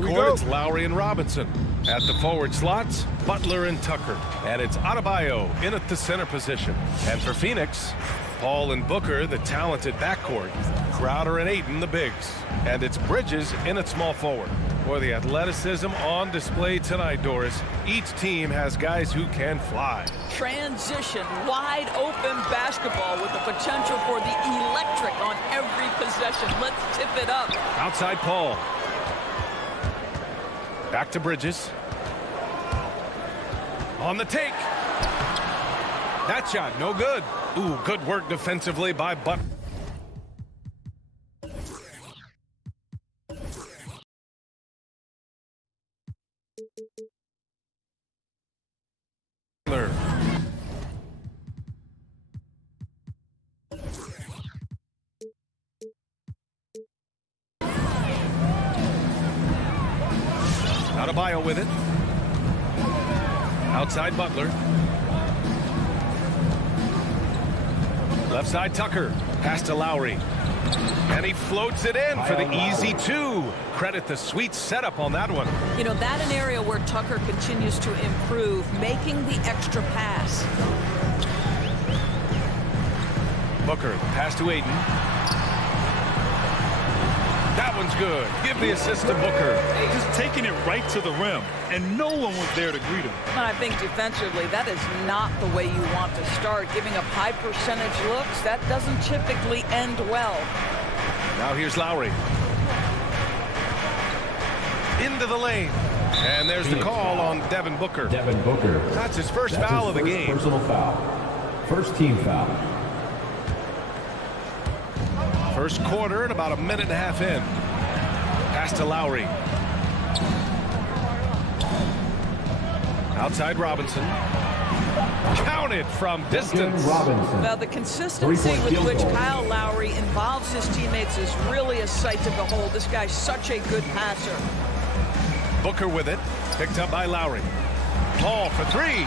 backcourt, it's Lowry and Robinson. At the forward slots, Butler and Tucker. And it's Adebayo in at the center position. And for Phoenix, Paul and Booker, the talented backcourt. Crowder and Ayton, the bigs. And it's Bridges in at small forward. Boy, the athleticism on display tonight, Doris. Each team has guys who can fly. Transition, wide open basketball with the potential for the electric on every possession. Let's tip it up. Outside Paul. Back to Bridges. On the take. That shot, no good. Ooh, good work defensively by Butler. Adebayo with it. Outside Butler. Left side Tucker. Pass to Lowry. And he floats it in for the easy two. Credit the sweet setup on that one. You know, that's an area where Tucker continues to improve, making the extra pass. Booker, pass to Ayton. That one's good. Give the assist to Booker. Just taking it right to the rim, and no one was there to greet him. And I think defensively, that is not the way you want to start. Giving up high percentage looks, that doesn't typically end well. Now here's Lowry. Into the lane. And there's the call on Devin Booker. Devin Booker. That's his first foul of the game. Personal foul. First team foul. First quarter and about a minute and a half in. Pass to Lowry. Outside Robinson. Counted from distance. Well, the consistency with which Kyle Lowry involves his teammates is really a sight to behold. This guy's such a good passer. Booker with it. Picked up by Lowry. Paul for three.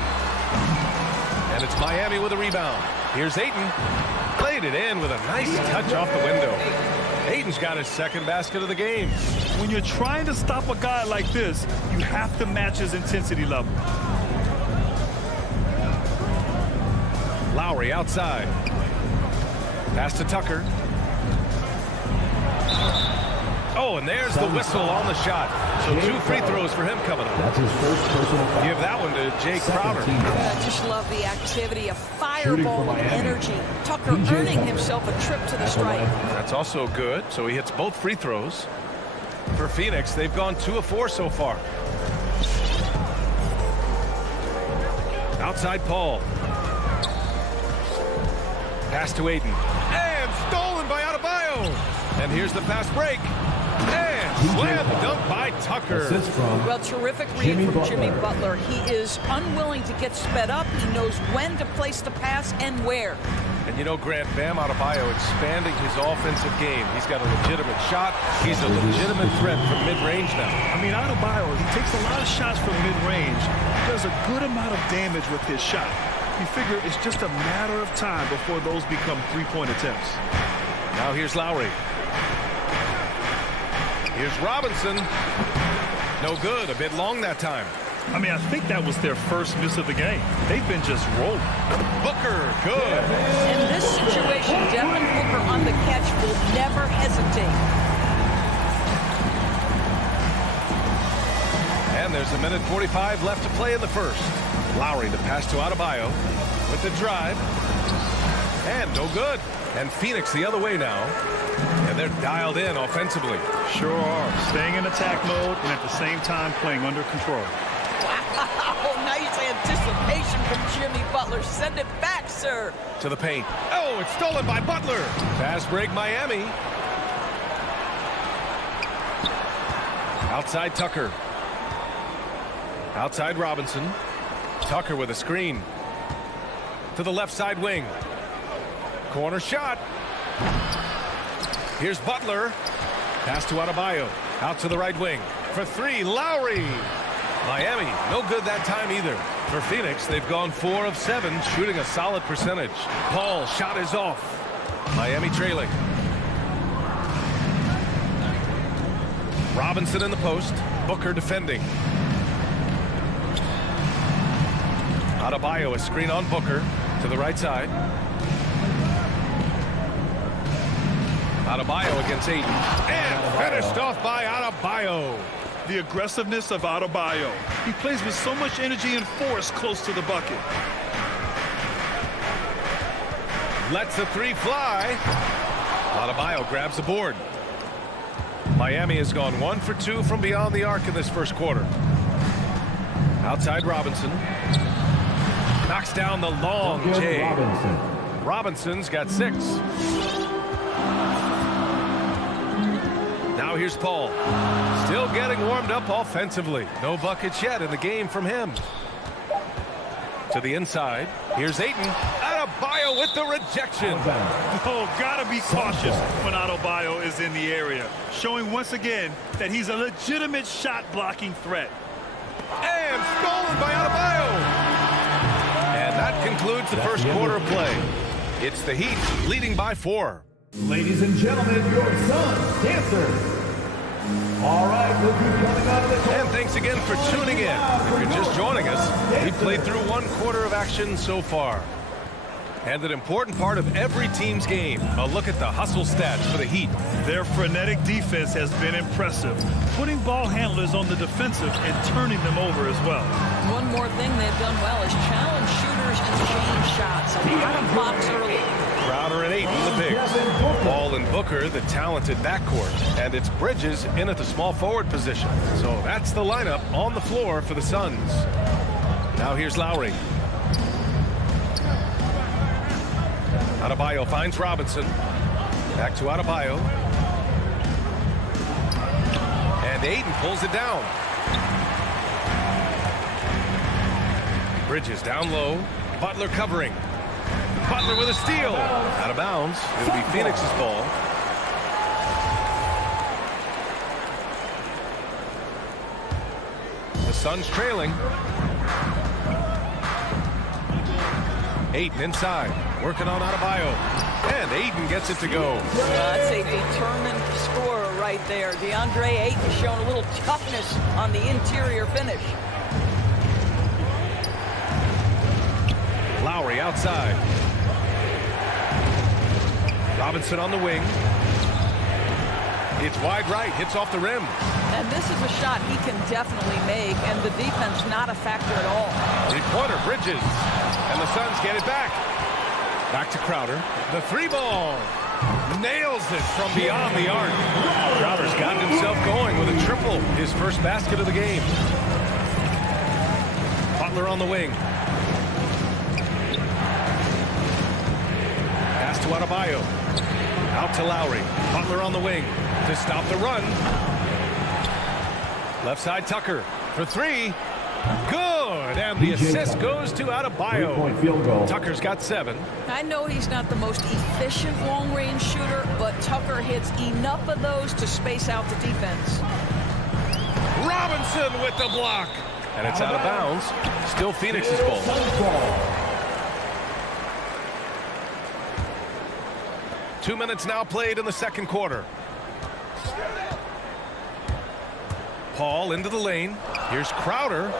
And it's Miami with a rebound. Here's Ayton. Played it in with a nice touch off the window. Ayton's got his second basket of the game. When you're trying to stop a guy like this, you have to match his intensity level. Lowry outside. Pass to Tucker. Oh, and there's the whistle on the shot. So 2 free throws for him coming up. That's his first personal foul. Give that one to Jay Crowder. I just love the activity, a fireball of energy. Tucker earning himself a trip to the stripe. That's also good. So he hits both free throws. For Phoenix, they've gone 2 of 4 so far. Outside Paul. Pass to Ayton. And stolen by Adebayo. And here's the fast break. And slam dunk by Tucker. Well, terrific read from Jimmy Butler. He is unwilling to get sped up. He knows when to place the pass and where. And you know, Grant, Bam Adebayo expanding his offensive game. He's got a legitimate shot. He's a legitimate threat from mid-range now. I mean, Adebayo, he takes a lot of shots from mid-range. He does a good amount of damage with his shot. You figure it's just a matter of time before those become three-point attempts. Now here's Lowry. Here's Robinson. No good. A bit long that time. I mean, I think that was their first miss of the game. They've been just rolling. Booker, good. In this situation, Devin Booker on the catch will never hesitate. And there's a minute 45 left to play in the first. Lowry, the pass to Adebayo with the drive. And no good. And Phoenix the other way now. And they're dialed in offensively. Sure are. Staying in attack mode and at the same time playing under control. Wow, nice anticipation from Jimmy Butler. Send it back, sir. To the paint. Oh, it's stolen by Butler. Fast break Miami. Outside Tucker. Outside Robinson. Tucker with a screen. To the left side wing. Corner shot. Here's Butler. Pass to Adebayo. Out to the right wing. For three, Lowry. Miami, no good that time either. For Phoenix, they've gone 4 of 7, shooting a solid percentage. Paul, shot is off. Miami trailing. Robinson in the post. Booker defending. Adebayo, a screen on Booker to the right side. Adebayo against Ayton. And finished off by Adebayo. The aggressiveness of Adebayo. He plays with so much energy and force close to the bucket. Lets the three fly. Adebayo grabs the board. Miami has gone 1 for 2 from beyond the arc in this first quarter. Outside Robinson. Knocks down the long J. Robinson's got 6. Now here's Paul. Still getting warmed up offensively. No buckets yet in the game from him. To the inside. Here's Ayton. Adebayo with the rejection. Oh, gotta be cautious when Adebayo is in the area. Showing once again that he's a legitimate shot blocking threat. And stolen by Adebayo. And that concludes the first quarter of play. It's the Heat leading by 4. Ladies and gentlemen, your Suns dancers. All right, we'll be coming out of the court. And thanks again for tuning in. If you're just joining us, we've played through 1 quarter of action so far. And an important part of every team's game, a look at the hustle stats for the Heat. Their frenetic defense has been impressive, putting ball handlers on the defensive and turning them over as well. One more thing they've done well is challenge shooters and change shots. A lot of blocks early. Crowder and Ayton, the bigs. Paul and Booker, the talented backcourt. And it's Bridges in at the small forward position. So that's the lineup on the floor for the Suns. Now here's Lowry. Adebayo finds Robinson. Back to Adebayo. And Ayton pulls it down. Bridges down low. Butler covering. Butler with a steal. Out of bounds. It'll be Phoenix's ball. The Suns trailing. Ayton inside. Working on Adebayo. And Ayton gets it to go. That's a determined scorer right there. DeAndre Ayton showing a little toughness on the interior finish. Lowry outside. Robinson on the wing. It's wide right. Hits off the rim. And this is a shot he can definitely make, and the defense not a factor at all. Three-pointer, Bridges. And the Suns get it back. Back to Crowder. The 3-ball. Nails it from beyond the arc. Crowder's gotten himself going with a triple. His first basket of the game. Butler on the wing. Pass to Adebayo. Out to Lowry. Butler on the wing to stop the run. Left side Tucker for 3. Good. And the assist goes to Adebayo. 3-point field goal. Tucker's got 7. I know he's not the most efficient long-range shooter, but Tucker hits enough of those to space out the defense. Robinson with the block. And it's out of bounds. Still Phoenix's ball. 2 minutes now played in the second quarter. Paul into the lane. Here's Crowder.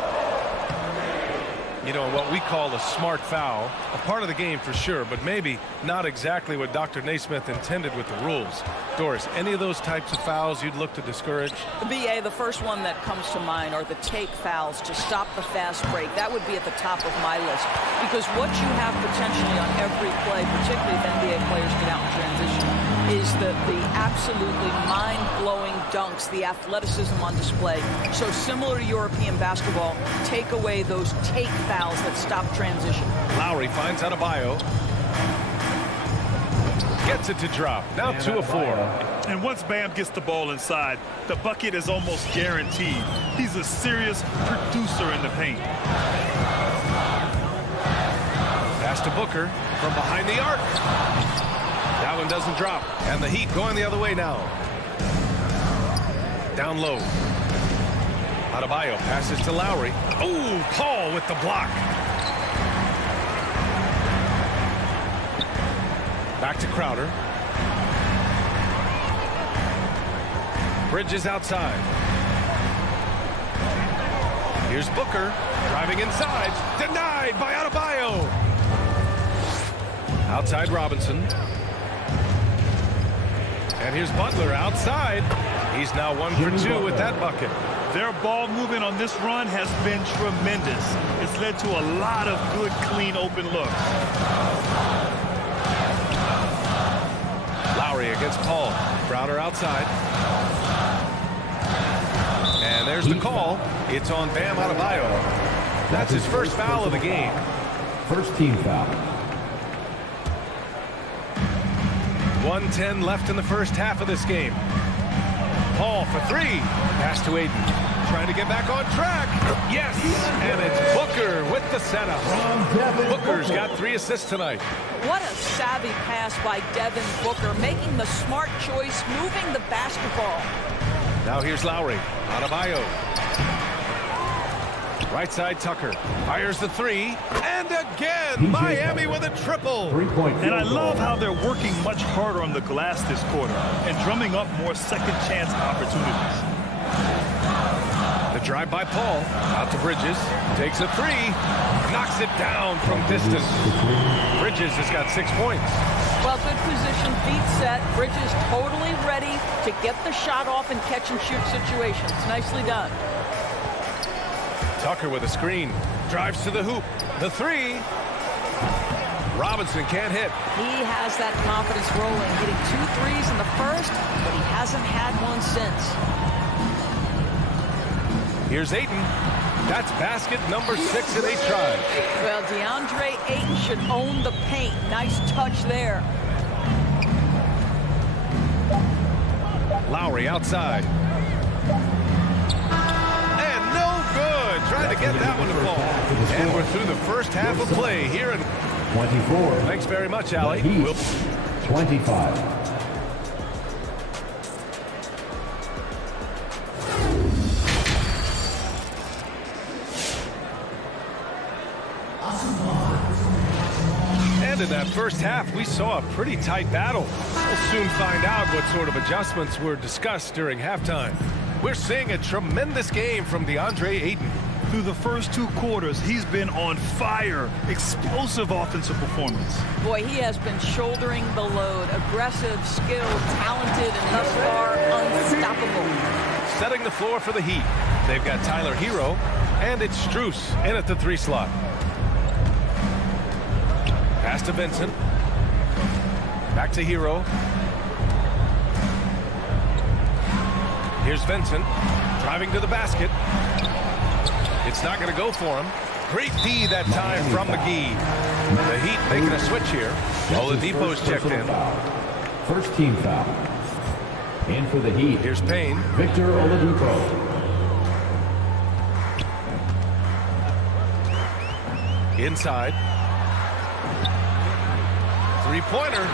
You know, what we call a smart foul. A part of the game for sure, but maybe not exactly what Dr. Naismith intended with the rules. Doris, any of those types of fouls you'd look to discourage? BA, the first one that comes to mind are the take fouls to stop the fast break. That would be at the top of my list. Because what you have potentially on every play, particularly if NBA players get out in transition, is the absolutely mind-blowing dunks, the athleticism on display. So similar to European basketball, take away those take fouls that stop transition. Lowry finds Adebayo. Gets it to drop. Now 2 of 4. And once Bam gets the ball inside, the bucket is almost guaranteed. He's a serious producer in the paint. Pass to Booker from behind the arc. That one doesn't drop. And the Heat going the other way now. Down low. Adebayo passes to Lowry. Oh, Paul with the block. Back to Crowder. Bridges outside. Here's Booker driving inside. Denied by Adebayo. Outside Robinson. And here's Butler outside. He's now 1 for 2 with that bucket. Their ball movement on this run has been tremendous. It's led to a lot of good, clean, open looks. Lowry against Paul. Crowder outside. And there's the call. It's on Bam Adebayo. That's his first foul of the game. First team foul. 1:10 left in the first half of this game. Paul for three. Pass to Aiden. Trying to get back on track. Yes! And it's Booker with the setup. Booker's got 3 assists tonight. What a savvy pass by Devin Booker, making the smart choice, moving the basketball. Now here's Lowry. Adebayo. Right side Tucker. Fires the 3. And again, Miami with a triple. 3-point. And I love how they're working much harder on the glass this quarter and drumming up more second chance opportunities. The drive by Paul. Out to Bridges. Takes a 3. Knocks it down from distance. Bridges has got 6 points. Well, good position, feet set. Bridges totally ready to get the shot off in catch-and-shoot situations. Nicely done. Tucker with a screen. Drives to the hoop. The 3. Robinson can't hit. He has that confidence rolling, hitting 2 threes in the first, but he hasn't had one since. Here's Ayton. That's basket number 6 in 8 tries. Well, DeAndre Ayton should own the paint. Nice touch there. Lowry outside. And no good. Trying to get that one to fall. And we're through the first half of play here in 24. Thanks very much, Allie. 25. And in that first half, we saw a pretty tight battle. We'll soon find out what sort of adjustments were discussed during halftime. We're seeing a tremendous game from DeAndre Ayton. Through the first 2 quarters, he's been on fire. Explosive offensive performance. Boy, he has been shouldering the load. Aggressive, skilled, talented, and thus far unstoppable. Setting the floor for the Heat. They've got Tyler Hero, and it's Strus in at the 3 slot. Pass to Vincent. Back to Hero. Here's Vincent driving to the basket. It's not going to go for him. Great D that time from McGee. The Heat making a switch here. Oladipo's checked in. First team foul. In for the Heat. Here's Payne. Victor Oladipo. Inside. 3-pointer.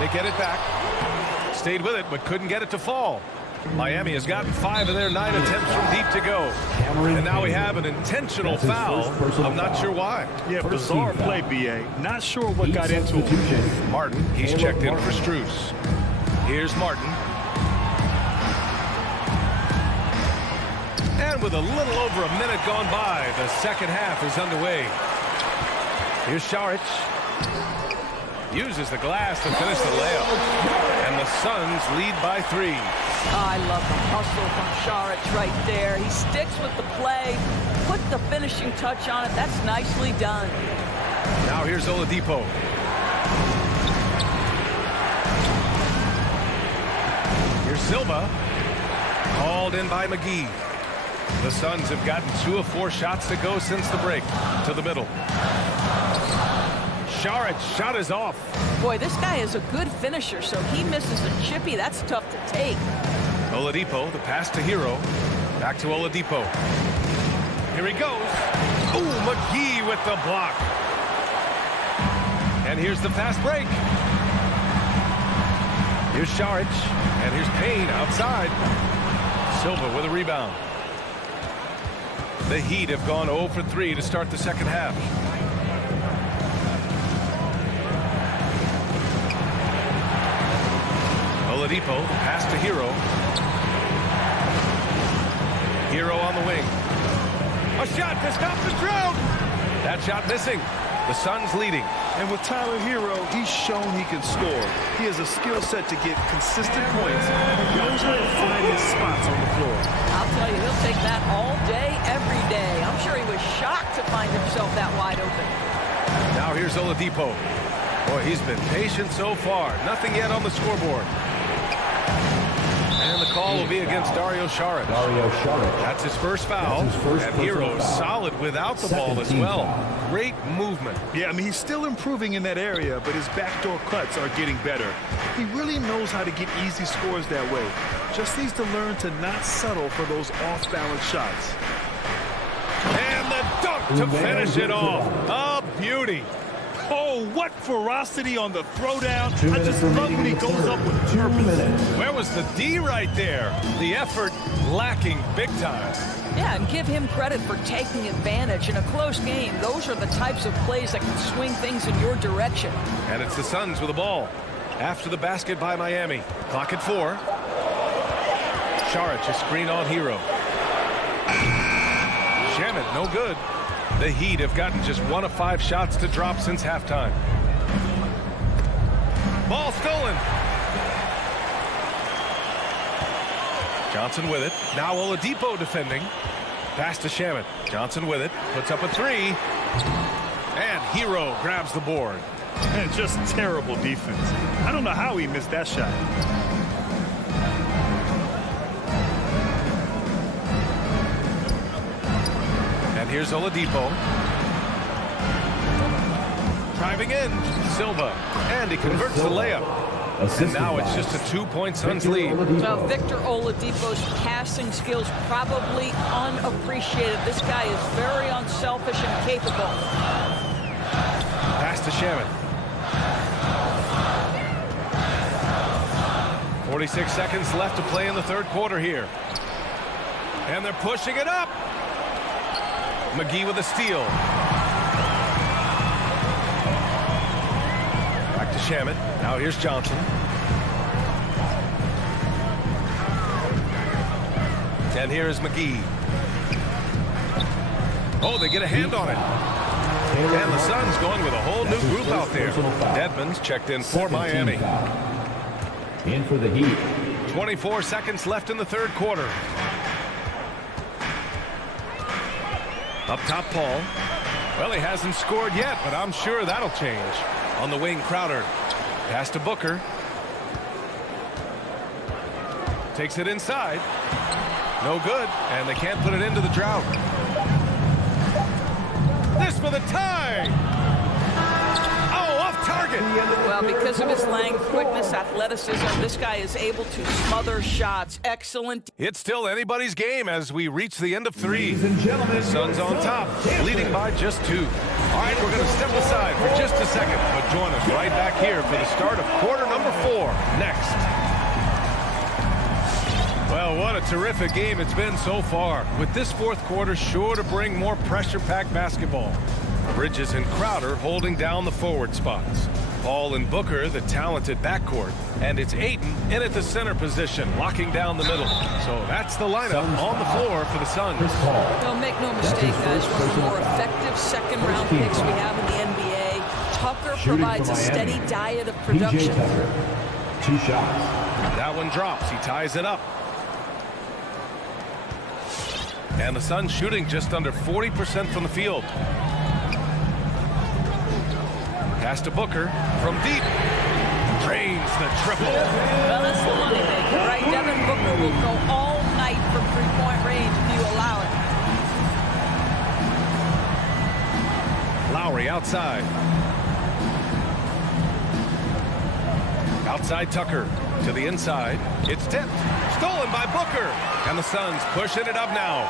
They get it back. Stayed with it, but couldn't get it to fall. Miami has gotten 5 of their 9 attempts from deep to go. And now we have an intentional foul. I'm not sure why. Yeah, bizarre play, B.A. Not sure what got into him. Martin, he's checked in for Strus. Here's Martin. And with a little over a minute gone by, the second half is underway. Here's Saric. Uses the glass to finish the layup. And the Suns lead by 3. I love the hustle from Saric right there. He sticks with the play, put the finishing touch on it. That's nicely done. Now here's Oladipo. Here's Silva. Called in by McGee. The Suns have gotten 2 of 4 shots to go since the break. To the middle. Saric shot is off. Boy, this guy is a good finisher, so he misses a chippy. That's tough to take. Oladipo, the pass to Hero. Back to Oladipo. Here he goes. Ooh, McGee with the block. And here's the fast break. Here's Saric. And here's Payne outside. Silva with a rebound. The Heat have gone 0 for 3 to start the second half. Oladipo, pass to Hero. Hero on the wing. A shot to stop the drought. That shot missing. The Suns leading. And with Tyler Hero, he's shown he can score. He has a skill set to get consistent points. He knows how to find his spots on the floor. I'll tell you, he'll take that all day, every day. I'm sure he was shocked to find himself that wide open. Now here's Oladipo. Boy, he's been patient so far. Nothing yet on the scoreboard. And the call will be against Dario Saric. That's his first foul. And Hero's solid without the ball as well. Great movement. Yeah, I mean, he's still improving in that area, but his backdoor cuts are getting better. He really knows how to get easy scores that way. Just needs to learn to not settle for those off-balance shots. And the dunk to finish it off. A beauty. Oh, what ferocity on the throwdown. I just love when he goes up with purpose. Where was the D right there? The effort lacking big time. Yeah, and give him credit for taking advantage in a close game. Those are the types of plays that can swing things in your direction. And it's the Suns with the ball. After the basket by Miami. Clock at 4. Saric, a screen on Hero. Shamet, no good. The Heat have gotten just 1 of 5 shots to drop since halftime. Ball stolen. Johnson with it. Now Oladipo defending. Pass to Shamet. Johnson with it. Puts up a 3. And Hero grabs the board. And just terrible defense. I don't know how he missed that shot. And here's Oladipo. Driving in. Silva. And he converts the layup. And now it's just a 2-point Suns lead. Now, Victor Oladipo's passing skills probably unappreciated. This guy is very unselfish and capable. Pass to Shamet. 46 seconds left to play in the third quarter here. And they're pushing it up. McGee with a steal. Back to Shamet. Now here's Johnson. And here's McGee. Oh, they get a hand on it. And the Suns going with a whole new group out there. Dedmon's checked in for Miami. In for the Heat. 24 seconds left in the third quarter. Up top, Paul. Well, he hasn't scored yet, but I'm sure that'll change. On the wing, Crowder. Pass to Booker. Takes it inside. No good, and they can't put it into the drought. This for the tie! Oh, off target! Well, because of his length, quickness, athleticism, this guy is able to smother shots. Excellent. It's still anybody's game as we reach the end of 3. Ladies and gentlemen, Suns on top, leading by just 2. All right, we're going to step aside for just a second, but join us right back here for the start of quarter number 4 next. Well, what a terrific game it's been so far, with this fourth quarter sure to bring more pressure-packed basketball. Bridges and Crowder holding down the forward spots. Paul and Booker, the talented backcourt. And it's Ayton in at the center position, locking down the middle. So that's the lineup on the floor for the Suns. No, make no mistake, guys. One of the more effective second-round picks we have in the NBA. Tucker provides a steady diet of production. Tucker, 2 shots. That one drops. He ties it up. And the Suns shooting just under 40% from the field. Pass to Booker from deep. Drains the triple. Well, that's the money maker, right? Devin Booker will go all night from three-point range if you allow it. Lowry outside. Outside Tucker to the inside. It's tipped. Stolen by Booker. And the Suns pushing it up now.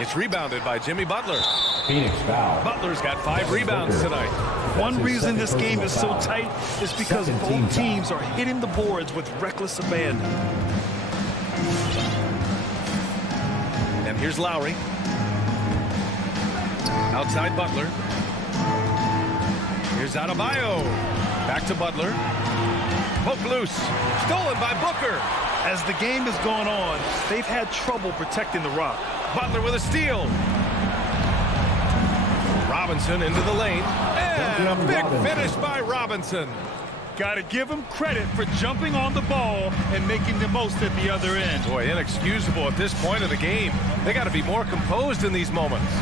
It's rebounded by Jimmy Butler. Phoenix foul. Butler's got 5 rebounds tonight. One reason this game is so tight is because both teams are hitting the boards with reckless abandon. And here's Lowry. Outside Butler. Here's Adebayo. Back to Butler. Poke loose. Stolen by Booker. As the game has gone on, they've had trouble protecting the rock. Butler with a steal. Robinson into the lane. And a big finish by Robinson. Got to give him credit for jumping on the ball and making the most at the other end. Boy, inexcusable at this point of the game. They got to be more composed in these moments.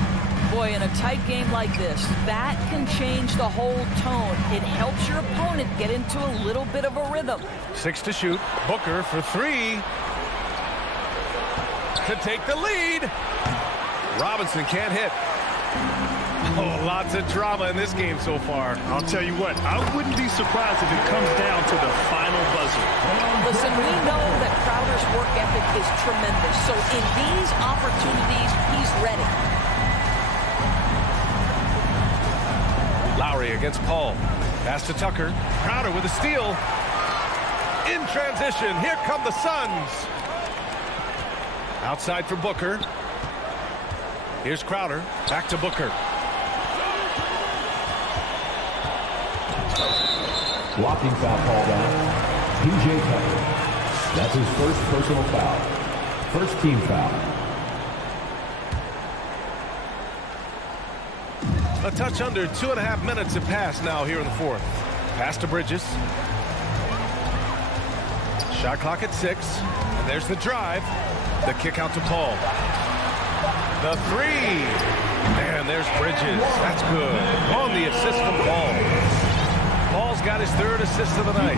Boy, in a tight game like this, that can change the whole tone. It helps your opponent get into a little bit of a rhythm. 6 to shoot. Booker for 3. To take the lead. Robinson can't hit. Oh, lots of drama in this game so far. I'll tell you what, I wouldn't be surprised if it comes down to the final buzzer. Listen, we know that Crowder's work ethic is tremendous. So in these opportunities, he's ready. Lowry against Paul. Pass to Tucker. Crowder with a steal. In transition, here come the Suns. Outside for Booker. Here's Crowder. Back to Booker. Blocking foul called on P.J. Tucker. That's his first personal foul. First team foul. A touch under 2.5 minutes have passed now here in the fourth. Pass to Bridges. Shot clock at 6. And there's the drive. The kick out to Paul. The 3. And there's Bridges. That's good. On the assist from Paul. Paul's got his 3rd assist of the night.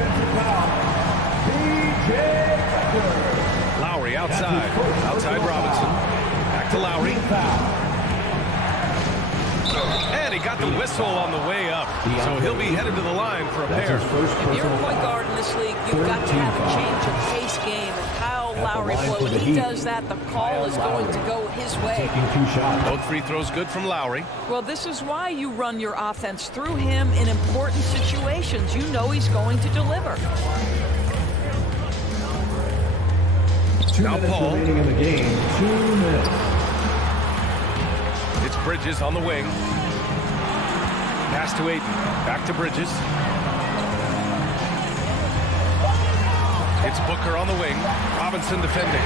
Lowry outside. Outside Robinson. Back to Lowry. And he got the whistle on the way up. So he'll be headed to the line for a pair. If you're a point guard in this league, you've got to have a change of pace game. And Kyle Lowry, boy, when he does that, the call is going to go his way. Both free throws good from Lowry. Well, this is why you run your offense through him in important situations. You know he's going to deliver. Now Paul. Remaining in the game. 2 minutes. It's Bridges on the wing. Pass to Ayton. Back to Bridges. It's Booker on the wing. Robinson defending.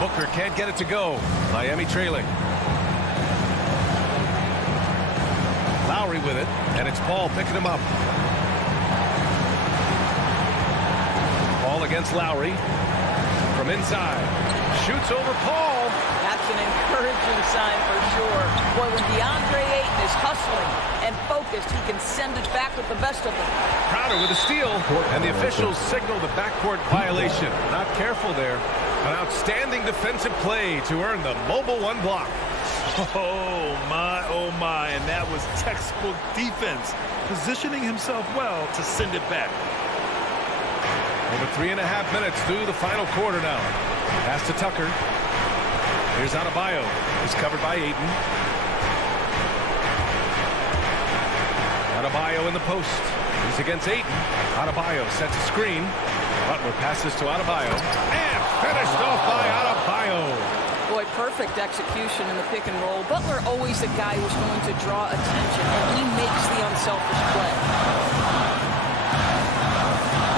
Booker can't get it to go. Miami trailing. Lowry with it, and it's Paul picking him up. Paul against Lowry. From inside. Shoots over Paul. That's an encouraging sign for sure. Boy, when DeAndre Ayton is hustling and focused, he can send it back with the best of them. Crowder with a steal, and the officials signal the backcourt violation. Not careful there. An outstanding defensive play to earn the mobile 1 block. Oh, my, and that was textbook defense. Positioning himself well to send it back. Over 3.5 minutes through the final quarter now. Pass to Tucker. Here's Adebayo. He's covered by Ayton. Adebayo in the post. He's against Ayton. Adebayo sets a screen. Butler passes to Adebayo. And finished off by Adebayo. Boy, perfect execution in the pick and roll. Butler always a guy who's going to draw attention, and he makes the unselfish play.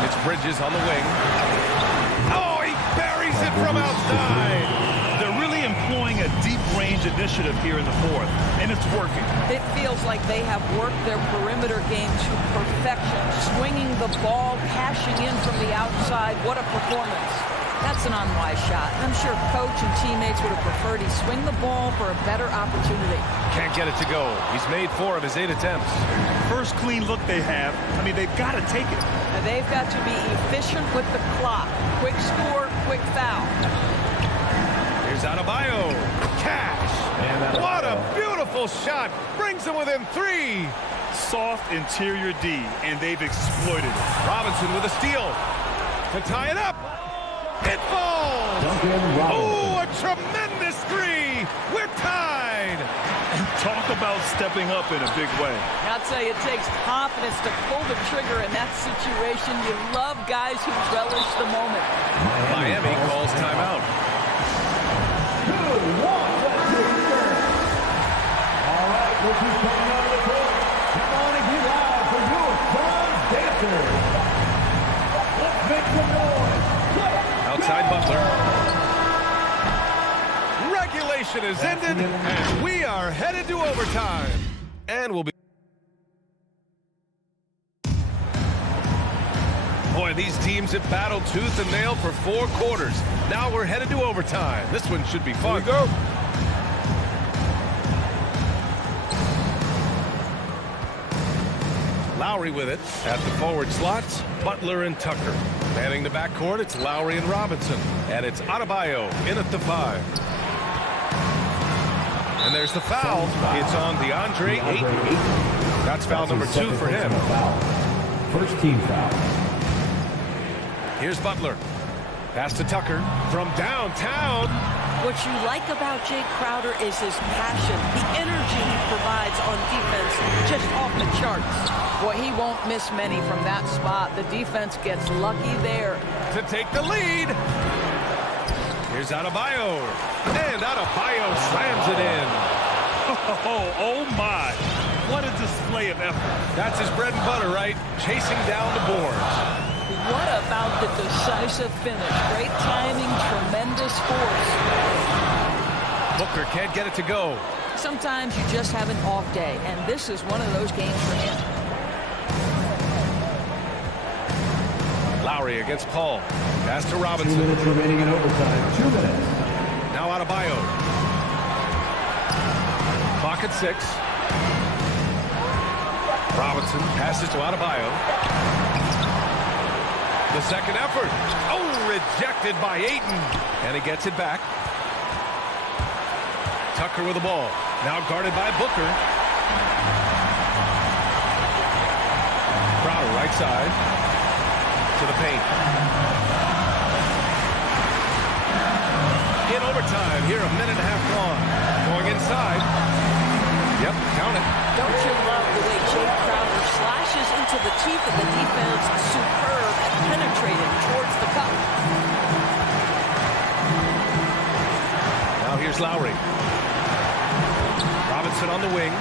It's Bridges on the wing. Oh, he buries it from outside. They're really employing a deep range initiative here in the fourth, and it's working. It feels like they have worked their perimeter game to perfection, swinging the ball, cashing in from the outside. What a performance. That's an unwise shot. I'm sure coach and teammates would have preferred he swing the ball for a better opportunity. Can't get it to go. He's made 4 of his 8 attempts. First clean look they have. I mean, they've got to take it. And they've got to be efficient with the clock. Quick score, quick foul. Here's Adebayo. Cash. What a beautiful shot. Brings them within 3. Soft interior D, and they've exploited it. Robinson with a steal. To tie it up. It falls. Oh, a tremendous 3. We're tied. Talk about stepping up in a big way. I'll tell you, it takes confidence to pull the trigger in that situation. You love guys who relish the moment. Miami calls timeout. All right, look who's coming out of the court. Come on and get live for your Suns dancers. Let's make some noise. possession is ended, and we are headed to overtime. And we'll be... Boy, these teams have battled tooth and nail for 4 quarters. Now we're headed to overtime. This one should be fun. Here we go. Lowry with it at the forward slots. Butler and Tucker. Manning the backcourt, it's Lowry and Robinson. And it's Adebayo in at the 5. And there's the foul. It's on DeAndre Ayton. That's foul number 2 for him. First team foul. Here's Butler. Pass to Tucker from downtown. What you like about Jay Crowder is his passion, the energy he provides on defense, just off the charts. Boy, he won't miss many from that spot. The defense gets lucky there. To take the lead. Here's Adebayo. And Adebayo slams it in. Oh my. What a display of effort. That's his bread and butter, right? Chasing down the boards. What about the decisive finish? Great timing, tremendous force. Booker can't get it to go. Sometimes you just have an off day, and this is one of those games for him. Lowry against Paul. Pass to 2 Robinson. minutes remaining in overtime. 2 minutes. Now Adebayo. Clock at 6. Robinson passes to Adebayo. The second effort. Oh, rejected by Ayton. And he gets it back. Tucker with the ball. Now guarded by Booker. Crowder right side. To the paint. In overtime. Here, a minute and a half gone. Going inside. Yep, count it. Don't you love the way Jay Crowder slashes into the teeth of the defense? Superb and penetrating towards the cup. Now here's Lowry. Robinson on the wing.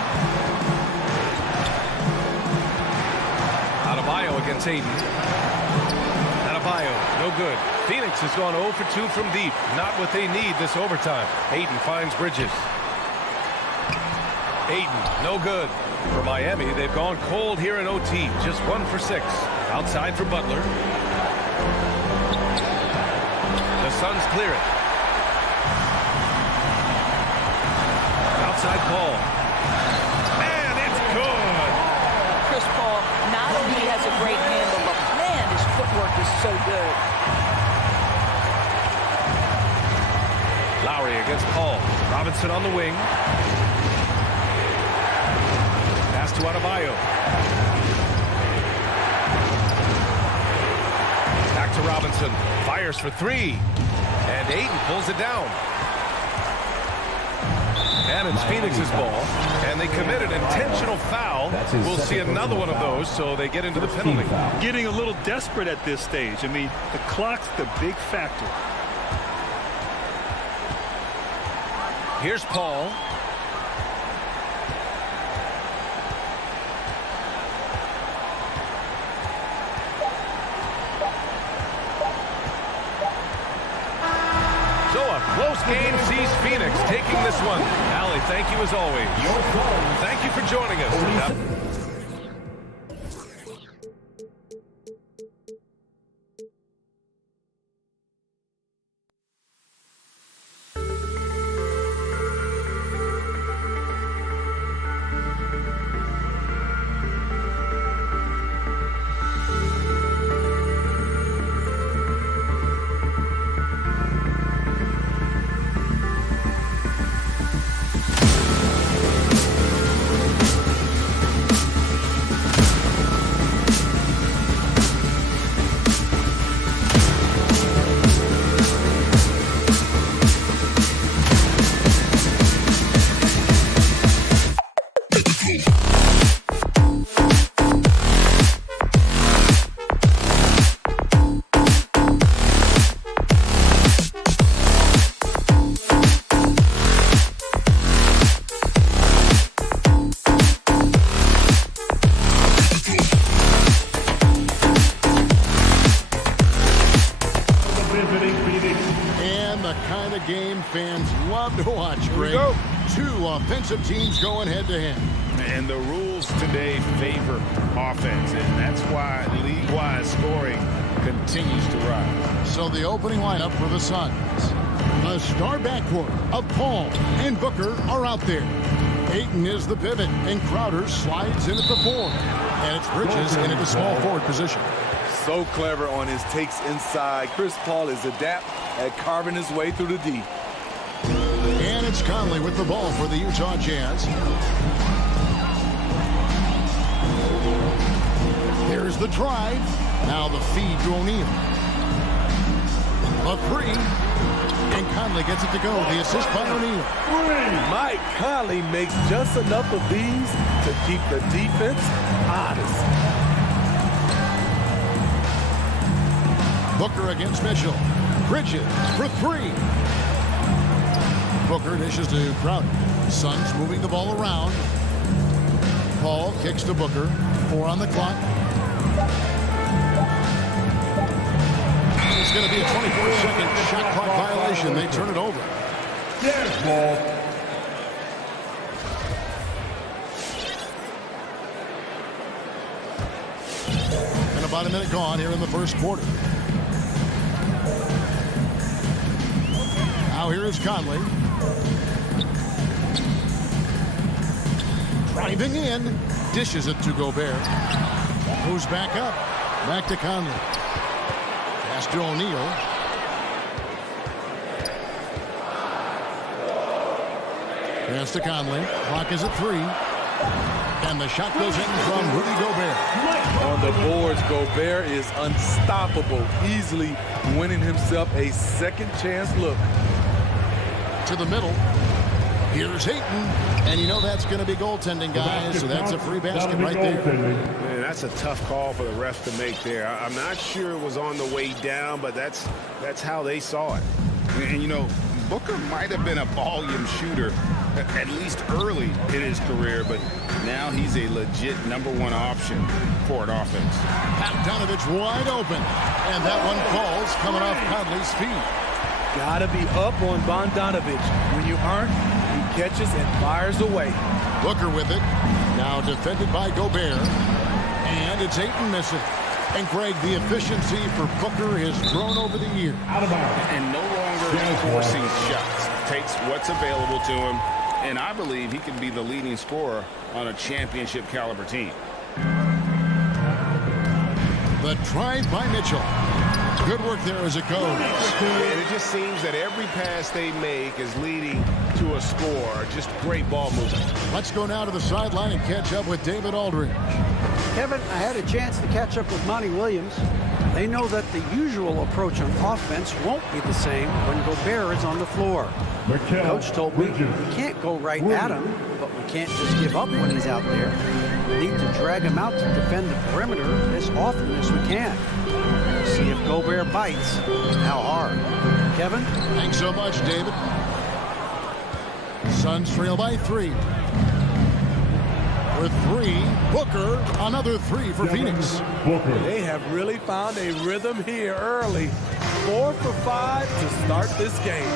Adebayo against Ayton. Adebayo, no good. Phoenix has gone 0 for 2 from deep. Not what they need this overtime. Ayton finds Bridges. Ayton, no good. For Miami, they've gone cold here in OT. Just 1 for 6. Outside for Butler. The Suns clear it. Outside Paul. And it's good. Chris Paul not only has a great handle, but man, his footwork is so good. Lowry against Paul. Robinson on the wing. Pass to Adebayo. Back to Robinson. Fires for 3. And Ayton pulls it down. And it's Phoenix's ball. And they commit an intentional foul. We'll see another one of those, so they get into the penalty. Getting a little desperate at this stage. I mean, the clock's the big factor. Here's Paul. Close game sees Phoenix taking this one. Allie, thank you as always. Thank you for joining us. a game fans love to watch, Greg. Two offensive teams going head-to-head. And the rules today favor offense, and that's why league-wide scoring continues to rise. So the opening lineup for the Suns. The star backcourt of Paul and Booker are out there. Ayton is the pivot, and Crowder slides in at the 4. And it's Bridges in at the small forward position. So clever on his takes inside. Chris Paul is adept at carving his way through the D. And it's Conley with the ball for the Utah Jazz. Here's the drive. Now the feed to O'Neal. A 3. And Conley gets it to go. The assist by O'Neal. Mike Conley makes just enough of these to keep the defense honest. Booker against Mitchell. Bridges for 3. Booker dishes to Crowder. Suns moving the ball around. Paul kicks to Booker. 4 on the clock. It's going to be a 24-second shot clock violation. They turn it over. Yes, ball. And about a minute gone here in the first quarter. Now here is Conley. Driving in. Dishes it to Gobert. Moves back up. Back to Conley. Pass to O'Neal. Pass to Conley. Clock is at 3. And the shot goes in from Rudy Gobert. On the boards, Gobert is unstoppable, easily winning himself a second chance look. To the middle. Here's Ayton. And you know that's going to be goaltending, guys. So that's a free basket right there. Man, that's a tough call for the refs to make there. I'm not sure it was on the way down, but that's how they saw it. And, you know, Booker might have been a volume shooter, at least early in his career, but now he's a legit #1 option for an offense. Bogdanovich wide open. And that one falls coming off Conley's feet. Gotta be up on Bogdanovich. When you aren't, he catches and fires away. Booker with it. Now defended by Gobert. And it's Ayton missing. And Greg, the efficiency for Booker has grown over the year. And no longer forcing shots. Takes what's available to him. And I believe he could be the leading scorer on a championship caliber team. The drive by Mitchell. Good work there as it goes. And it just seems that every pass they make is leading to a score. Just great ball movement. Let's go now to the sideline and catch up with David Aldridge. Kevin, I had a chance to catch up with Monty Williams. They know that the usual approach on offense won't be the same when Gobert is on the floor. Coach told me we can't go right at him, but we can't just give up when he's out there. We need to drag him out to defend the perimeter as often as we can. See if Gobert bites and how hard. Kevin? Thanks so much, David. Suns trail by 3. For 3, Booker, another 3 for Phoenix. They have really found a rhythm here early. 4 for 5 to start this game.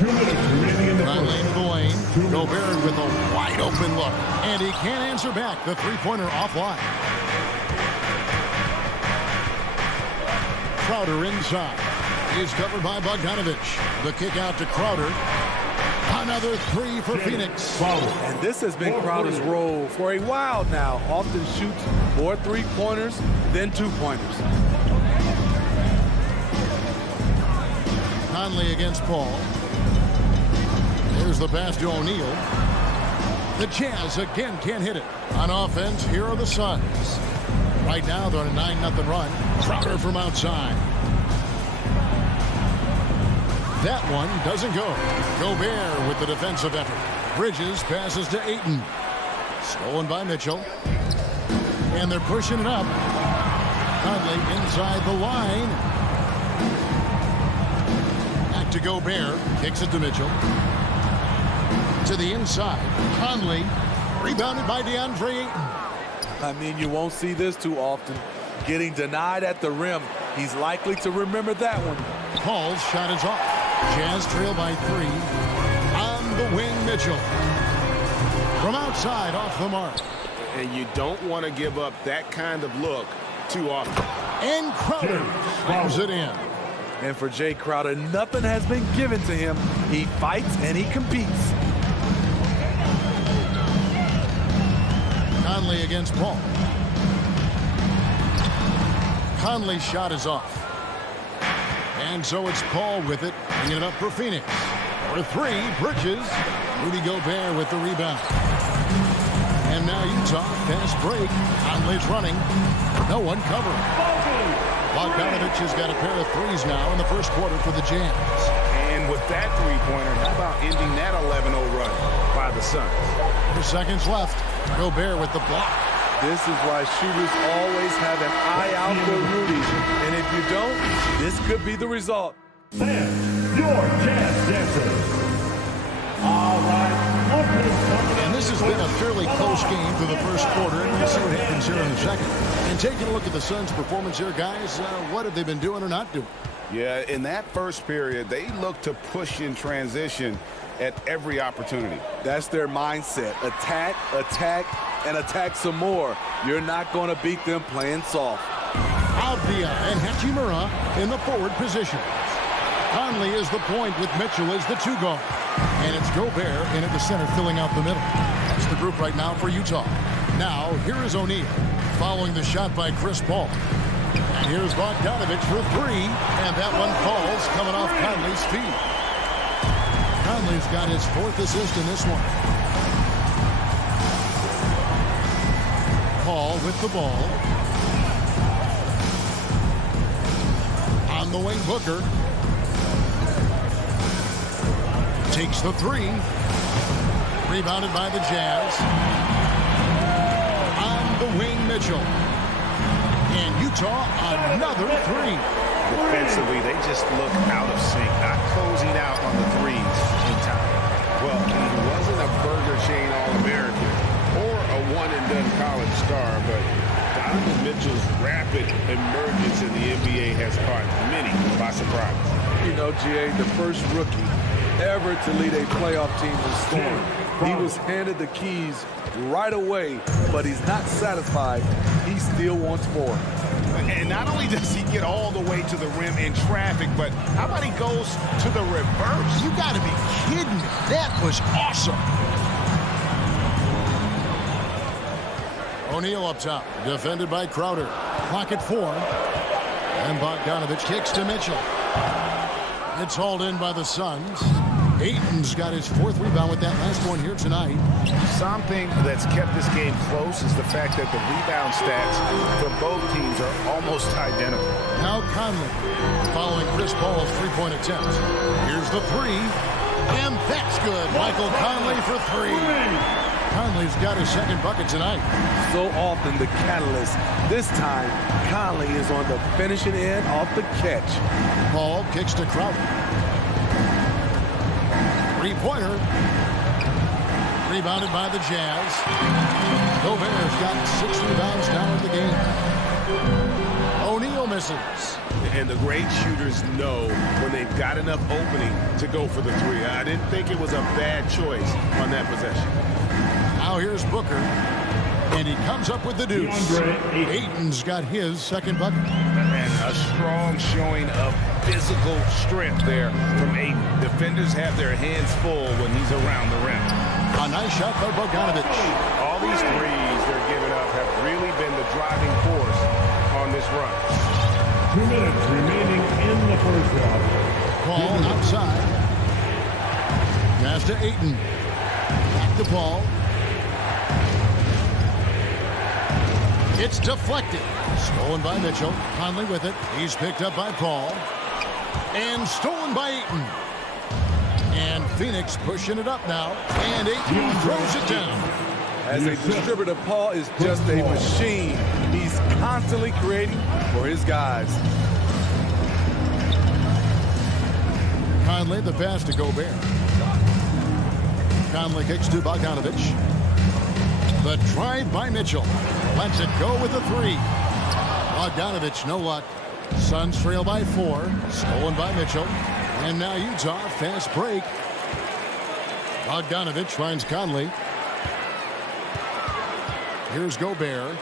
2 minutes remaining in the Right first. lane to the lane. Gobert with a wide open look. And he can't answer back. The three-pointer offline. Crowder inside. He's covered by Bogdanovich. The kick out to Crowder. Another 3 for Phoenix. And this has been Crowder's role for a while now. Often shoots more three-pointers than two-pointers. Conley against Paul. There's the pass to O'Neal. The Jazz again can't hit it. On offense, here are the Suns. Right now, they're on a 9-0 run. Crowder from outside. That one doesn't go. Gobert with the defensive effort. Bridges passes to Ayton. Stolen by Mitchell. And they're pushing it up. Conley inside the line. Back to Gobert. Kicks it to Mitchell. To the inside. Conley. Rebounded by DeAndre Ayton. I mean, you won't see this too often. Getting denied at the rim. He's likely to remember that one. Paul's shot is off. Jazz trail by 3. On the wing, Mitchell. From outside, off the mark. And you don't want to give up that kind of look too often. And Crowder slams it in. And for Jay Crowder, nothing has been given to him. He fights and he competes. Conley against Paul. Conley's shot is off. And so it's Paul with it, bringing it up for Phoenix. For 3, Bridges. Rudy Gobert with the rebound. And now Utah, fast break. Conley's running. No one covering. Bogdanovich has got a pair of threes now in the first quarter for the Jazz. And with that three-pointer, how about ending that 11-0 run by the Suns? 4 seconds left. Gobert with the block. This is why shooters always have an eye out for Rudy. And if you don't, this could be the result. Your Jazz dancers. All right. And this has been a fairly close game through the first quarter, and we'll see what happens here in the second. And taking a look at the Suns' performance here, guys, what have they been doing or not doing? Yeah, in that first period, they looked to push in transition at every opportunity. That's their mindset. Attack, attack, and attack some more. You're not going to beat them playing soft. Avdia and Hachimura in the forward positions. Conley is the point with Mitchell as the 2-guard. And it's Gobert in at the center filling out the middle. That's the group right now for Utah. Now, here is O'Neal following the shot by Chris Paul. And here's Bogdanovich for 3. And that one falls coming off Conley's feet. Conley's got his 4th assist in this one. Paul with the ball. On the wing, Booker. Takes the 3. Rebounded by the Jazz. On the wing, Mitchell. And Utah, another 3. Defensively, they just look out of sync, not closing out on the threes in time. Well, he wasn't a Burger Chain All-American or a one-and-done college star, but Donovan Mitchell's rapid emergence in the NBA has caught many by surprise. You know, GA, the first rookie ever to lead a playoff team in scoring. He was handed the keys right away, but he's not satisfied. He still wants more. And not only does he get all the way to the rim in traffic, but how about he goes to the reverse? You got to be kidding me. That was awesome. O'Neal up top, defended by Crowder. Clock at 4. And Bogdanovich kicks to Mitchell. It's hauled in by the Suns. Ayton's got his 4th rebound with that last one here tonight. Something that's kept this game close is the fact that the rebound stats for both teams are almost identical. Now Conley following Chris Paul's 3-point attempt. Here's the 3. And that's good. Michael Conley for 3. Conley's got his 2nd bucket tonight. So often the catalyst. This time, Conley is on the finishing end off the catch. Paul kicks to Crowder. 3-pointer. Rebounded by the Jazz. Gobert's got 6 rebounds now in the game. O'Neal misses. And the great shooters know when they've got enough opening to go for the 3. I didn't think it was a bad choice on that possession. Now here's Booker. And he comes up with the deuce. Ayton's got his 2nd bucket. And a strong showing of physical strength there from Ayton. Defenders have their hands full when he's around the rim. A nice shot by Bogdanovich. All these threes they're giving up have really been the driving force on this run. 2 minutes remaining in the first half. Paul outside. Pass to Ayton. Back to Paul. It's deflected. Stolen by Mitchell. Conley with it. He's picked up by Paul. And stolen by Ayton. And Phoenix pushing it up now. And Ayton throws it down. As a distributor, Paul is just a machine. He's constantly creating for his guys. Conley, the pass to Gobert. Conley kicks to Bogdanovich. The drive by Mitchell. Lets it go with a 3. Bogdanovich, no luck. Suns trail by 4. Stolen by Mitchell. And now Utah, fast break. Bogdanovich finds Conley. Here's Gobert.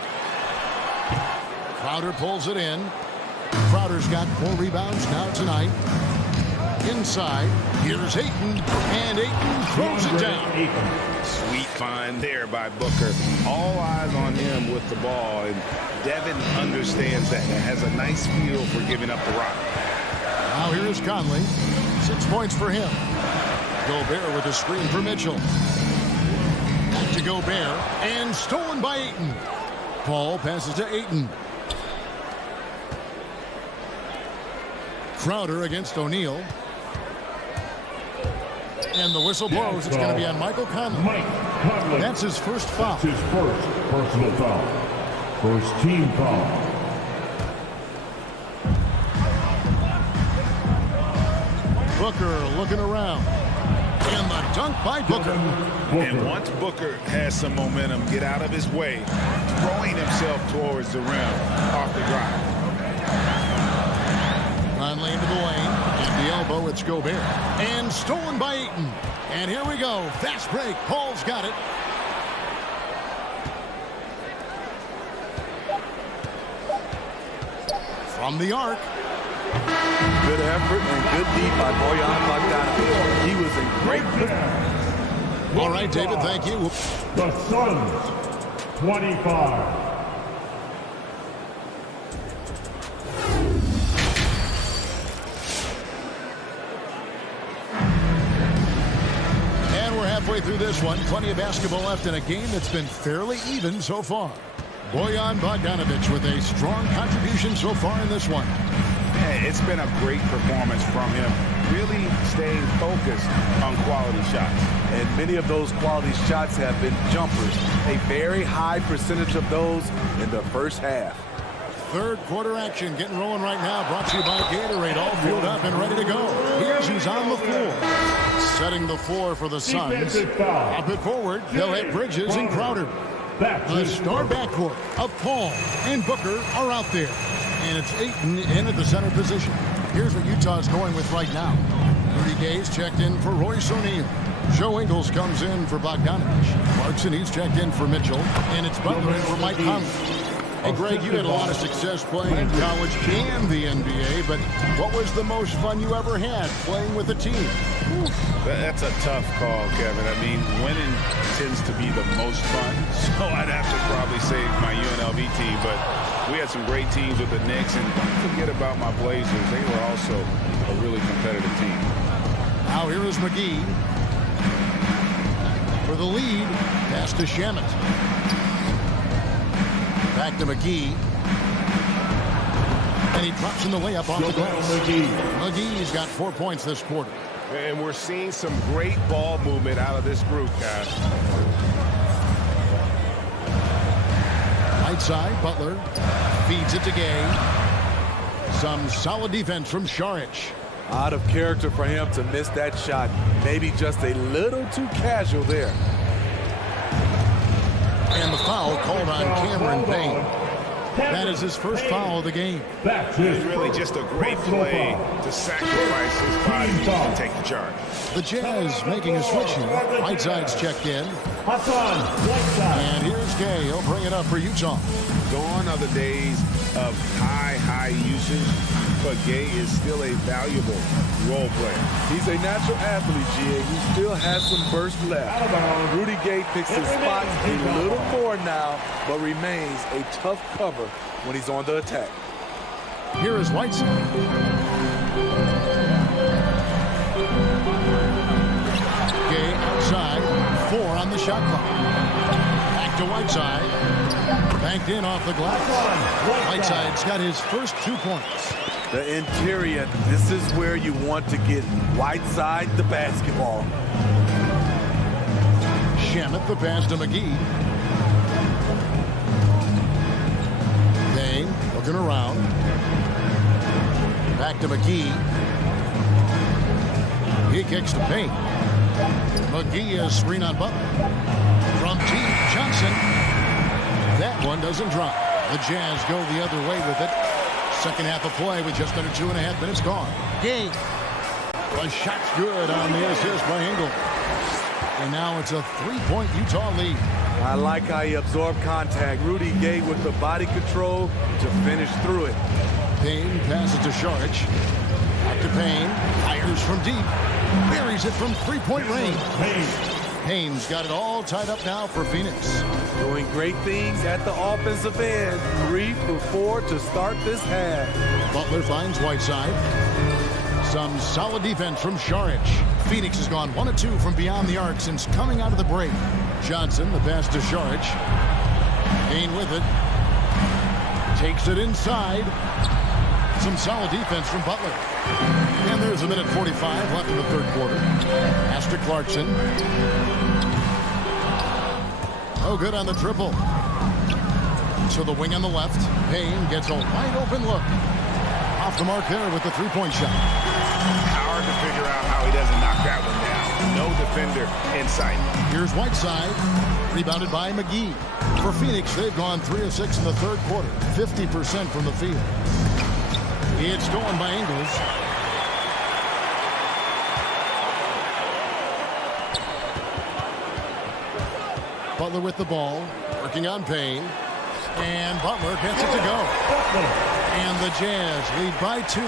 Crowder pulls it in. Crowder's got 4 rebounds now tonight. Inside, here's Ayton, and Ayton throws it down. Sweet find there by Booker. All eyes on him with the ball, and Devin understands that and has a nice feel for giving up the rock. Now here's Conley. 6 points for him. Gobert with a screen for Mitchell. Back to Gobert, and stolen by Ayton. Paul passes to Ayton. Crowder against O'Neal. And the whistle blows. It's going to be on Michael Conley. That's his first foul. His first personal foul. First team foul. Booker looking around. And the dunk by Booker. And once Booker has some momentum, get out of his way, throwing himself towards the rim off the drive. Conley into the lane. At the elbow, it's Gobert. And stolen by Ayton. And here we go. Fast break. Paul's got it. From the arc. Good effort and good deed by Bojan Bogdanović. He was in great position. All right, David, thank you. The Suns, 25. And we're halfway through this one. Plenty of basketball left in a game that's been fairly even so far. Bojan Bogdanović with a strong contribution so far in this one. Yeah, it's been a great performance from him, really staying focused on quality shots. And many of those quality shots have been jumpers. A very high percentage of those in the first half. Third quarter action getting rolling right now. Brought to you by Gatorade. All fueled up and ready to go. Here's who's on the floor. Setting the floor for the Suns. Up it forward. They'll have Bridges and Crowder. The star backcourt of Paul and Booker are out there. And it's Ayton in at the center position. Here's what Utah's going with right now. Rudy Gay's checked in for Royce O'Neal. Joe Ingles comes in for Bogdanović. Clarkson, he's checked in for Mitchell. And it's Butler in for Mike Conley. Hey, Greg, you had a lot of success playing in college and the NBA, but what was the most fun you ever had playing with a team? That's a tough call, Kevin. I mean, winning tends to be the most fun, so I'd have to probably say my UNLV team, but we had some great teams with the Knicks, and don't forget about my Blazers. They were also a really competitive team. Now here is McGee for the lead. Pass to Shamet. Back to McGee. And he drops in the layup off the glass. McGee's got 4 points this quarter. And we're seeing some great ball movement out of this group, guys. Right side, Butler feeds it to Gay. Some solid defense from Šarić. Out of character for him to miss that shot. Maybe just a little too casual there. And the foul called on Cameron Payne. That is his first foul of the game. It's really just a great play to sacrifice his body and take the charge. The Jazz making a switch here. Whiteside's checked in. And here's Gay. He'll bring it up for Utah. Gone are the days of high usage, but Gay is still a valuable role player. He's a natural athlete, G.A. He still has some burst left. Rudy Gay picks his spots a little more now, but remains a tough cover when he's on the attack. Here is Whiteside. Gay outside. 4 on the shot clock. Back to Whiteside. Banked in off the glass. Whiteside's got his first 2 points. The interior, this is where you want to get Whiteside the basketball. Shamet the pass to McGee. Payne looking around. Back to McGee. He kicks to Payne. McGee has screen on Butler. From T. Johnson. That one doesn't drop. The Jazz go the other way with it. Second half of play with just under 2.5 minutes gone. Gay. The shot's good on the assist by Engel. And now it's a 3-point Utah lead. I like how he absorbed contact. Rudy Gay with the body control to finish through it. Payne passes to Saric. Back to Payne. Fires from deep. Buries it from 3-point range. Payne's got it all tied up now for Phoenix. Doing great things at the offensive end. 3 for 4 to start this half. Butler finds Whiteside. Some solid defense from Saric. Phoenix has gone 1 of 2 from beyond the arc since coming out of the break. Johnson, the pass to Saric. Payne with it. Takes it inside. Some solid defense from Butler. And there's a minute 45 left in the third quarter. Pass to Clarkson. Oh, good on the triple. So the wing on the left. Payne gets a wide open look. Off the mark there with the 3-point shot. Hard to figure out how he doesn't knock that one down. No defender in sight. Here's Whiteside. Rebounded by McGee. For Phoenix, they've gone 3 of 6 in the third quarter. 50% from the field. It's stolen by Ingles. Butler with the ball. Working on Payne. And Butler gets it to go. And the Jazz lead by 2.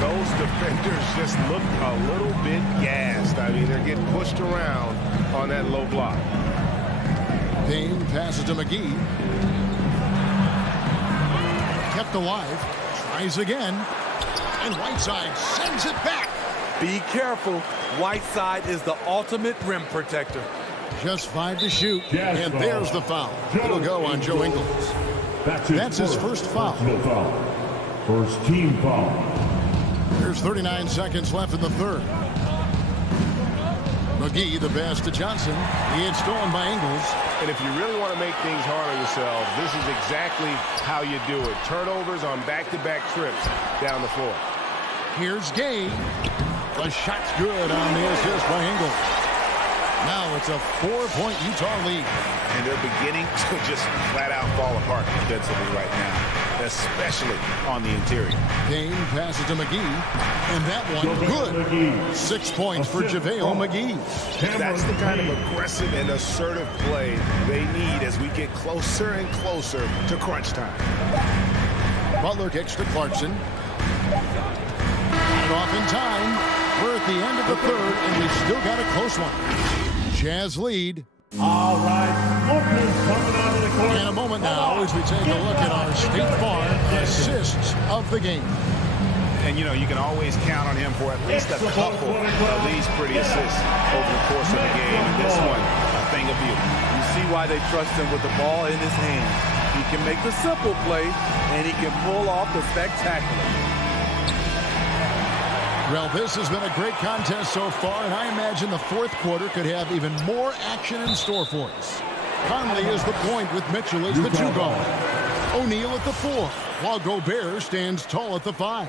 Those defenders just look a little bit gassed. I mean, they're getting pushed around on that low block. Payne passes to McGee. Kept alive. Tries again. And Whiteside sends it back. Be careful. Whiteside is the ultimate rim protector. Just 5 to shoot. And there's the foul. It'll go on Joe Ingles. That's his first foul. First team foul. There's 39 seconds left in the third. McGee, the pass to Johnson. He had stolen by Ingles. And if you really want to make things hard on yourself, this is exactly how you do it. Turnovers on back-to-back trips down the floor. Here's Gay. The shot's good on the assist by Ingles. Now it's a 4-point Utah lead. And they're beginning to just flat-out fall apart defensively right now, especially on the interior. Payne passes to McGee. And that one, good. 6 points for JaVale McGee. That's the kind of aggressive and assertive play they need as we get closer and closer to crunch time. Butler kicks to Clarkson. Got it off in time. We're at the end of the third, and we've still got a close one. Jazz lead. All right, Booker's coming out of the court. In a moment now as we take a look at our State Farm assists of the game. And, you know, you can always count on him for at least a couple of these pretty assists over the course of the game. And this one, a thing of beauty. You see why they trust him with the ball in his hands. He can make the simple play, and he can pull off the spectacular. Well, this has been a great contest so far, and I imagine the fourth quarter could have even more action in store for us. Conley is the point with Mitchell as the 2 guard. O'Neal at the 4, while Gobert stands tall at the 5.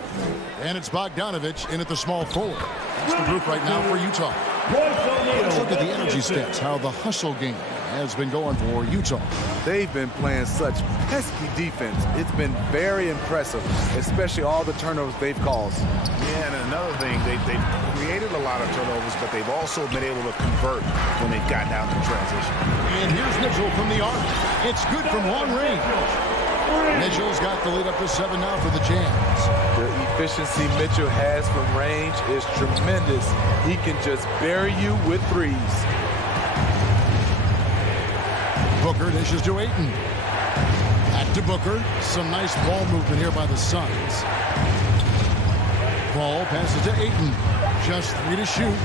And it's Bogdanovich in at the small forward. That's the group right now for Utah. Let's look at the energy stats, how the hustle game has been going for Utah. They've been playing such pesky defense. It's been very impressive, especially all the turnovers they've caused. Yeah, and another thing, they've created a lot of turnovers, but they've also been able to convert when they've gotten out in transition. And here's Mitchell from the arc. It's good from long range. Mitchell's got the lead up to 7 now for the Jazz. The efficiency Mitchell has from range is tremendous. He can just bury you with threes. Booker dishes to Ayton. Back to Booker. Some nice ball movement here by the Suns. Ball passes to Ayton. Just 3 to shoot.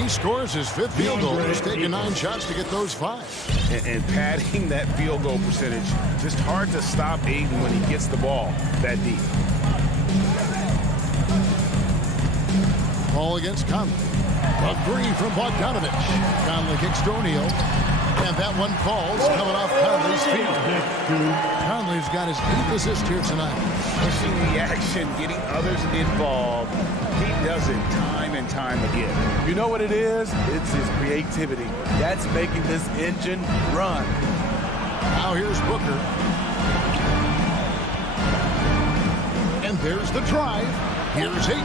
He scores his 5th field goal. He's taken 9 shots to get those 5. And padding that field goal percentage, just hard to stop Ayton when he gets the ball that deep. Ball against Conley. A 3 from Bogdanovich. Conley kicks to O'Neal. And that one falls coming off Conley's feet. Conley's got his 8th assist here tonight. Pushing the action, getting others involved. He does it time and time again. You know what it is? It's his creativity. That's making this engine run. Now here's Booker. And there's the drive. Here's Ayton.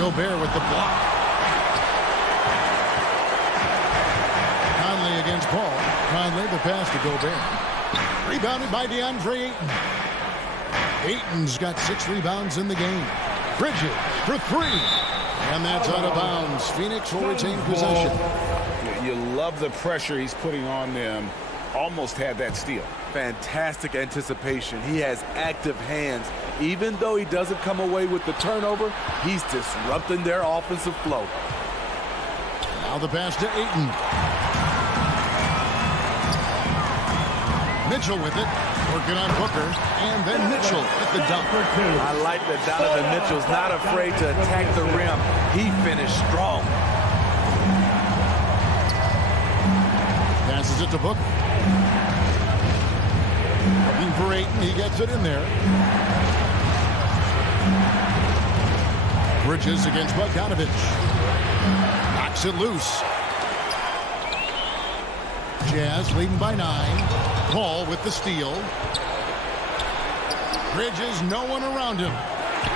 Gobert with the block. Conley against Paul. Conley, the pass to Gobert. Rebounded by DeAndre Ayton. Ayton's got 6 rebounds in the game. Bridges for 3. And that's out of bounds. Phoenix will retain possession. You love the pressure he's putting on them. Almost had that steal. Fantastic anticipation. He has active hands. Even though he doesn't come away with the turnover, he's disrupting their offensive flow. Now the pass to Ayton. Mitchell with it. Working on Booker. And then Mitchell with the dunk. I like that Donovan Mitchell's not afraid to attack the rim. He finished strong. Passes it to Booker. Looking for Ayton. He gets it in there. Bridges against Bogdanovich. Knocks it loose. Jazz leading by 9. Paul with the steal. Bridges, no one around him.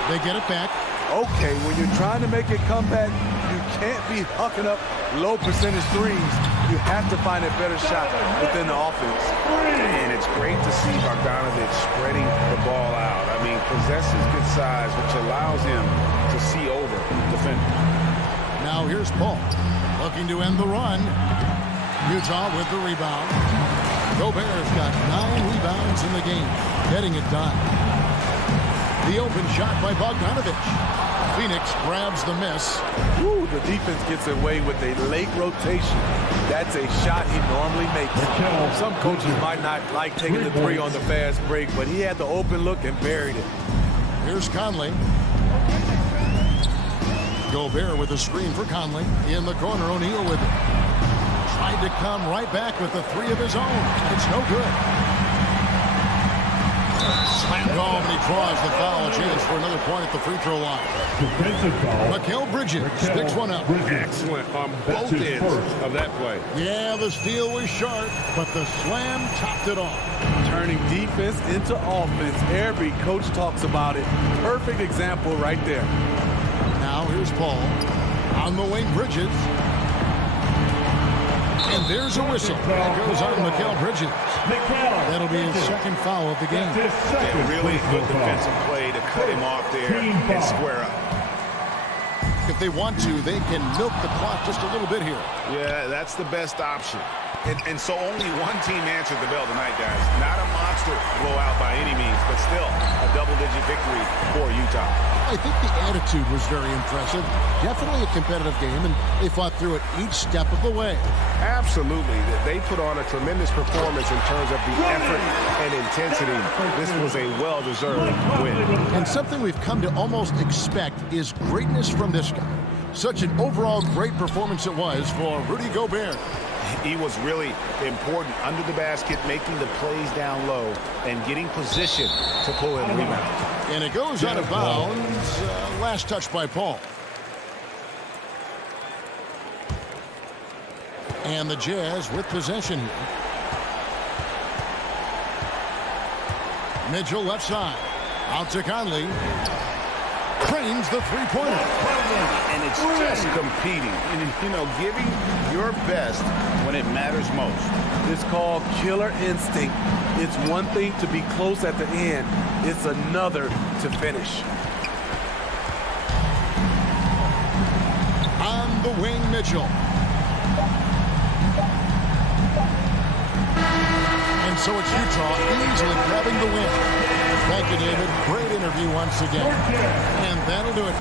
They get it back. Okay, when you're trying to make a comeback, you can't be hucking up low percentage threes. You have to find a better shot within the offense. And it's great to see Bogdanovich spreading the ball out. I mean, possesses good size, which allows him to see over defenders. Now here's Paul, looking to end the run. Utah with the rebound. Gobert's got 9 rebounds in the game, getting it done. The open shot by Bogdanovich. Phoenix grabs the miss. Ooh, the defense gets away with a late rotation. That's a shot he normally makes. Some coaches might not like taking the 3 on the fast break, but he had the open look and buried it. Here's Conley. Gobert with a screen for Conley. In the corner, O'Neal with it. Tried to come right back with the 3 of his own. It's no good. Slam call, and he draws the foul. Chance for another point at the free throw line. Defensive foul. Mikal Bridges picks one up. Excellent on both ends of that play. Yeah, the steal was sharp, but the slam topped it off. Turning defense into offense. Every coach talks about it. Perfect example right there. Now here's Paul. On the wing, Bridges. And there's a whistle. That goes on Mikal Bridges. That'll be his second foul of the game. Yeah, really good defensive play to cut him off there and square up. If they want to, they can milk the clock just a little bit here. Yeah, that's the best option. And so only one team answered the bell tonight, guys. Not a monster blowout by any means, but still a double-digit victory for Utah. I think the attitude was very impressive. Definitely a competitive game, and they fought through it each step of the way. Absolutely. They put on a tremendous performance in terms of the effort and intensity. This was a well-deserved win. And something we've come to almost expect is greatness from this guy. Such an overall great performance it was for Rudy Gobert. He was really important under the basket, making the plays down low and getting position to pull in rebounds. And it goes out of bounds. Last touch by Paul. And the Jazz with possession. Mitchell left side. Out to Conley. Cranes the three-pointer. And it's just competing. And, you know, giving your best when it matters most. It's called killer instinct. It's one thing to be close at the end. It's another to finish. On the wing, Mitchell. And so it's Utah easily grabbing the win. Thank you, David. Great interview once again. And that'll do it.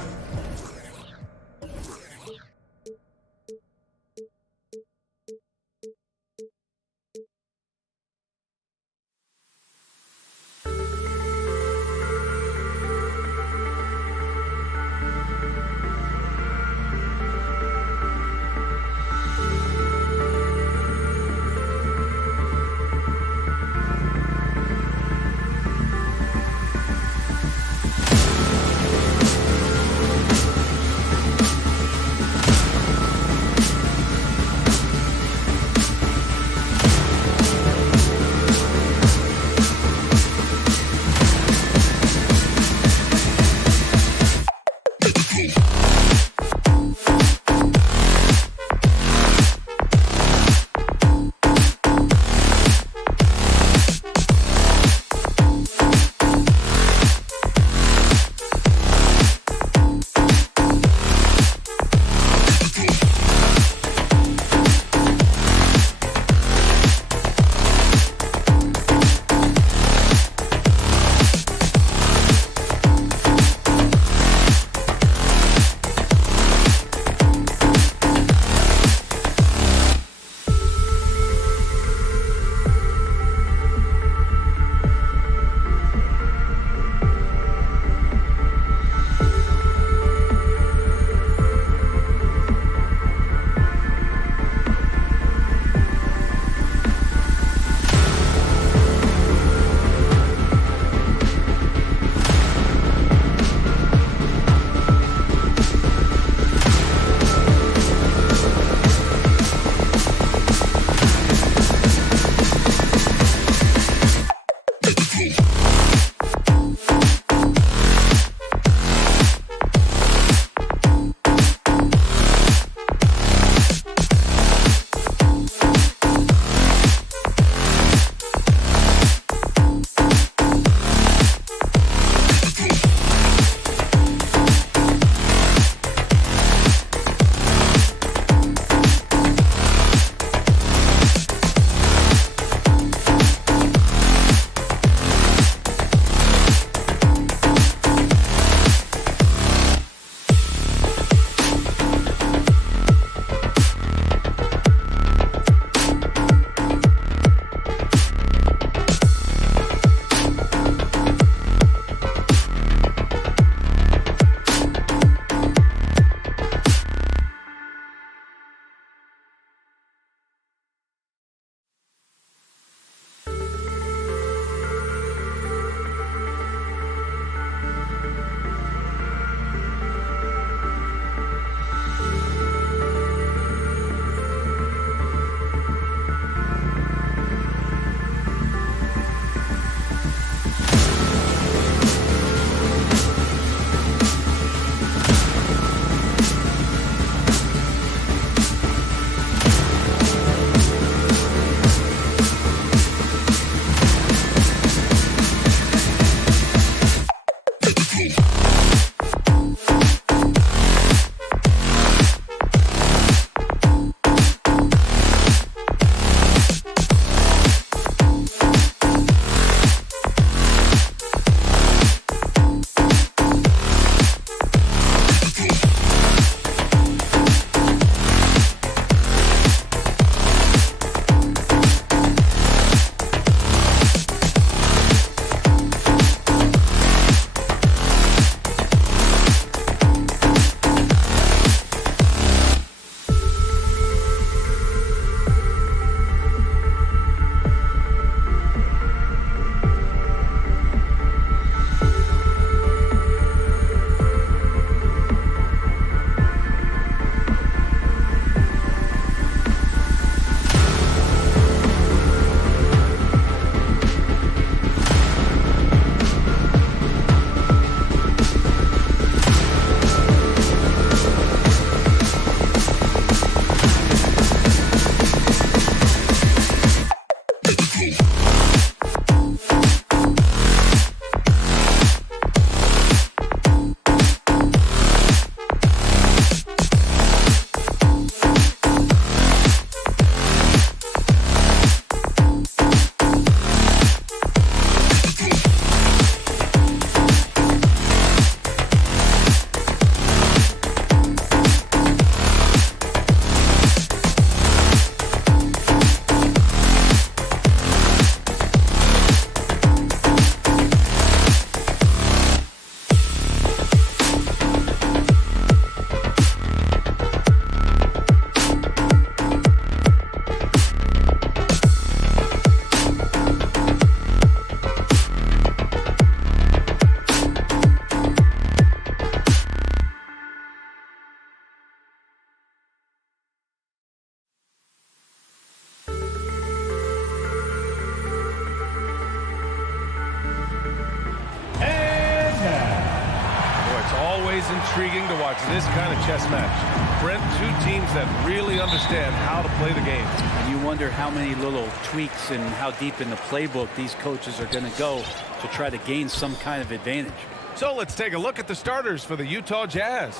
always intriguing to watch this kind of chess match. Brent, two teams that really understand how to play the game. And you wonder how many little tweaks and how deep in the playbook these coaches are going to go to try to gain some kind of advantage. So let's take a look at the starters for the Utah Jazz.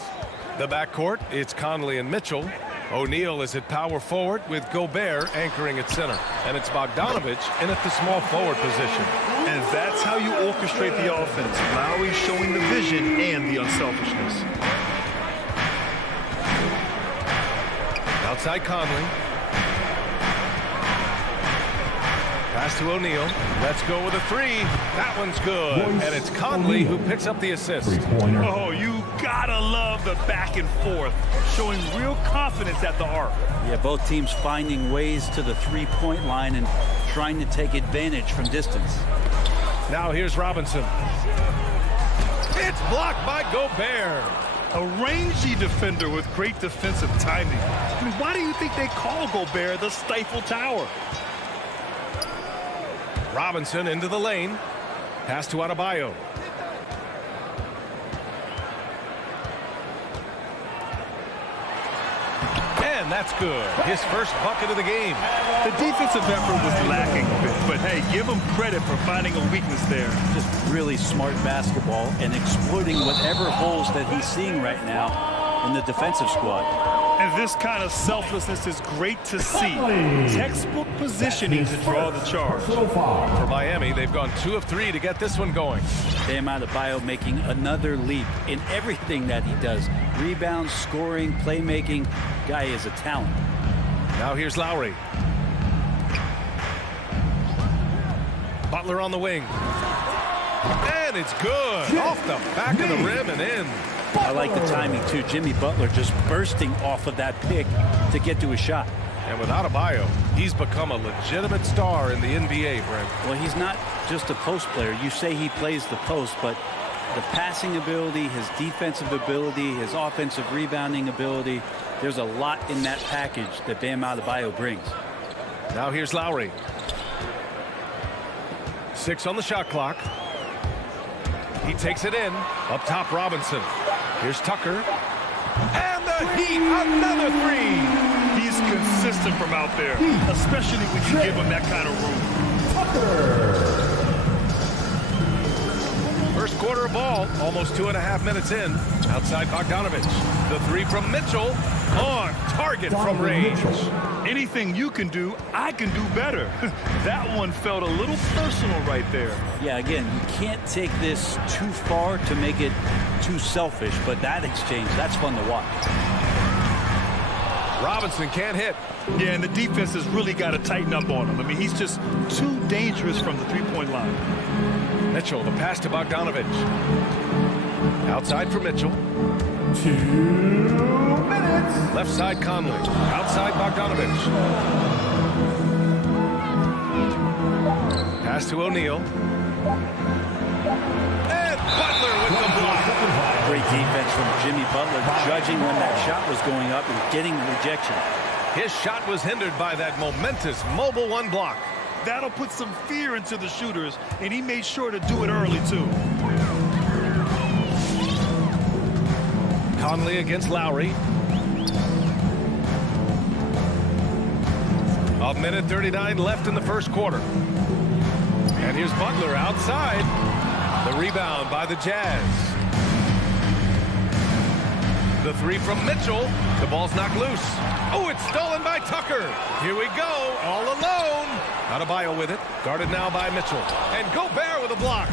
The backcourt, it's Conley and Mitchell. O'Neal is at power forward with Gobert anchoring at center. And it's Bogdanovich in at the small forward position. And that's how you orchestrate the offense. Lowry showing the vision and the unselfishness. Outside Conley. Pass to O'Neal. Let's go with a three. That one's good. And it's Conley who picks up the assist. Oh, you gotta love the back and forth, showing real confidence at the arc. Yeah, both teams finding ways to the three-point line and trying to take advantage from distance. Now here's Robinson. It's blocked by Gobert. A rangy defender with great defensive timing. I mean, why do you think they call Gobert the Stifle Tower? Robinson into the lane. Pass to Adebayo. And that's good. His first bucket of the game. The defensive effort was lacking a bit, but hey, give him credit for finding a weakness there. Just really smart basketball and exploiting whatever holes that he's seeing right now in the defensive squad. And this kind of selflessness is great to see. Textbook positioning to draw the charge. For Miami, they've gone 2 of 3 to get this one going. Bam Adebayo making another leap in everything that he does. Rebounds, scoring, playmaking. Guy is a talent. Now here's Lowry. Butler on the wing. And it's good. Off the back of the rim and in. I like the timing, too. Jimmy Butler just bursting off of that pick to get to a shot. And with Adebayo, he's become a legitimate star in the NBA, Brent. Well, he's not just a post player. You say he plays the post, but the passing ability, his defensive ability, his offensive rebounding ability, there's a lot in that package that Bam Adebayo brings. Now here's Lowry. 6 on the shot clock. He takes it in. Up top, Robinson. Here's Tucker. And the Heat, another three. He's consistent from out there, especially when you give him that kind of room. First quarter of ball, almost 2.5 minutes in. Outside Bogdanovich. The three from Mitchell. On target from range. Anything you can do, I can do better. That one felt a little personal right there. Yeah, again, you can't take this too far to make it too selfish, but that exchange, that's fun to watch. Robinson can't hit. Yeah, and the defense has really got to tighten up on him. I mean, he's just too dangerous from the three-point line. Mitchell, the pass to Bogdanovich. Outside for Mitchell. 2 minutes. Left side Conley. Outside Bogdanovich. Pass to O'Neal. And Butler with the block. Great defense from Jimmy Butler, judging when that shot was going up and getting the rejection. His shot was hindered by that momentous mobile one block. That'll put some fear into the shooters, and he made sure to do it early, too. Conley against Lowry. 1:39 left in the first quarter. And here's Butler outside. The rebound by the Jazz. The three from Mitchell. The ball's knocked loose. Oh, it's stolen by Tucker. Here we go, all alone. Adebayo with it. Guarded now by Mitchell. And Gobert with a block.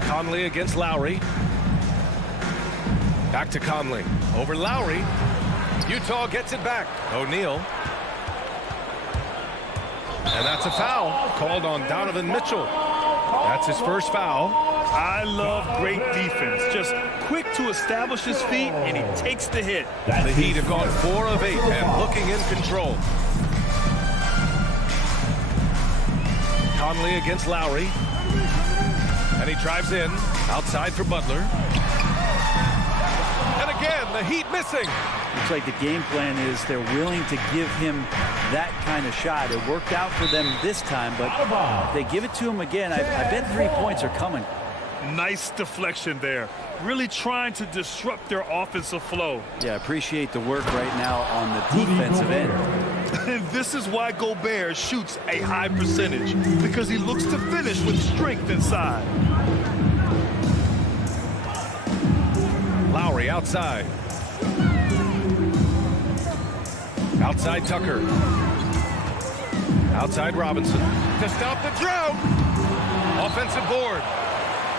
Conley against Lowry. Back to Conley. Over Lowry. Utah gets it back. O'Neal. And that's a foul called on Donovan Mitchell. That's his first foul. I love great defense. Just quick to establish his feet, and he takes the hit. The Heat have gone 4 of 8 and looking in control. Conley against Lowry. And he drives in. Outside for Butler. And again, the Heat missing. Looks like the game plan is they're willing to give him that kind of shot. It worked out for them this time, but if they give it to him again, I bet 3 points are coming. Nice deflection there. Really trying to disrupt their offensive flow. Yeah, appreciate the work right now on the defensive end. And this is why Gobert shoots a high percentage, because he looks to finish with strength inside. Lowry outside. Outside Tucker. Outside Robinson. To stop the drought. Offensive board.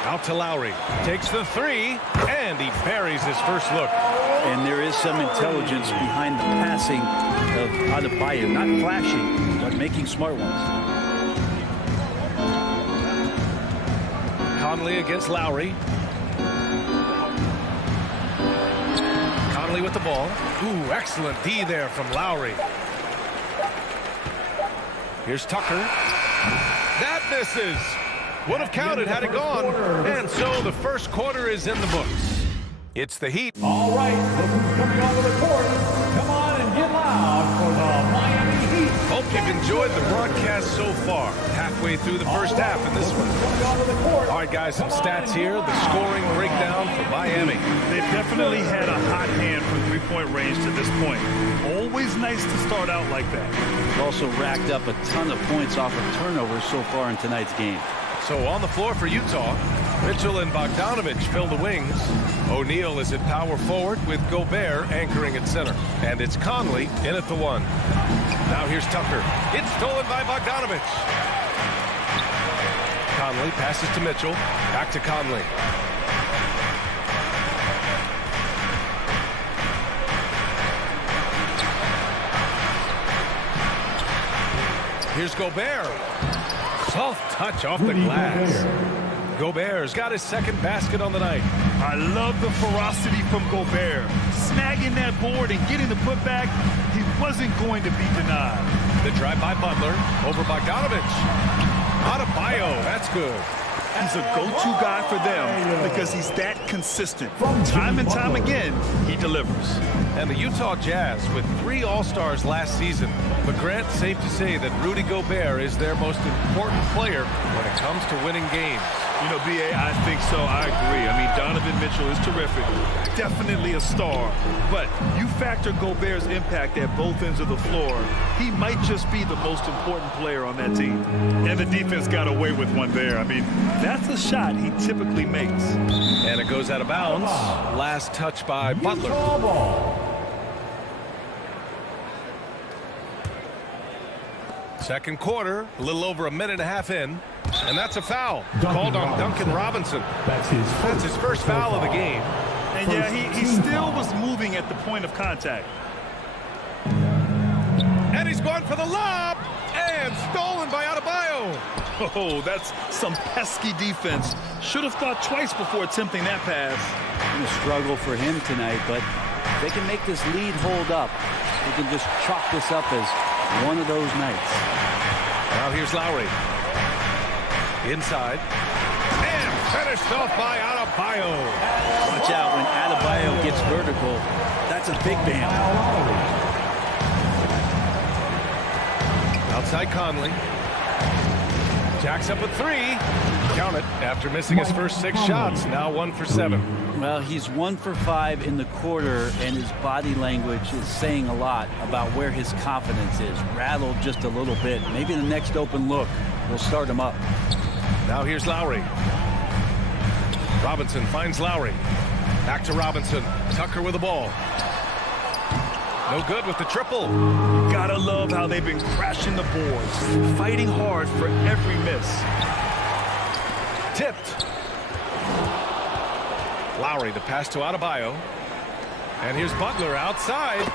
Out to Lowry. Takes the three, and he buries his first look. And there is some intelligence behind the passing of Adebayo. Not flashing, but making smart ones. Conley against Lowry. Conley with the ball. Ooh, excellent D there from Lowry. Here's Tucker. That misses. Would have counted had it gone. And so the first quarter is in the books. It's the Heat. All right, look who's coming onto the court. Come on and get loud for the Miami Heat. Hope you've enjoyed the broadcast so far. Halfway through the first half in this one. All right, guys, some stats here. The scoring breakdown for Miami. They've definitely had a hot hand from three-point range to this point. Always nice to start out like that. They've also racked up a ton of points off of turnovers so far in tonight's game. So on the floor for Utah, Mitchell and Bogdanovich fill the wings. O'Neal is at power forward with Gobert anchoring at center. And it's Conley in at the one. Now here's Tucker. It's stolen by Bogdanovich. Conley passes to Mitchell. Back to Conley. Here's Gobert. Soft touch off the glass. Gobert's got his second basket on the night. I love the ferocity from Gobert. Snagging that board and getting the putback, he wasn't going to be denied. The drive by Butler over Bogdanovich. Adebayo, that's good. He's a go-to guy for them because he's that consistent. Time and time again, he delivers. And the Utah Jazz with 3 All-Stars last season. But Grant, safe to say that Rudy Gobert is their most important player when it comes to winning games. You know, B.A., I think so. I agree. I mean, Donovan Mitchell is terrific. Definitely a star. But you factor Gobert's impact at both ends of the floor, he might just be the most important player on that team. And the defense got away with one there. I mean, that's a shot he typically makes. And it goes out of bounds. Last touch by Butler. Second quarter, a little over a minute and a half in. And that's a foul called on Duncan Robinson. That's his first foul of the game. And yeah, he still was moving at the point of contact. And he's going for the lob. And stolen by Adebayo. Oh, that's some pesky defense. Should have thought twice before attempting that pass. It's a struggle for him tonight, but if they can make this lead hold up, they can just chalk this up as one of those nights. Now here's Lowry. Inside. And finished off by Adebayo. Watch out when Adebayo gets vertical. That's a big bam. Outside Conley. Jacks up a 3. Count it after missing his first 6 shots. Now 1 for 7. Well, he's 1 for 5 in the quarter, and his body language is saying a lot about where his confidence is. Rattled just a little bit. Maybe the next open look will start him up. Now here's Lowry. Robinson finds Lowry. Back to Robinson. Tucker with the ball. No good with the triple. Gotta love how they've been crashing the boards, fighting hard for every miss. Tipped. Lowry, the pass to Adebayo. And here's Butler outside.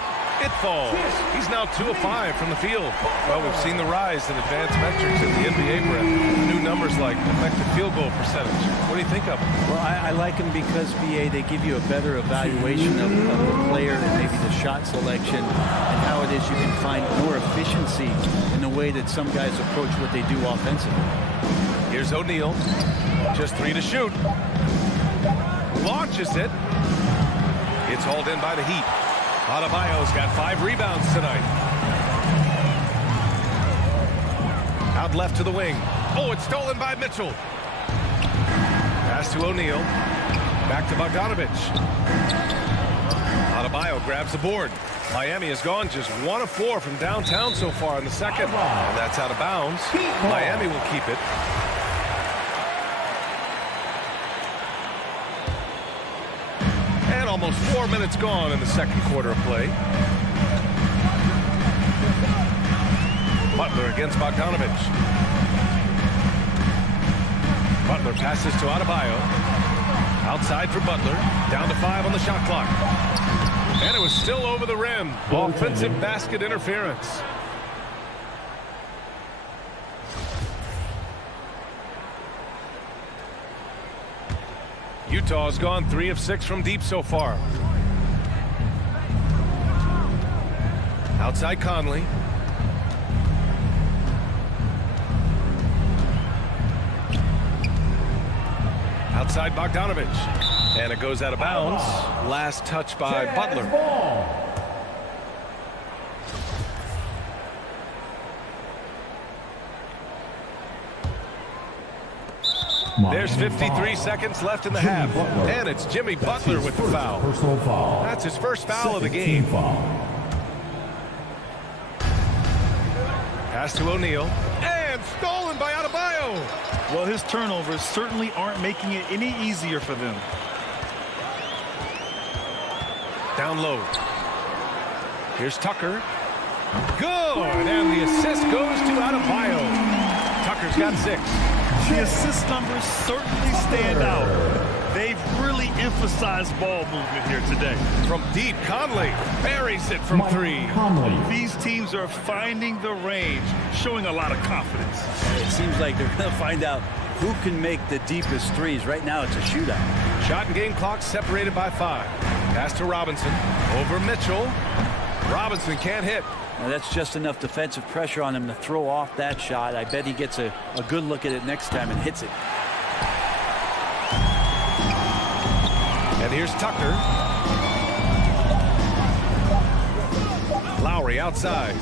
It falls. He's now 2 of 5 from the field. Well, we've seen the rise in advanced metrics in the NBA, Brett. New numbers like effective field goal percentage. What do you think of them? Well, I like them because, BA, they give you a better evaluation of the player and maybe the shot selection and how it is you can find more efficiency in the way that some guys approach what they do offensively. Here's O'Neal. Just 3 to shoot. Launches it. It's hauled in by the Heat. Adebayo's got 5 rebounds tonight. Out left to the wing. Oh, it's stolen by Mitchell. Pass to O'Neal. Back to Bogdanovich. Adebayo grabs the board. Miami has gone just 1 of 4 from downtown so far in the second. And that's out of bounds. Miami will keep it. And almost 4 minutes gone in the second quarter of play. Butler against Bogdanovich. Butler passes to Adebayo. Outside for Butler. Down to 5 on the shot clock. And it was still over the rim. Offensive basket interference. Utah's gone 3 of 6 from deep so far. Outside Conley. Outside Bogdanovich. And it goes out of bounds. Last touch by Butler. There's 53 seconds left in the half. And it's Jimmy Butler with the foul. That's his first foul of the game. Pass to O'Neal. And stolen by Adebayo. Well, his turnovers certainly aren't making it any easier for them. Down low. Here's Tucker. Good. And the assist goes to Adebayo. Tucker's got 6. The assist numbers certainly stand out. They've really emphasized ball movement here today. From deep, Conley buries it from 3. These teams are finding the range, showing a lot of confidence. It seems like they're going to find out who can make the deepest threes. Right now, it's a shootout. Shot and game clock separated by 5. Pass to Robinson. Over Mitchell. Robinson can't hit. Now, that's just enough defensive pressure on him to throw off that shot. I bet he gets a good look at it next time and hits it. And here's Tucker. Lowry outside.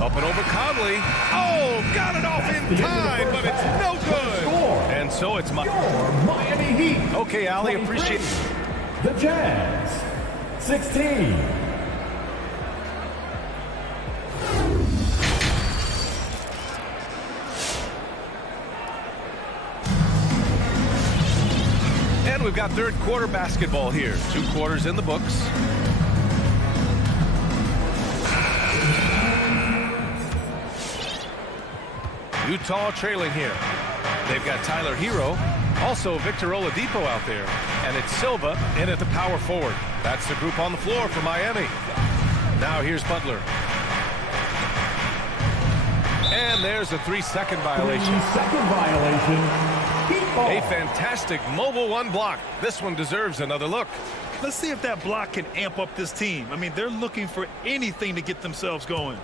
Up and over Conley. Oh, got it off in time, but it's no good. And so it's Miami Heat. Okay, Ali, appreciate it. The Jazz, 16. And we've got third quarter basketball here. 2 quarters in the books. Utah trailing here. They've got Tyler Hero, also Victor Oladipo out there, and it's Silva in at the power forward. That's the group on the floor for Miami. Now here's Butler. And there's a 3-second violation. 3-second violation. A fantastic mobile 1 block. This one deserves another look. Let's see if that block can amp up this team. I mean, they're looking for anything to get themselves going.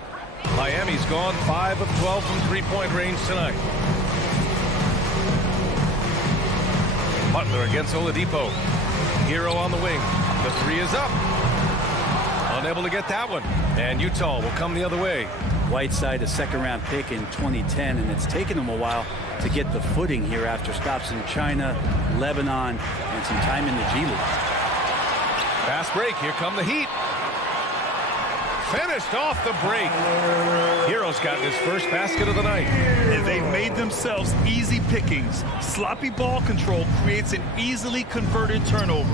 Miami's gone 5 of 12 from 3-point range tonight. Butler against Oladipo. Hero on the wing. The 3 is up. Unable to get that one. And Utah will come the other way. Whiteside, a second-round pick in 2010, and it's taken him a while to get the footing here after stops in China, Lebanon, and some time in the G League. Fast break. Here come the Heat. Finished off the break. Hero's got his first basket of the night. And they've made themselves easy pickings. Sloppy ball control creates an easily converted turnover.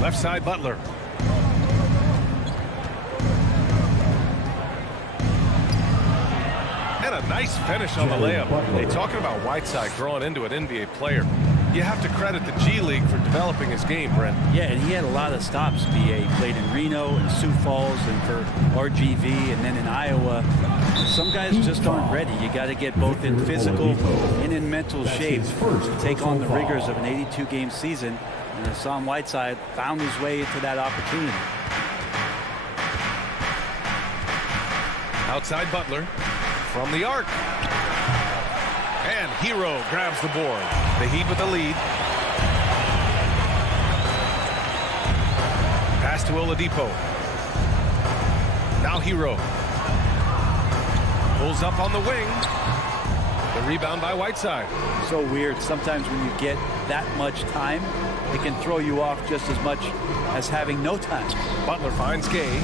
Left side, Butler. And a nice finish on the layup. They talking about Whiteside growing into an NBA player. You have to credit the G League for developing his game, Brent. Yeah, and he had a lot of stops. He played in Reno and Sioux Falls and for RGV and then in Iowa. Some guys just aren't ready. You got to get both in physical and in mental shape to take on the rigors of an 82-game season. And Hassan Whiteside found his way into that opportunity. Outside Butler from the arc. And Hero grabs the board. The Heat with the lead. Pass to Oladipo. Now Hero. Pulls up on the wing. The rebound by Whiteside. So weird. Sometimes when you get that much time, it can throw you off just as much as having no time. Butler finds Gay.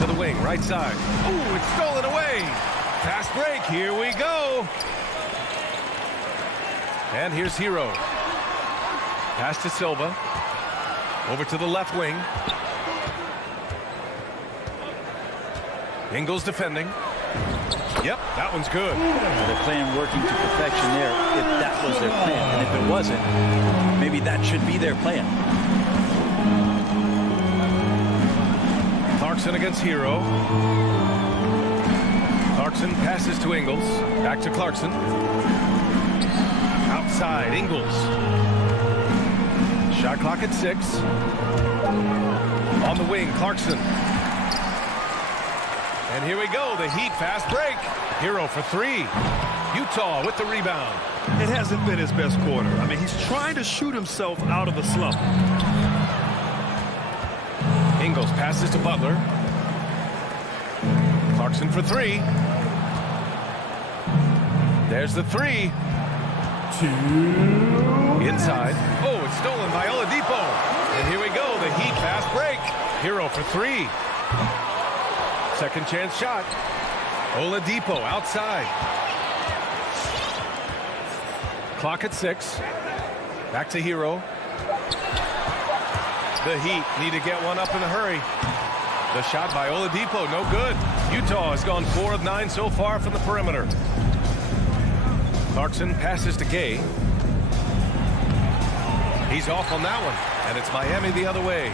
To the wing, right side. Ooh, it's stolen away. Fast break, here we go. And here's Hero. Pass to Silva. Over to the left wing. Ingles defending. Yep, that one's good. Their plan working to perfection there, if that was their plan. And if it wasn't, maybe that should be their plan. Clarkson against Hero. Clarkson passes to Ingles. Back to Clarkson. Outside, Ingles. Shot clock at 6. On the wing, Clarkson. And here we go, the Heat fast break. Hero for 3. Utah with the rebound. It hasn't been his best quarter. I mean, he's trying to shoot himself out of a slump. Ingles passes to Butler. Clarkson for 3. There's the 3. 2. Inside. Oh, it's stolen by Oladipo. And here we go, the Heat fast break. Hero for 3. Second chance shot. Oladipo outside. Clock at 6. Back to Hero. The Heat need to get one up in a hurry. The shot by Oladipo, no good. Utah has gone 4 of 9 so far from the perimeter. Clarkson passes to Gay. He's off on that one, and it's Miami the other way.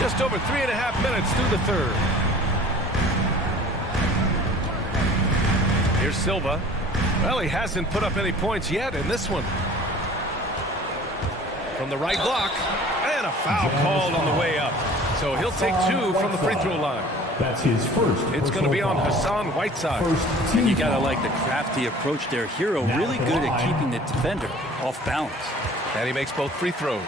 Just over 3.5 minutes through the third. Here's Silva. Well, he hasn't put up any points yet in this one. From the right block, and a foul called on the way up. So he'll take 2 from the free throw line. That's his first. It's going to be on Hassan Whiteside. And you got to like the crafty approach there. Hero really good at keeping the defender off balance. And he makes both free throws.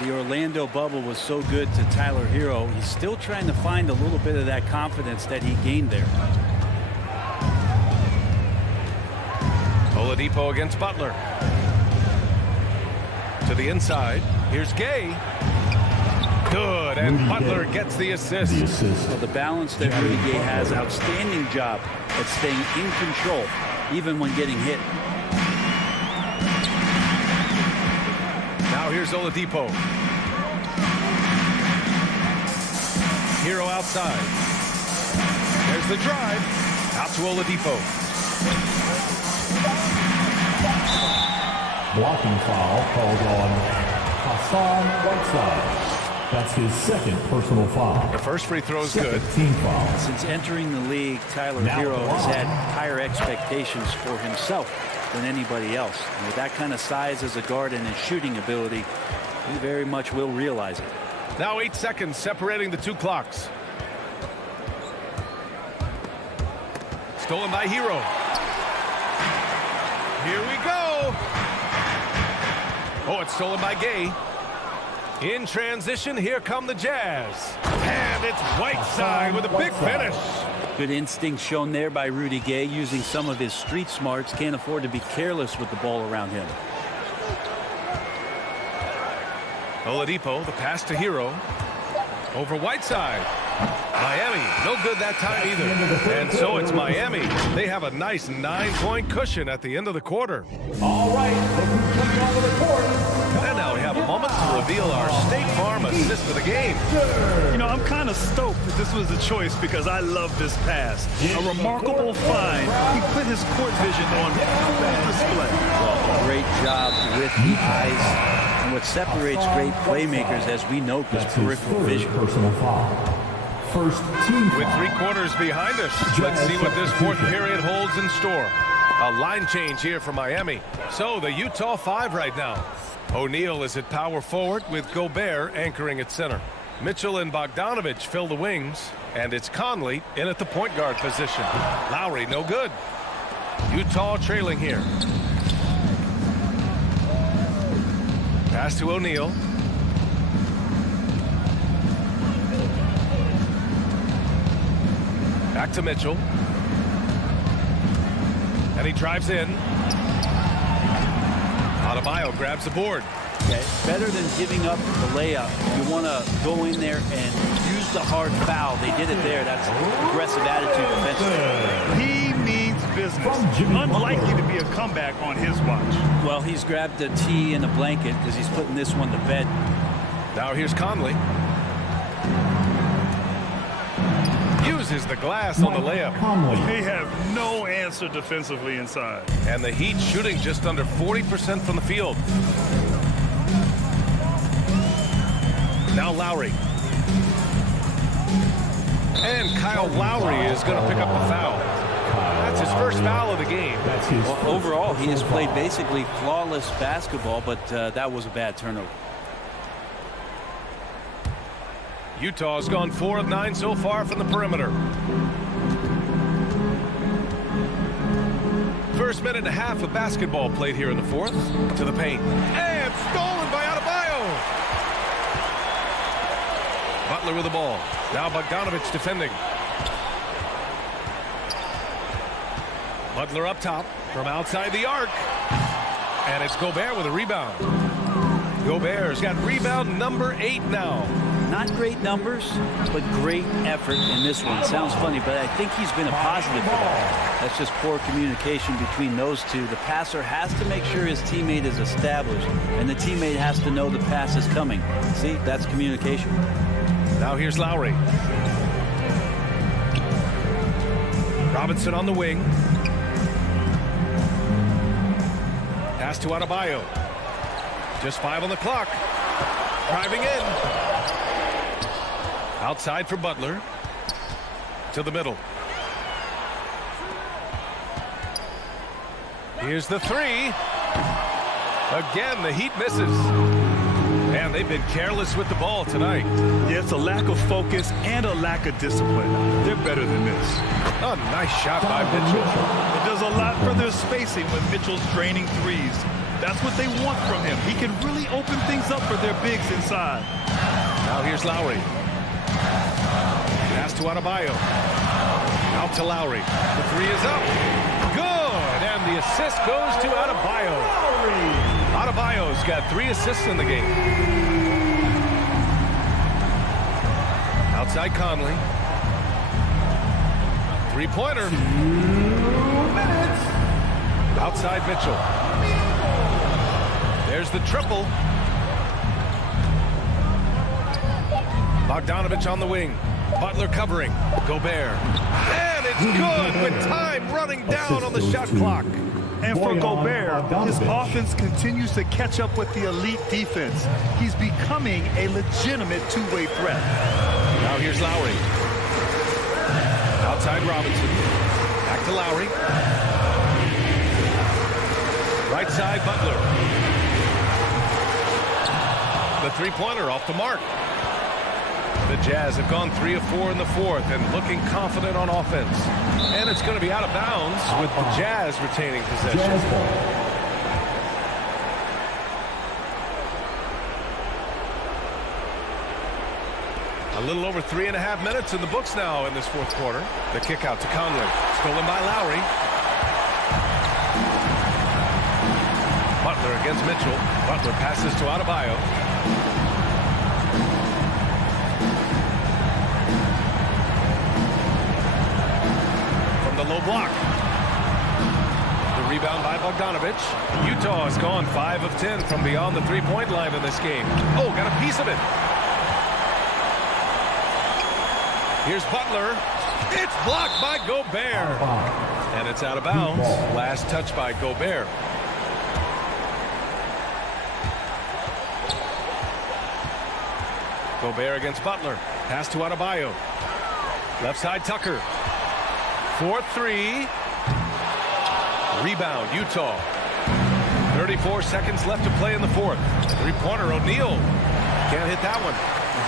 The Orlando bubble was so good to Tyler Hero. He's still trying to find a little bit of that confidence that he gained there. Oladipo against Butler. To the inside. Here's Gay. Good, and Butler gets the assist. Well, the balance that Rudy Gay has, outstanding job at staying in control, even when getting hit. Now here's Oladipo. Hero outside. There's the drive. Out to Oladipo. Blocking foul called on Hassan Whiteside. That's his second personal foul. The first free throw is good. Team foul. Since entering the league, Tyler Hero has had higher expectations for himself than anybody else. And with that kind of size as a guard and his shooting ability, he very much will realize it. Now 8 seconds separating the 2 clocks. Stolen by Hero. Here we go. Oh, it's stolen by Gay. In transition, here come the Jazz. And it's Whiteside with a big finish. Good instinct shown there by Rudy Gay, using some of his street smarts. Can't afford to be careless with the ball around him. Oladipo, the pass to Hero. Over Whiteside. Miami, no good that time either. And so it's Miami. They have a nice 9-point cushion at the end of the quarter. All right, coming onto the court. And now we have a moment to reveal our State Farm assist of the game. You know, I'm kind of stoked that this was the choice because I love this pass. A remarkable find. He put his court vision on full display. Well, great job with the eyes. And what separates great playmakers, as we know, is peripheral vision. Personal foul. First team foul. With 3 quarters behind us, let's see what this fourth period holds in store. A line change here for Miami. So the Utah 5 right now. O'Neal is at power forward with Gobert anchoring at center. Mitchell and Bogdanovich fill the wings, and it's Conley in at the point guard position. Lowry no good. Utah trailing here. Pass to O'Neal. Back to Mitchell. And he drives in. Adebayo grabs the board. Okay. Better than giving up the layup. You want to go in there and use the hard foul. They did it there. That's aggressive attitude defensively. He means business. Unlikely to be a comeback on his watch. Well, he's grabbed the tee and the blanket because he's putting this one to bed. Now here's Conley. Uses the glass on the layup. They have no answer defensively inside. And the Heat shooting just under 40% from the field. Now Lowry. And Kyle Lowry is going to pick up the foul. That's his first foul of the game. Well, overall, he has played basically flawless basketball, but that was a bad turnover. Utah's gone 4 of 9 so far from the perimeter. First minute and a half of basketball played here in the fourth. To the paint. And stolen by Adebayo. Butler with the ball. Now Bogdanovich defending. Butler up top from outside the arc. And it's Gobert with a rebound. Gobert's got rebound number 8 now. Not great numbers, but great effort in this one. Sounds funny, but I think he's been a positive for that. That's just poor communication between those two. The passer has to make sure his teammate is established, and the teammate has to know the pass is coming. See, that's communication. Now here's Lowry. Robinson on the wing. Pass to Adebayo. Just 5 on the clock. Driving in. Outside for Butler. To the middle. Here's the 3. Again, the Heat misses. Man, they've been careless with the ball tonight. Yeah, it's a lack of focus and a lack of discipline. They're better than this. A nice shot by Mitchell. It does a lot for their spacing when Mitchell's draining threes. That's what they want from him. He can really open things up for their bigs inside. Now here's Lowry. Pass to Adebayo. Out to Lowry. The 3 is up. Good. And the assist goes to Adebayo. Adebayo's got 3 assists in the game. Outside Conley. 3-pointer. Outside Mitchell. There's the triple. Bogdanovich on the wing. Butler covering. Gobert. And it's good with time running down on the shot clock. And for Gobert, his offense continues to catch up with the elite defense. He's becoming a legitimate two-way threat. Now here's Lowry. Outside Robinson. Back to Lowry. Right side Butler. The 3-pointer off the mark. The Jazz have gone 3 of 4 in the fourth and looking confident on offense. And it's going to be out of bounds with the Jazz retaining possession. A little over 3.5 minutes in the books now in this fourth quarter. The kick out to Conley. Stolen by Lowry. Butler against Mitchell. Butler passes to Adebayo. From the low block. The rebound by Bogdanovich. Utah has gone 5 of 10 from beyond the 3-point line in this game. Oh, got a piece of it. Here's Butler. It's blocked by Gobert. And it's out of bounds. Last touch by Gobert. Gobert against Butler. Pass to Adebayo. Left side Tucker. 4-3. Rebound Utah. 34 seconds left to play in the fourth. 3-pointer O'Neal. Can't hit that one.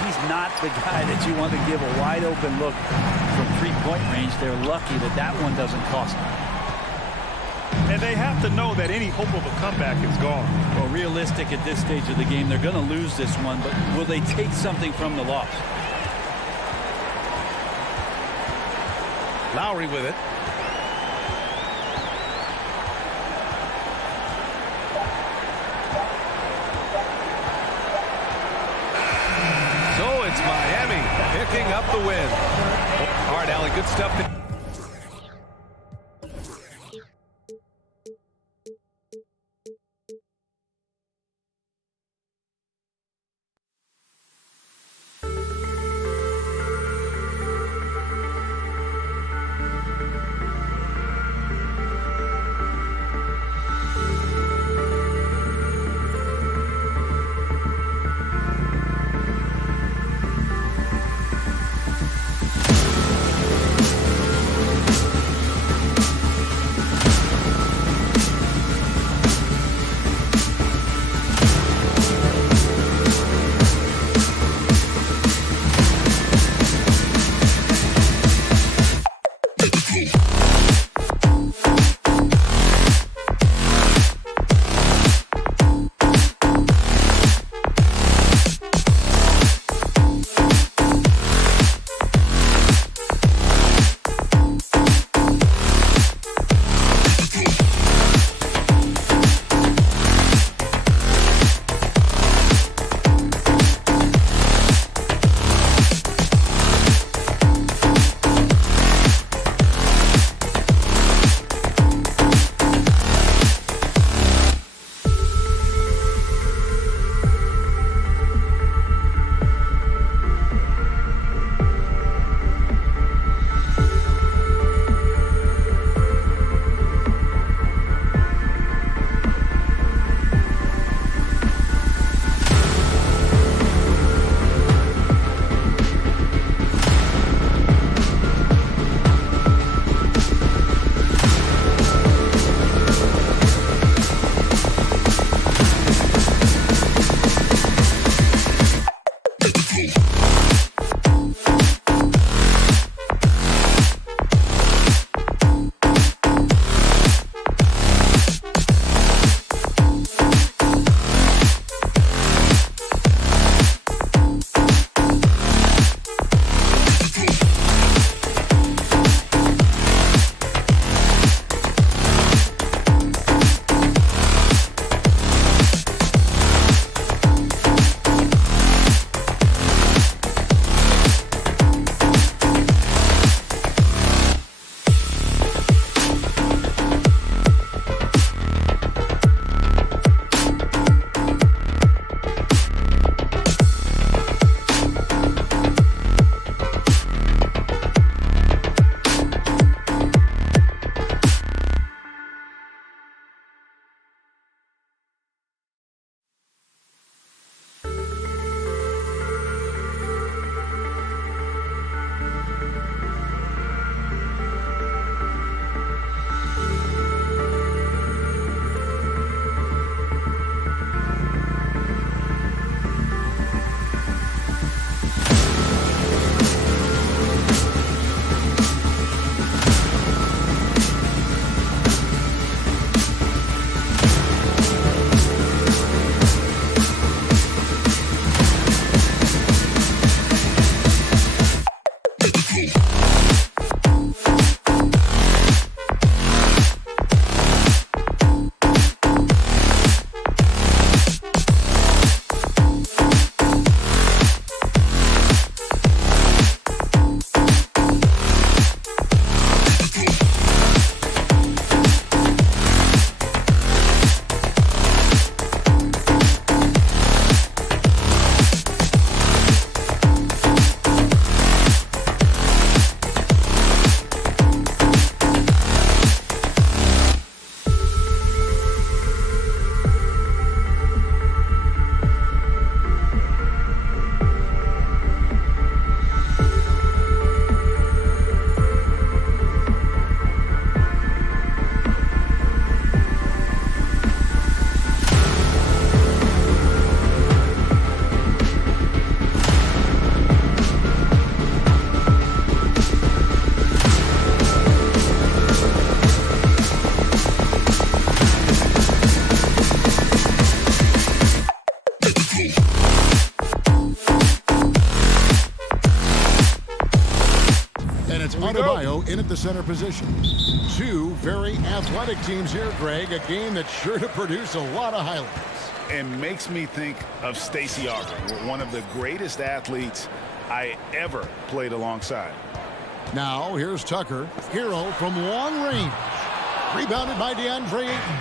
He's not the guy that you want to give a wide open look from 3-point range. They're lucky that that one doesn't cost them. And they have to know that any hope of a comeback is gone. Well, realistic at this stage of the game, they're going to lose this one, but will they take something from the loss? Lowry with it. So it's Miami picking up the win. All right, Allie, good stuff. Adebayo in at the center position. Two very athletic teams here, Greg. A game that's sure to produce a lot of highlights. And makes me think of Stacey Augmon, one of the greatest athletes I ever played alongside. Now, here's Tucker. Hero from long range. Rebounded by DeAndre Ayton.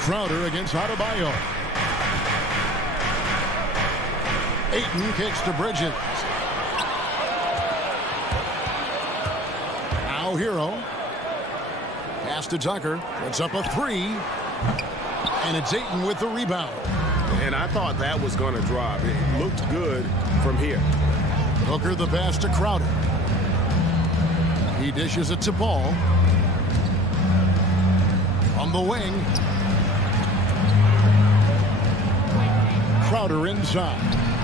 Crowder against Adebayo. Ayton kicks to Bridges. Now Hero. Pass to Tucker. Puts up a three. And it's Ayton with the rebound. And I thought that was going to drop. It looked good from here. Booker the pass to Crowder. He dishes it to Paul. On the wing. Crowder inside.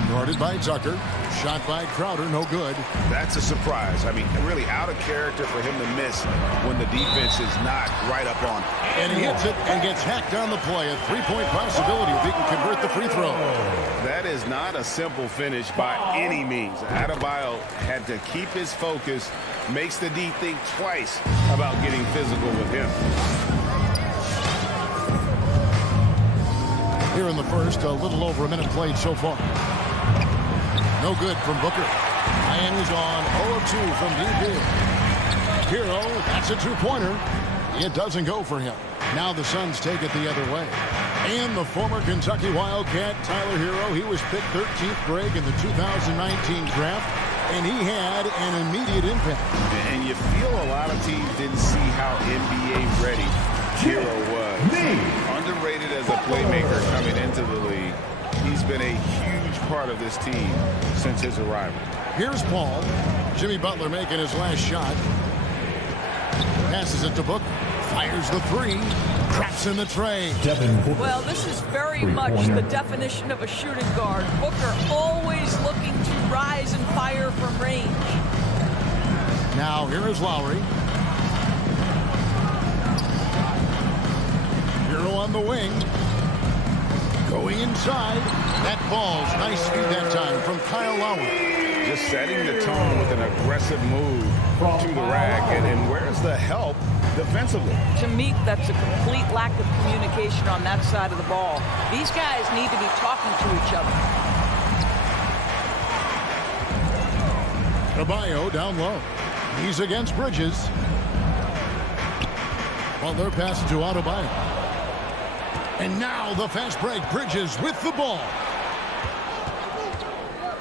Guarded by Tucker. Shot by Crowder, no good. That's a surprise. I mean, really out of character for him to miss when the defense is not right up on him. And he hits it and gets hacked on the play. A three-point possibility if he can convert the free throw. That is not a simple finish by any means. Adebayo had to keep his focus, makes the D think twice about getting physical with him. Here in the first, a little over a minute played so far. No good from Booker. Miami's on 0 of 2 from deep. Hero, that's a two-pointer. It doesn't go for him. Now the Suns take it the other way. And the former Kentucky Wildcat, Tyler Hero, he was picked 13th, Greg, in the 2019 draft, and he had an immediate impact. And you feel a lot of teams didn't see how NBA ready Hero was. Underrated as a playmaker coming into the league. He's been a huge part of this team since his arrival. Here's Paul. Jimmy Butler making his last shot. Passes it to Booker. Fires the three. Traps in the tray. Well, this is very much the definition of a shooting guard. Booker always looking to rise and fire from range. Now here is Lowry. Hero on the wing. Going inside. That falls. Nice speed that time from Kyle Lowry. Just setting the tone with an aggressive move to the rack. And where's the help defensively? To me, that's a complete lack of communication on that side of the ball. These guys need to be talking to each other. Adebayo down low. He's against Bridges. Butler passes to Adebayo. And now the fast break. Bridges with the ball.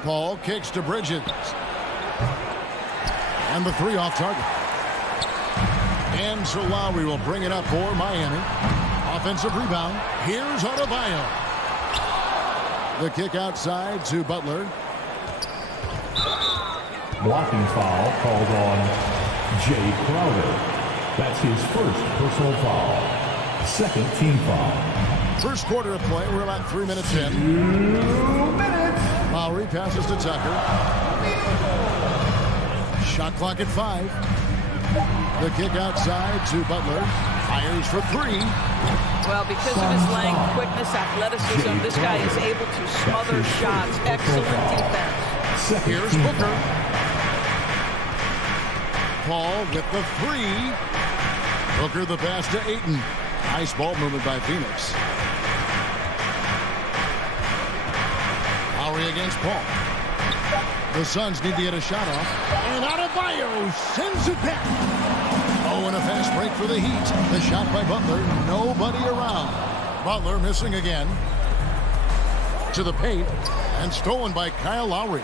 Paul kicks to Bridges. And the three off target. And so Lowry will bring it up for Miami. Offensive rebound. Here's Adebayo. The kick outside to Butler. Blocking foul called on Jay Crowder. That's his first personal foul. Second team foul. First quarter of play. We're about 3 minutes in. 2 minutes. Lowry passes to Tucker. Shot clock at 5. The kick outside to Butler. Fires for three. Well, because of his length, quickness, athleticism, this guy is able to smother shots. Excellent defense. Here's Booker. Paul with the three. Booker the pass to Ayton. Nice ball movement by Phoenix. Lowry against Paul. The Suns need to get a shot off. And Adebayo sends it back. Oh, and a fast break for the Heat. The shot by Butler. Nobody around. Butler missing again. To the paint. And stolen by Kyle Lowry.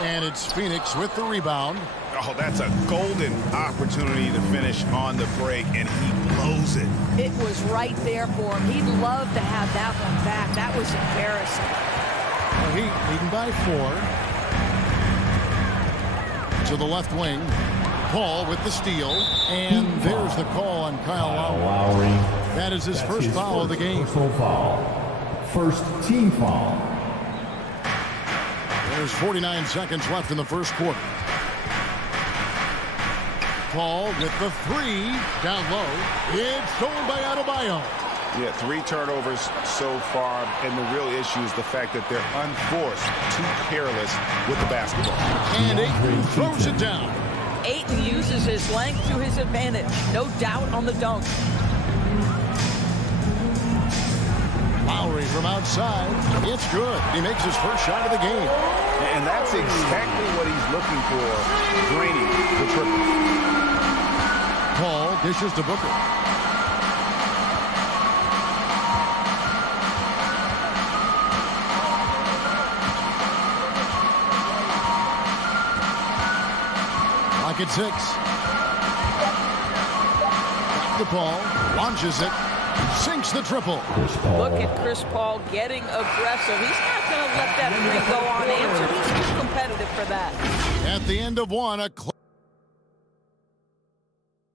And it's Phoenix with the rebound. Oh, that's a golden opportunity to finish on the break, and he blows it. It was right there for him. He'd love to have that one back. That was embarrassing. The Heat leading by 4. To the left wing. Paul with the steal. And there's the call on Kyle Lowry. That is his first foul of the game. Personal foul. First team foul. There's 49 seconds left in the first quarter. Paul with the three. Down low. It's stolen by Adebayo. Yeah, 3 turnovers so far, and the real issue is the fact that they're unforced, too careless with the basketball. And Ayton throws it down. Ayton uses his length to his advantage. No doubt on the dunk. Lowry from outside. It's good. He makes his first shot of the game. And that's exactly what he's looking for, draining the triple. Paul dishes to Booker. Lock at 6. Back to Paul. Launches it. Sinks the triple. Look at Chris Paul getting aggressive. He's not going to let that three go unanswered. He's too competitive for that. At the end of one, a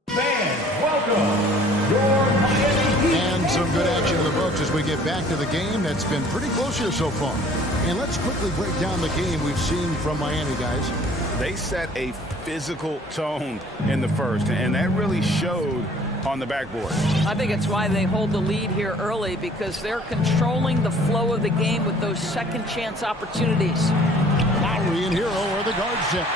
Fans, welcome your Miami Heat. and some good action in the books as we get back to the game that's been pretty close here so far. And let's quickly break down the game we've seen from Miami, guys. They set a physical tone in the first, and that really showed on the backboard. I think it's why they hold the lead here early, because they're controlling the flow of the game with those second chance opportunities. Lowry and Hero are the guard set.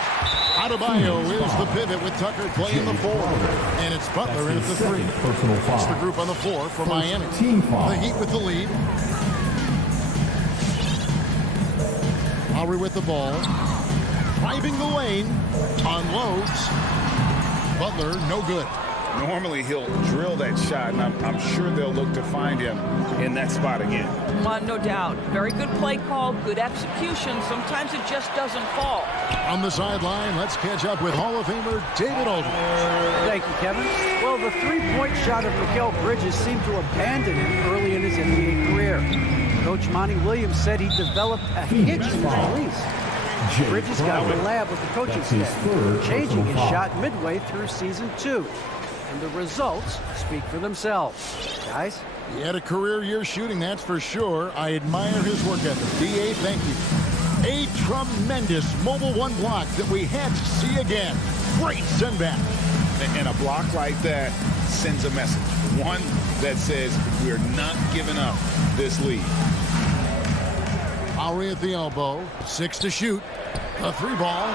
Adebayo is the pivot with Tucker playing the 4. And it's Butler in at the 3. Personal foul. It's the group on the floor for Miami. Team foul. The Heat with the lead. Lowry with the ball. Driving the lane. Unloads. Butler, no good. Normally he'll drill that shot, and I'm sure they'll look to find him in that spot again. No doubt. Very good play call, good execution. Sometimes it just doesn't fall. On the sideline, let's catch up with Hall of Famer David Aldridge. Thank you, Kevin. Well, the three-point shot of Mikal Bridges seemed to abandon him early in his NBA career. Coach Monty Williams said he developed a hitch in his release. Bridges got in the lab with the coaching staff, changing his shot midway through season 2. And the results speak for themselves. Guys? He had a career year shooting, that's for sure. I admire his work ethic. D.A., thank you. A tremendous mobile 1 block that we had to see again. Great send back. And a block like that sends a message. One that says we're not giving up this lead. Lowry at the elbow. 6 to shoot. A 3 ball.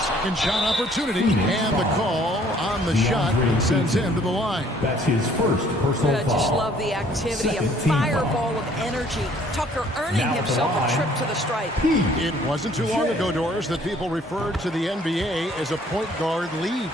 Second shot opportunity. And the call on the shot sends him to the line. That's his first personal I foul. just love the activity, a fireball of energy. Tucker earning himself a trip to the stripe. It wasn't too long ago, Doris, that people referred to the NBA as a point guard league.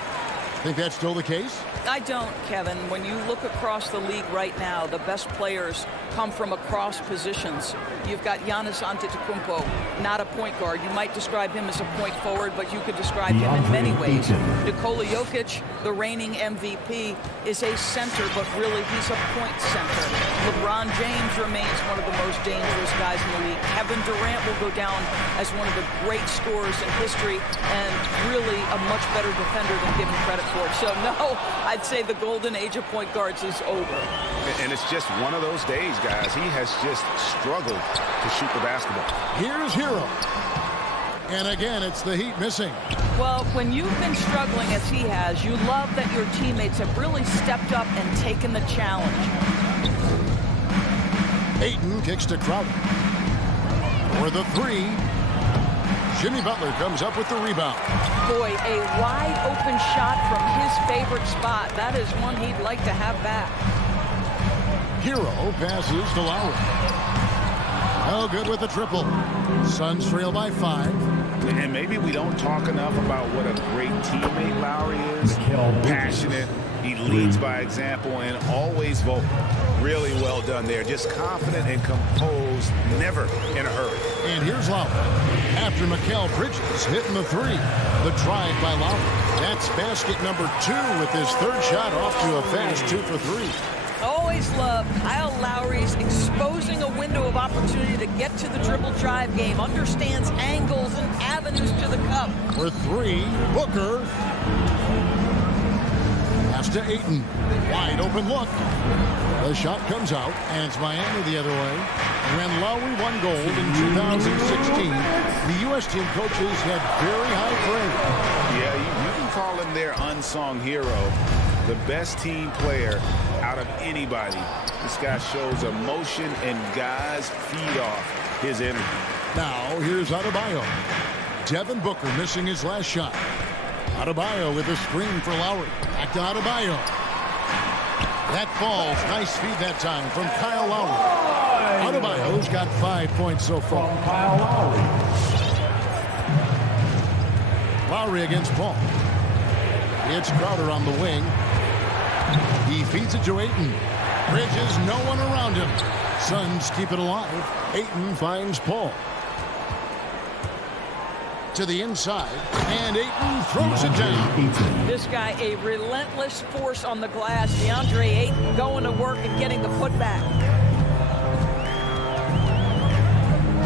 Think that's still the case? I don't, Kevin. When you look across the league right now, the best players come from across positions. You've got Giannis Antetokounmpo, not a point guard. You might describe him as a point forward, but you could describe him in many ways. Nikola Jokic, the reigning MVP, is a center, but really he's a point center. LeBron James remains one of the most dangerous guys in the league. Kevin Durant will go down as one of the great scorers in history and really a much better defender than given credit for. So no, I'd say the golden age of point guards is over. And it's just one of those days, guys. He has just struggled to shoot the basketball. Here's Hero. And again, it's the Heat missing. Well, when you've been struggling as he has, you love that your teammates have really stepped up and taken the challenge. Ayton kicks to Crowder. For the 3. Jimmy Butler comes up with the rebound. Boy, a wide open shot from his favorite spot. That is one he'd like to have back. Hero passes to Lowry. No good with the triple. Suns trail by 5. And maybe we don't talk enough about what a great teammate Lowry is. Passionate. He leads by example and always vocal. Really well done there. Just confident and composed, never in a hurry. And here's Lowry. After Mikal Bridges hitting the 3. The drive by Lowry. That's basket number 2 with his 3rd shot off to a fast 2 for 3. Always love Kyle Lowry's exposing a window of opportunity to get to the dribble drive game. Understands angles and avenues to the cup. For 3, Booker. Pass to Ayton. Wide open look. The shot comes out, and it's Miami the other way. When Lowry won gold in 2016, the U.S. team coaches had very high praise. Yeah, you can call him their unsung hero. the best team player out of anybody. This guy shows emotion, and guys feed off his energy. Now, here's Adebayo. Devin Booker missing his last shot. Adebayo with a screen for Lowry. Back to Adebayo. That falls. Nice feed that time from Kyle Lowry. Adebayo's got 5 points so far. From Kyle Lowry. Lowry against Paul. It's Crowder on the wing. He feeds it to Ayton. Bridges, no one around him. Suns keep it alive. Ayton finds Paul. To the inside, and Ayton throws it down. This guy, a relentless force on the glass. DeAndre Ayton going to work and getting the putback.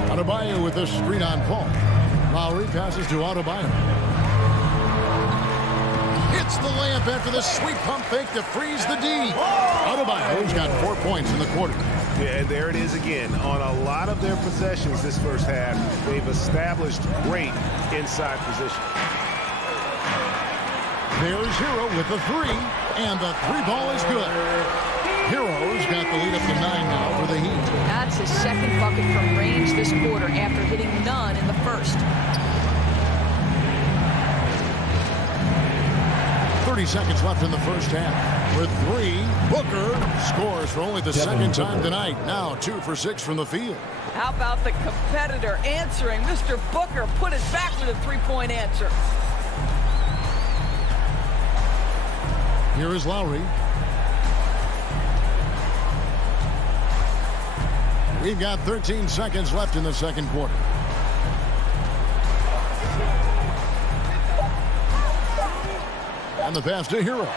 Adebayo with a screen on Paul. Lowry passes to Adebayo. Hits the layup after the sweet pump fake to freeze the D. Adebayo's got 4 points in the quarter. Yeah, and there it is again. On a lot of their possessions this first half, they've established great inside position. There's Hero with the three, and the three ball is good. Hero's got the lead up to 9 now for the Heat. That's his second bucket from range this quarter after hitting none in the first. 30 seconds left in the first half. With three, Booker scores for only the second time tonight. Now 2 for 6 from the field. How about the competitor answering? Mr. Booker put it back with a three-point answer. Here is Lowry. We've got 13 seconds left in the second quarter. And the pass to Hero.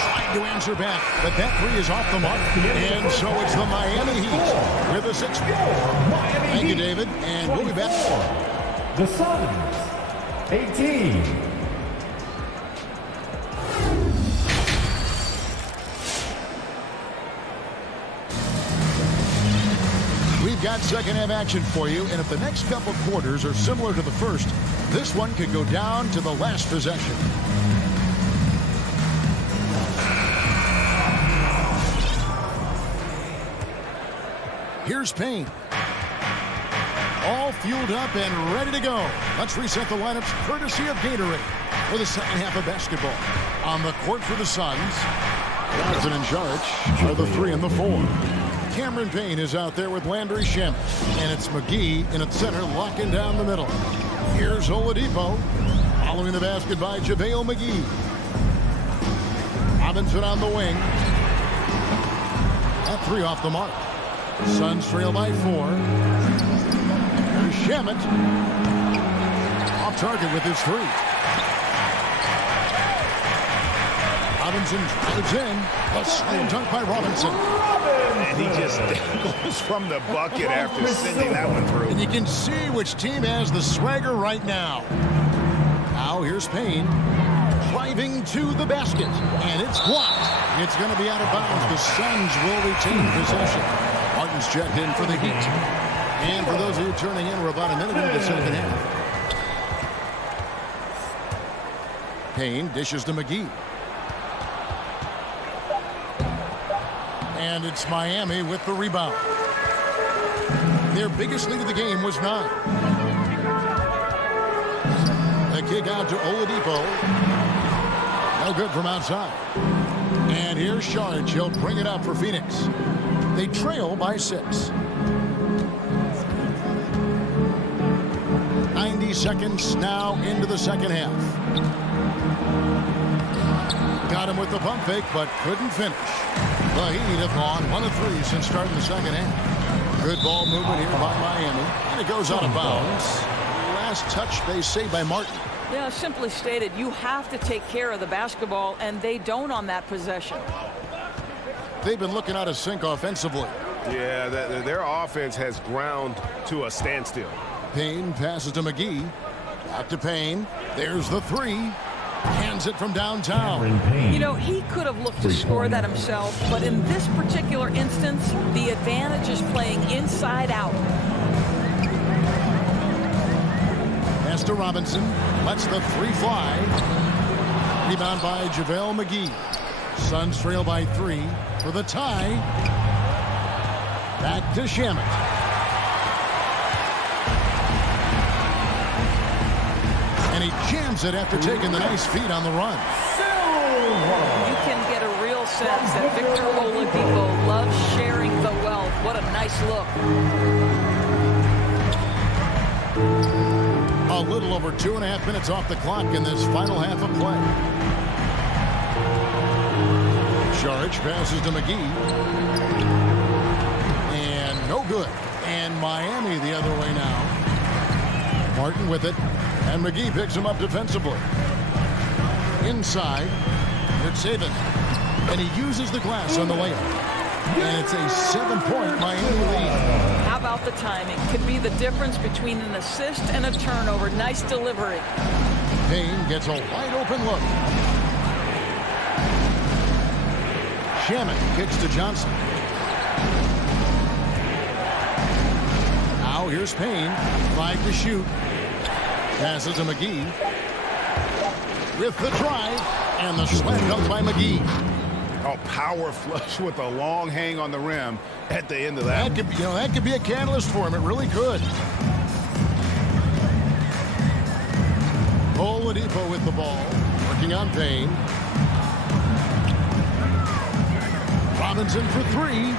Trying to answer back, but that three is off the mark. And so it's the Miami Heat with a 6. Thank you, David. And we'll be back. The Suns, 18. We've got second half action for you, and if the next couple quarters are similar to the first, this one could go down to the last possession. Here's Payne. All fueled up and ready to go. Let's reset the lineups courtesy of Gatorade for the second half of basketball. On the court for the Suns, Johnson in charge are the 3 and the 4. Cameron Payne is out there with Landry Shamet. And it's McGee in at center, locking down the middle. Here's Oladipo, following the basket by JaVale McGee. Robinson on the wing. That 3 off the mark. Suns trail by 4. Here's Shamet. Off target with his 3. Robinson drives in. A slam dunk by Robinson. And he just goes from the bucket after sending that one through. And you can see which team has the swagger right now. Now here's Payne driving to the basket. And it's blocked. It's going to be out of bounds. The Suns will retain possession. Martin's checked in for the Heat. And for those of you turning in, we're about a minute into the second half. Payne dishes to McGee. And it's Miami with the rebound. Their biggest lead of the game was 9. The kick out to Oladipo. No good from outside. And here's Sharge. He'll bring it up for Phoenix. They trail by 6. 90 seconds now into the second half. Got him with the pump fake, but couldn't finish. The Heat have gone 1 of 3 since starting the second half. Good ball movement here by Miami. And it goes out of bounds. Last touch, they say, by Martin. Yeah, simply stated, you have to take care of the basketball, and they don't on that possession. They've been looking out of sync offensively. Yeah, their offense has ground to a standstill. Payne passes to McGee. Back to Payne. There's the 3. Hands it from downtown. You know, he could have looked to score that himself, but in this particular instance, the advantage is playing inside out. Pass to Robinson. Lets the 3 fly. Rebound by JaVale McGee. Suns trail by 3 for the tie. Back to Shamet. And he jams it after taking the nice feed on the run. You can get a real sense that Victor Oladipo loves sharing the wealth. What a nice look. A little over 2.5 minutes off the clock in this final half of play. Saric passes to McGee. And no good. And Miami the other way now. Martin with it. And McGee picks him up defensively. Inside. It's Saban. And he uses the glass on the layup. And it's a 7-point Miami lead. How about the timing? Could be the difference between an assist and a turnover. Nice delivery. Payne gets a wide open look. Shamet kicks to Johnson. Now here's Payne. 5 to shoot. Passes to McGee. With the drive. And the slam dunk by McGee. Oh, power flush with a long hang on the rim at the end of that. That could be a catalyst for him. It really could. Oladipo with the ball. Working on Payne. Robinson for 3.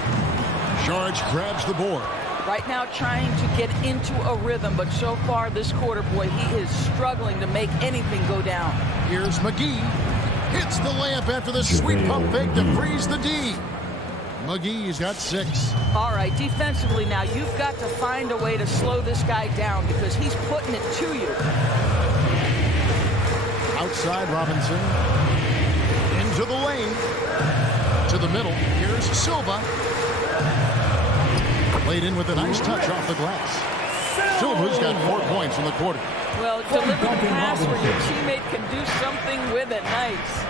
Saric grabs the board. Right now trying to get into a rhythm, but so far this quarter, boy, he is struggling to make anything go down. Here's McGee. Hits the layup after the sweet pump fake to freeze the D. McGee's got 6. All right, defensively now, you've got to find a way to slow this guy down because he's putting it to you. Outside Robinson. Into the lane. To the middle. Here's Silva. Laid in with a nice touch off the glass. Silva's got 4 points in the quarter. Well, deliver the pass where your teammate can do something with it. Nice.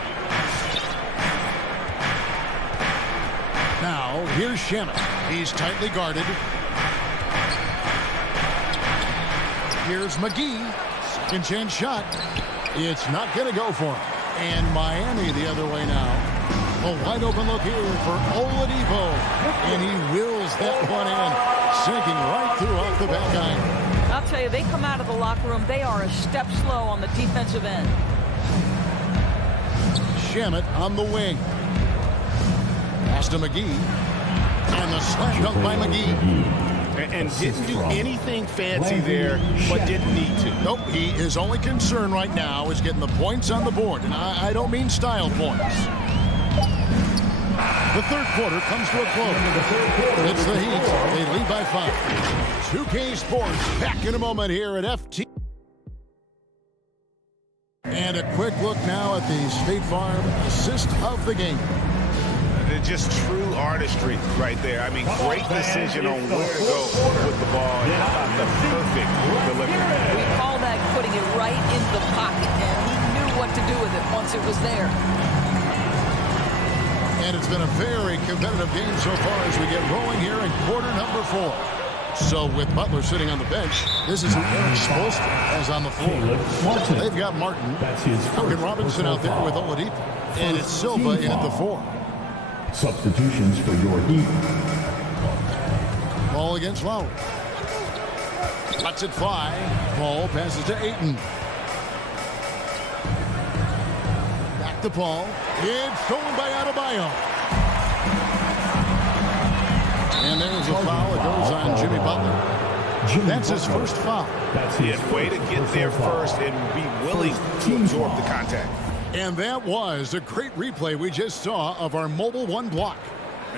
Now, here's Shamet. He's tightly guarded. Here's McGee. Second chance shot. It's not going to go for him. And Miami the other way now. A wide open look here for Oladipo. And he wills that one in. Sinking right through off the back iron. I'll tell you, they come out of the locker room, they are a step slow on the defensive end. Shamet on the wing. Pass to McGee. And the slam dunk by McGee. And didn't do anything fancy there, but didn't need to. Nope, his only concern right now is getting the points on the board. And I don't mean style points. The third quarter comes to a close. It's the Heat. They lead by 5. 2K Sports back in a moment here at FT. And a quick look now at the State Farm assist of the game. They're just true artistry right there. I mean, great decision on where to go with the ball. The perfect delivery. We call that putting it right in the pocket, and he knew what to do with it once it was there. And it's been a very competitive game so far as we get rolling here in quarter number 4. So with Butler sitting on the bench, this is who Eric Spoelstra has on the floor. They've got Martin. Duncan Robinson out there with Oladipo. And it's Silva in at the 4. Substitutions for your Heat. Ball against Lowry. Lets it fly. Ball passes to Ayton. Back to Paul. It's stolen by Adebayo. And there's a foul. It goes on Jimmy Butler. That's his first foul. That's his way to get there first and be willing to absorb the contact. And that was a great replay we just saw of our Mobile One block.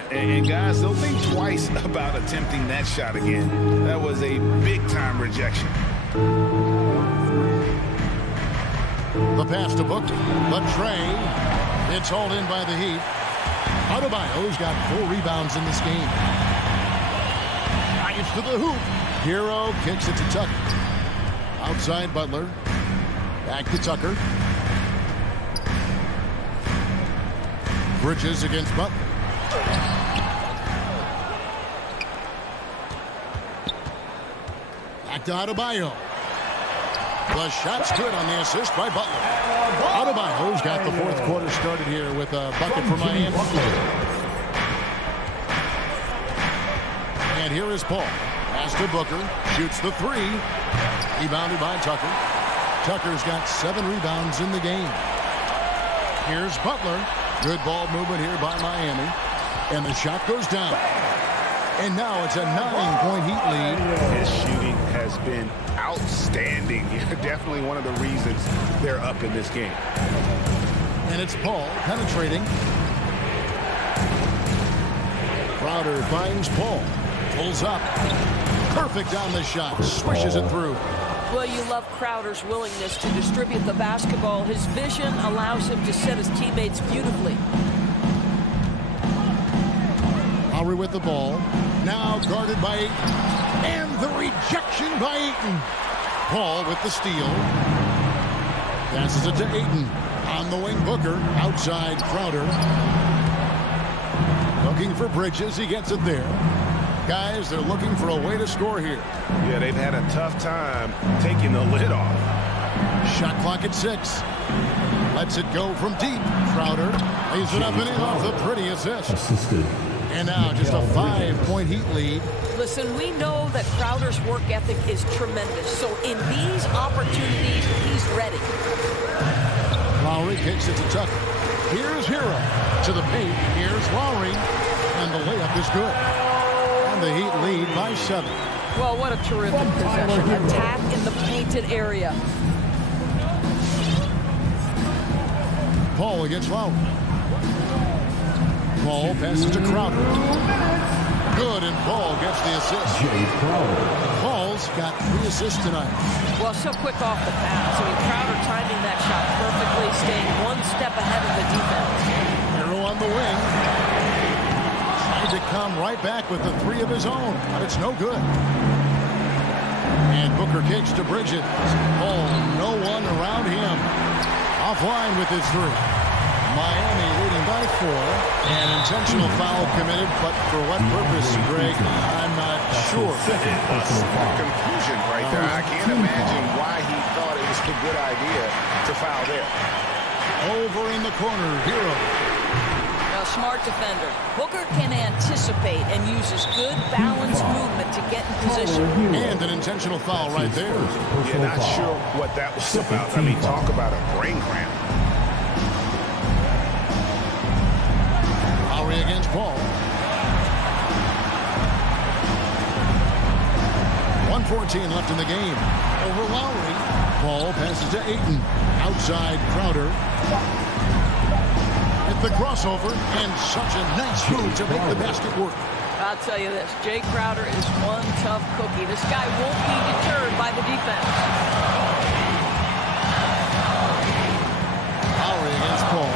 And guys, don't think twice about attempting that shot again. That was a big-time rejection. The pass to Booker. The tray. It's hauled in by the Heat. Adebayo's got 4 rebounds in this game. Drives to the hoop. Hero kicks it to Tucker. Outside Butler. Back to Tucker. Bridges against Butler. Back to Adebayo. The shot's good on the assist by Butler. Adebayo's got the fourth quarter started here with a bucket for Miami. And here is Paul. Pass to Booker. Shoots the three. Rebounded by Tucker. Tucker's got 7 rebounds in the game. Here's Butler. Good ball movement here by Miami. And the shot goes down. And now it's a 9-point Heat lead. His shooting has been outstanding. Definitely one of the reasons they're up in this game. And it's Paul penetrating. Crowder finds Paul. Pulls up. Perfect on the shot. Swishes it through. Well, you love Crowder's willingness to distribute the basketball. His vision allows him to set his teammates beautifully. Lowry with the ball. Now guarded by Ayton. And the rejection by Ayton. Paul with the steal. Passes it to Ayton. On the wing, Booker. Outside, Crowder. Looking for Bridges. He gets it there. Guys, they're looking for a way to score here. Yeah, they've had a tough time taking the lid off. Shot clock at 6. Lets it go from deep. Crowder lays it up and in off the pretty assist. And now just a 5-point Heat lead. Listen, we know that Crowder's work ethic is tremendous. So in these opportunities, he's ready. Lowry kicks it to Tucker. Here's Hero to the paint. Here's Lowry. And the layup is good. And the Heat lead by 7. Well, what a terrific possession. Attack in the painted area. Paul against Lowry. Paul passes to Crowder. Good, and Paul gets the assist. Jay Crowder. Paul's got 3 assists tonight. Well, so quick off the pass. I mean, Crowder timing that shot perfectly, staying one step ahead of the defense. Hero on the wing. Tried to come right back with the 3 of his own, but it's no good. And Booker kicks to Bridges. Paul, no one around him. Offline with his 3. Miami leading by 4. An intentional foul committed, but for what purpose, Greg? I'm not sure. Confusion right there. I can't imagine why he thought it was a good idea to foul there. Over in the corner, Hero. A smart defender. Booker can anticipate and uses good balanced movement to get in position. And an intentional foul right there. Yeah, not sure what that was about. I mean, talk about a brain cramp. Lowry against Paul. 1:14 left in the game. Over Lowry. Paul passes to Ayton. Outside Crowder. At the crossover, and such a nice move to make the basket work. I'll tell you this, Jay Crowder is one tough cookie. This guy won't be deterred by the defense. Lowry against Paul.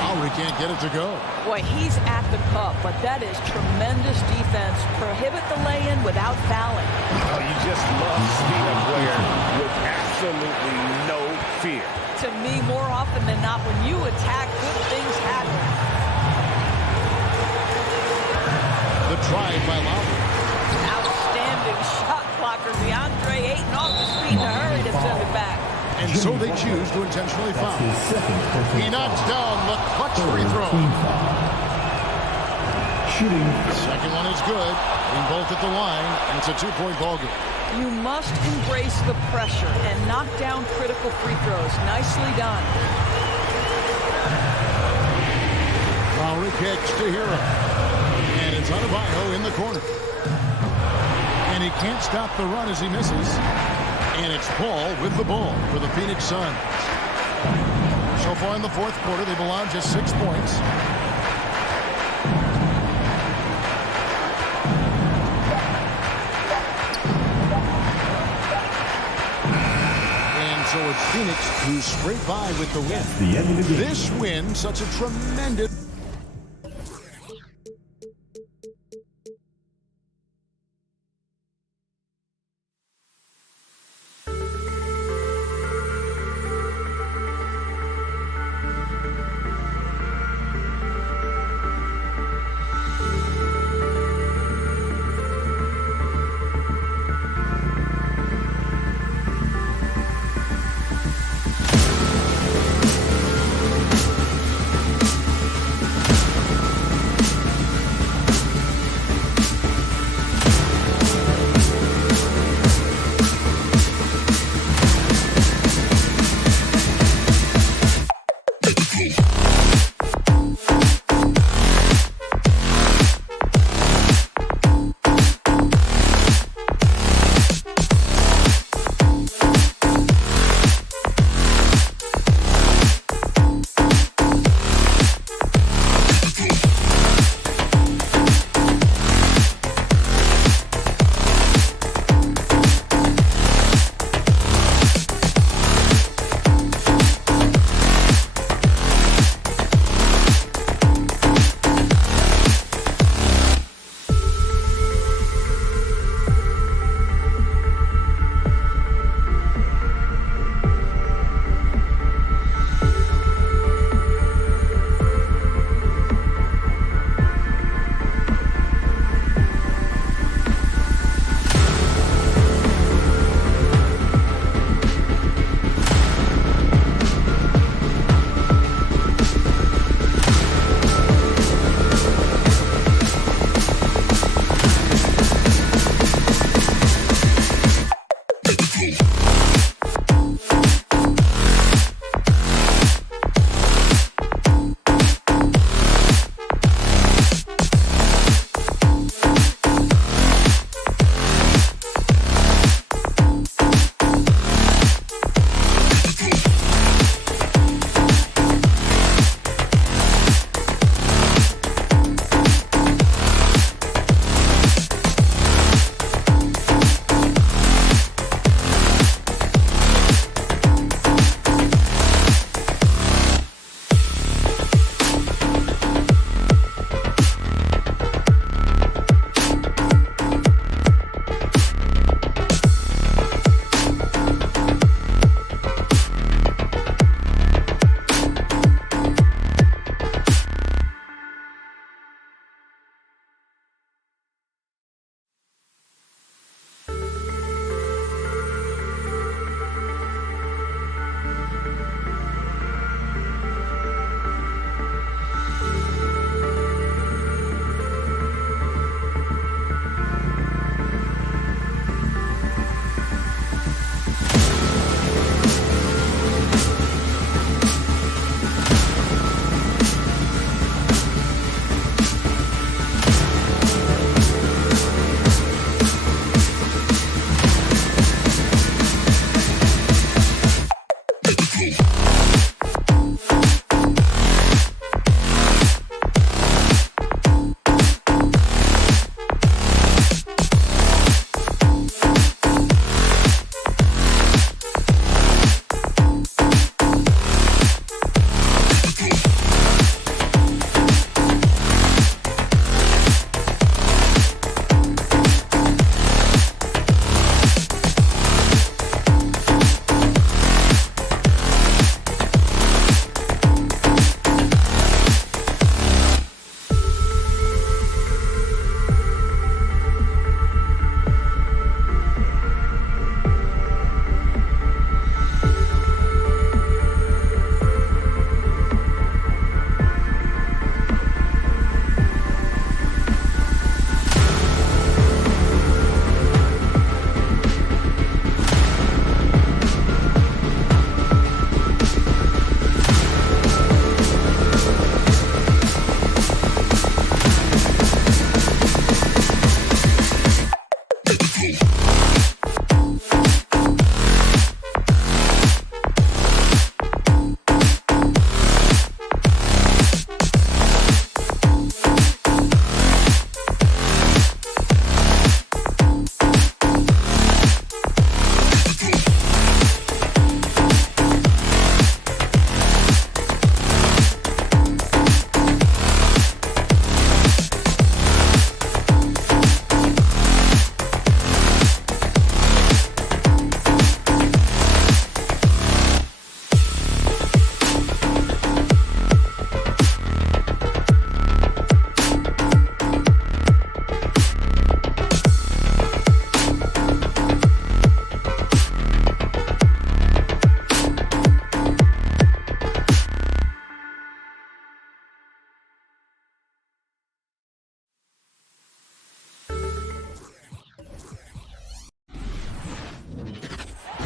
Lowry can't get it to go. Boy, he's at the cup, but that is tremendous defense. Prohibit the lay-in without fouling. Oh, you just love seeing a player with absolutely no fear. To me, more often than not, when you attack, good things happen. The drive by Lowry. Outstanding shot blocker. DeAndre Ayton off his feet in a hurry to send it back. And so they choose to intentionally foul. He knocks down the clutch free throw. Shooting. Second one is good. Being both at the line, and it's a 2-point ball game. You must embrace the pressure and knock down critical free throws. Nicely done. Lowry kicks to Hero. And it's Adebayo in the corner. And he can't stop the run as he misses. And it's Paul with the ball for the Phoenix Suns. So far in the fourth quarter, they've allowed just 6 points. So it's Phoenix who scraped by with the win. The end of the game. This win, such a tremendous...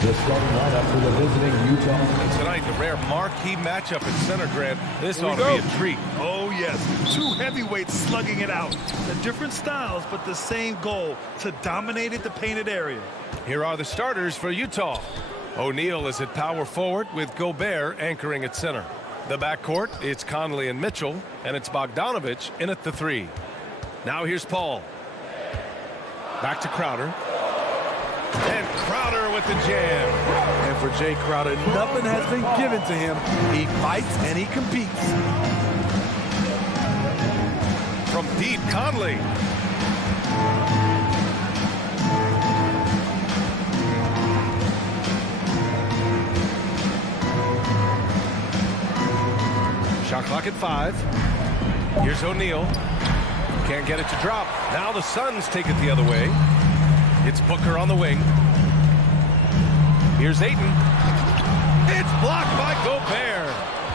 The starting lineup for the visiting Utah. And tonight, the rare marquee matchup at center, Grant. This ought to be a treat. Oh, yes. Two heavyweights slugging it out. The different styles, but the same goal, to dominate at the painted area. Here are the starters for Utah. O'Neal is at power forward with Gobert anchoring at center. The backcourt, it's Conley and Mitchell, and it's Bogdanovich in at the 3. Now here's Paul. Back to Crowder. And Crowder with the jam. And for Jay Crowder, nothing has been given to him. He fights and he competes. From deep, Conley. Shot clock at 5. Here's O'Neal. Can't get it to drop. Now the Suns take it the other way. It's Booker on the wing. Here's Ayton. It's blocked by Gobert.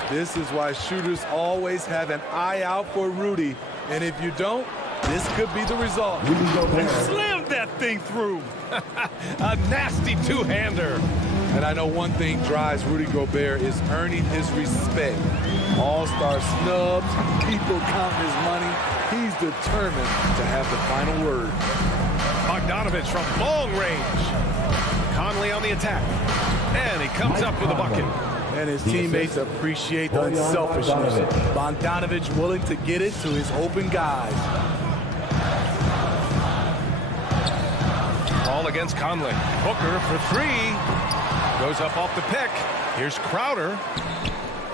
This is why shooters always have an eye out for Rudy. And if you don't, this could be the result. Rudy Gobert. Slammed that thing through. A nasty two-hander. And I know one thing drives Rudy Gobert is earning his respect. All-star snubs, people counting his money. He's determined to have the final word. Bogdanovich from long range. Conley on the attack. And he comes up with a bucket. And his teammates appreciate the unselfishness. Bogdanovich willing to get it to his open guys. Ball against Conley. Booker for 3. Goes up off the pick. Here's Crowder.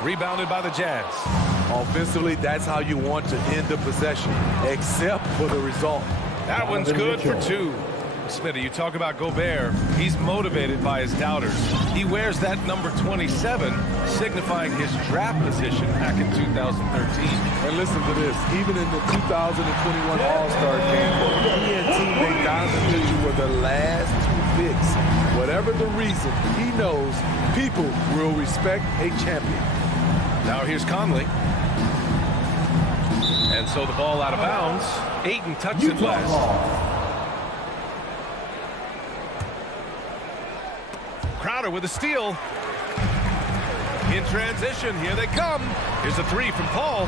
Rebounded by the Jazz. Offensively, that's how you want to end the possession, except for the result. That one's good for 2. Smitty, you talk about Gobert. He's motivated by his doubters. He wears that number 27, signifying his draft position back in 2013. And listen to this. Even in the 2021 All-Star game, he and teammate Donovan Mitchell were the last 2 picks. Whatever the reason, he knows people will respect a champion. Now here's Conley. And so the ball out of bounds. Ayton touched it last. Crowder with a steal. In transition, here they come. Here's a 3 from Paul.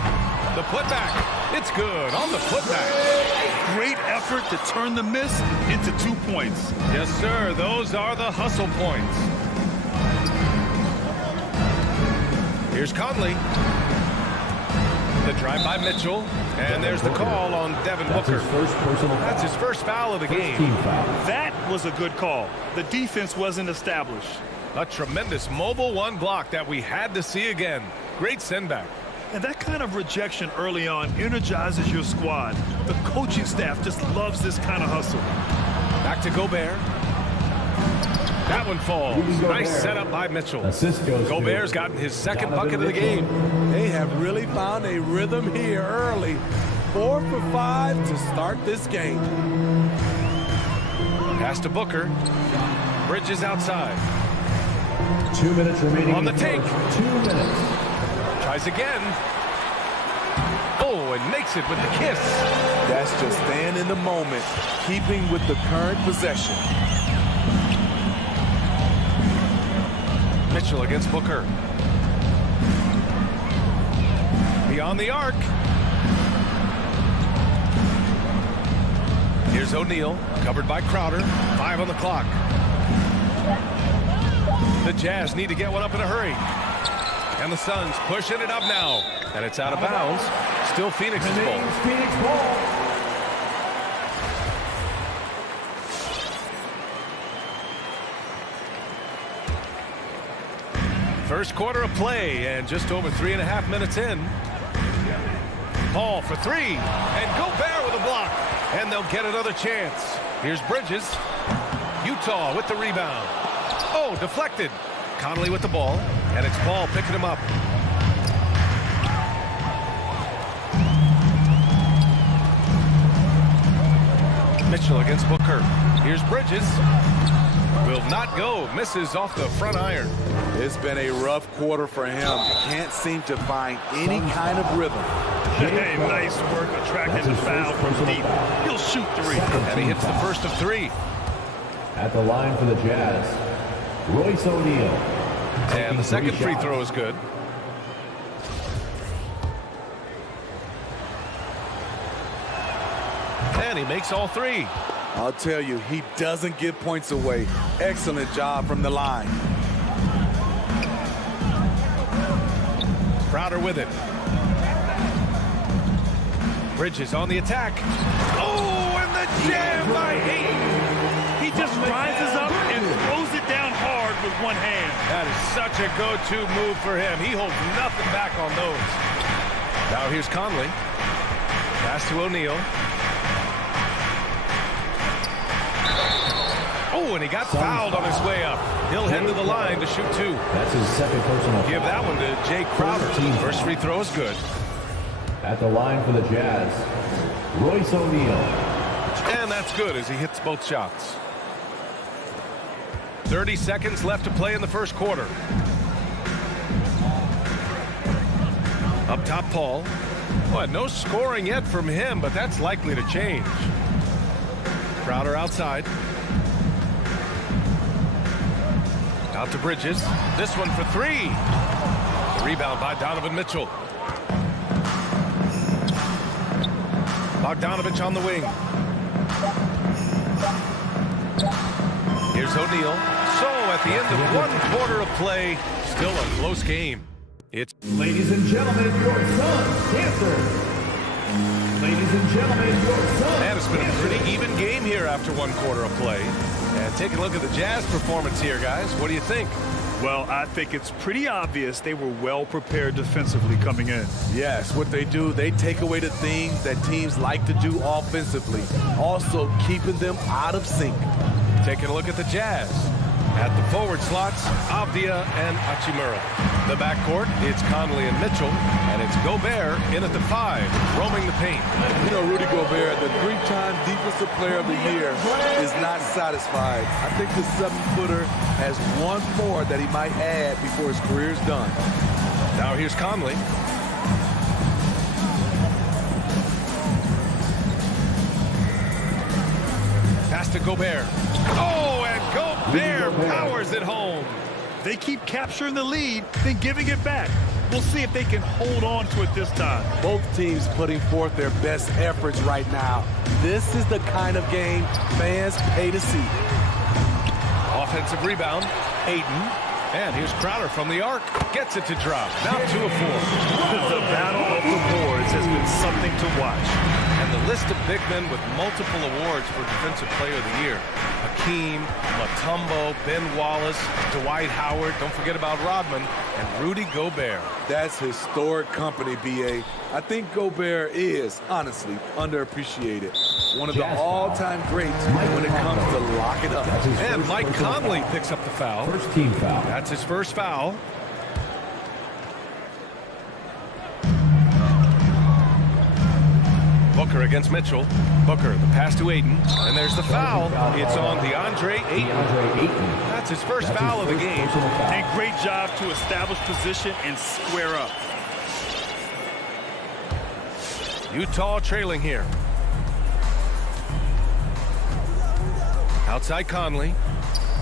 The putback. It's good on the putback. Great effort to turn the miss into 2 points. Yes, sir. Those are the hustle points. Here's Conley. The drive by Mitchell. And there's the call on Devin Booker. That's his first foul of the game. That was a good call. The defense wasn't established. A tremendous mobile 1 block that we had to see again. Great send back. And that kind of rejection early on energizes your squad. The coaching staff just loves this kind of hustle. Back to Gobert. That one falls. Nice setup by Mitchell. Gobert's gotten his second bucket of the game. They have really found a rhythm here early. 4 for 5 to start this game. Pass to Booker. Bridges outside. 2 minutes remaining. On the take. 2 minutes. Tries again. Oh, and makes it with the kiss. That's just staying in the moment, keeping with the current possession. Mitchell against Booker. Beyond the arc. Here's O'Neal, covered by Crowder. 5 on the clock. The Jazz need to get one up in a hurry. And the Suns pushing it up now. And it's out of bounds. Still Phoenix's ball. Phoenix ball. First quarter of play and just over 3.5 minutes in. Paul for 3 and Gobert with a block and they'll get another chance. Here's Bridges. Utah with the rebound. Oh, deflected. Conley with the ball and it's Paul picking him up. Mitchell against Booker. Here's Bridges. Will not go. Misses off the front iron. It's been a rough quarter for him. Can't seem to find any kind of rhythm. Hey, nice work attracting the foul from deep. He'll shoot 3. And he hits the first of 3. At the line for the Jazz, Royce O'Neal. And the second free throw is good. And he makes all three. I'll tell you, he doesn't give points away. Excellent job from the line. Crowder with it. Bridges on the attack. Oh, and the jam by Ayton. He just rises up and throws it down hard with one hand. That is such a go-to move for him. He holds nothing back on those. Now here's Conley. Pass to O'Neal. Oh, and he got fouled on his way up. He'll head to the line to shoot two. That's his second personal. Give that one to Jay Crowder. First free throw is good. At the line for the Jazz, Royce O'Neal. And that's good as he hits both shots. 30 seconds left to play in the first quarter. Up top, Paul. Well, no scoring yet from him, but that's likely to change. Crowder outside. Out to Bridges. This one for three. The rebound by Donovan Mitchell. Bogdanovich on the wing. Here's O'Neal. So at the end of one quarter of play, still a close game. It's Ladies and gentlemen, your son, Cancer. Ladies and gentlemen, your son. And it's been a pretty even game here after one quarter of play. And take a look at the Jazz performance here, guys. What do you think? Well, I think it's pretty obvious they were well prepared defensively coming in. Yes, what they do, they take away the things that teams like to do offensively, also keeping them out of sync. Taking a look at the Jazz. At the forward slots, Avdia and Hachimura. The backcourt, it's Conley and Mitchell, and it's Gobert in at the 5, roaming the paint. You know, Rudy Gobert, the 3-time Defensive Player of the Year, is not satisfied. I think the 7-footer has one more that he might add before his career's done. Now here's Conley. Pass to Gobert. Oh, and Gobert powers it home. They keep capturing the lead, then giving it back. We'll see if they can hold on to it this time. Both teams putting forth their best efforts right now. This is the kind of game fans pay to see. Offensive rebound, Ayton. And here's Crowder from the arc. Gets it to drop. Now 2 of 4. The battle of the boards has been something to watch. And the list of big men with multiple awards for Defensive Player of the Year. Hakeem, Mutombo, Ben Wallace, Dwight Howard, don't forget about Rodman, and Rudy Gobert. That's historic company, B.A. I think Gobert is, honestly, underappreciated. One of the all-time greats when it comes to locking up. And Mike Conley picks up the foul. First team foul. That's his first foul. Booker against Mitchell. Booker, the pass to Ayton. And there's the foul. It's on DeAndre Ayton. That's his first foul of the game. And great job to establish position and square up. Utah trailing here. Outside Conley.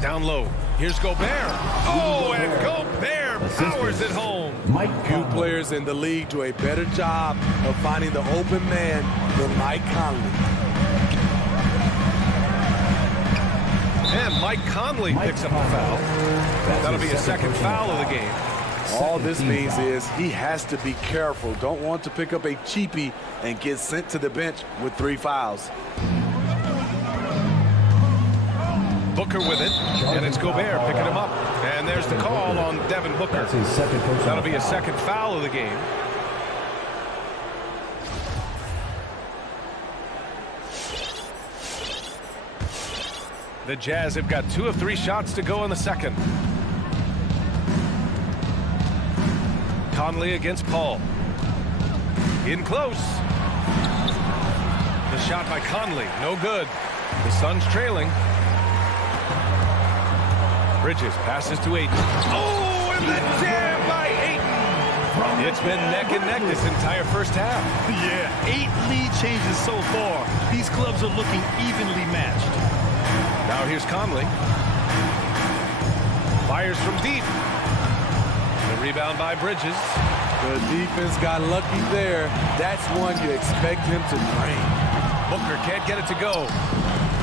Down low. Here's Gobert. Oh, and Gobert powers it home. Few players in the league do a better job of finding the open man than Mike Conley. And Mike Conley picks up the foul. That'll be a second foul of the game. All this means is he has to be careful. Don't want to pick up a cheapie and get sent to the bench with 3 fouls. Booker with it, and it's Gobert picking him up. And there's the call on Devin Booker. That'll be a second foul of the game. The Jazz have got 2 of 3 shots to go in the second. Conley against Paul. In close. The shot by Conley, no good. The Suns trailing. Bridges passes to Ayton. Oh, and the jam by Ayton. It's been neck and neck this entire first half. Yeah, 8 lead changes so far. These clubs are looking evenly matched. Now here's Conley. Fires from deep. The rebound by Bridges. The defense got lucky there. That's one you expect him to drain. Booker can't get it to go.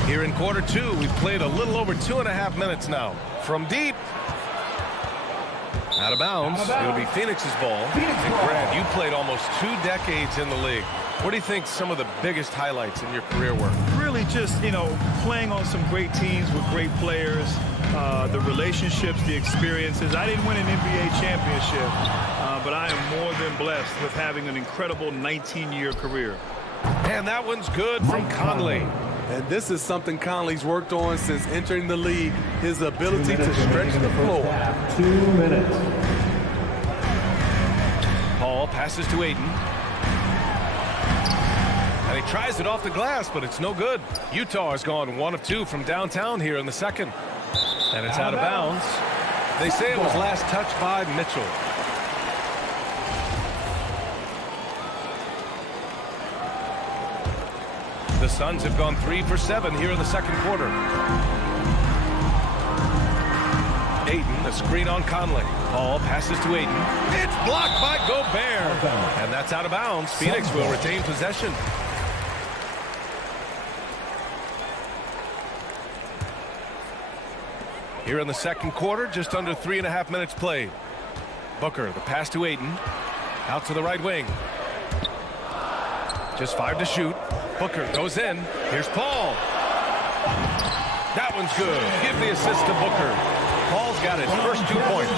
Here in quarter two, we've played a little over 2.5 minutes now. From deep. Out of bounds. It'll be Phoenix's ball. And Grant, you played almost 2 decades in the league. What do you think some of the biggest highlights in your career were? Really just, playing on some great teams with great players, the relationships, the experiences. I didn't win an NBA championship, but I am more than blessed with having an incredible 19-year career. And that one's good from Conley. And this is something Conley's worked on since entering the league, his ability to stretch the floor. 2 minutes. Paul passes to Ayton. And he tries it off the glass, but it's no good. Utah has gone 1 of 2 from downtown here in the second. And it's out of bounds. They say it was last touched by Mitchell. The Suns have gone 3 for 7 here in the second quarter. Ayton, a screen on Conley. Paul passes to Ayton. It's blocked by Gobert. And that's out of bounds. Phoenix will retain possession. Here in the second quarter, just under 3.5 minutes played. Booker, the pass to Ayton. Out to the right wing. Just 5 to shoot. Booker goes in. Here's Paul. That one's good. Give the assist to Booker. Paul's got his first 2 points.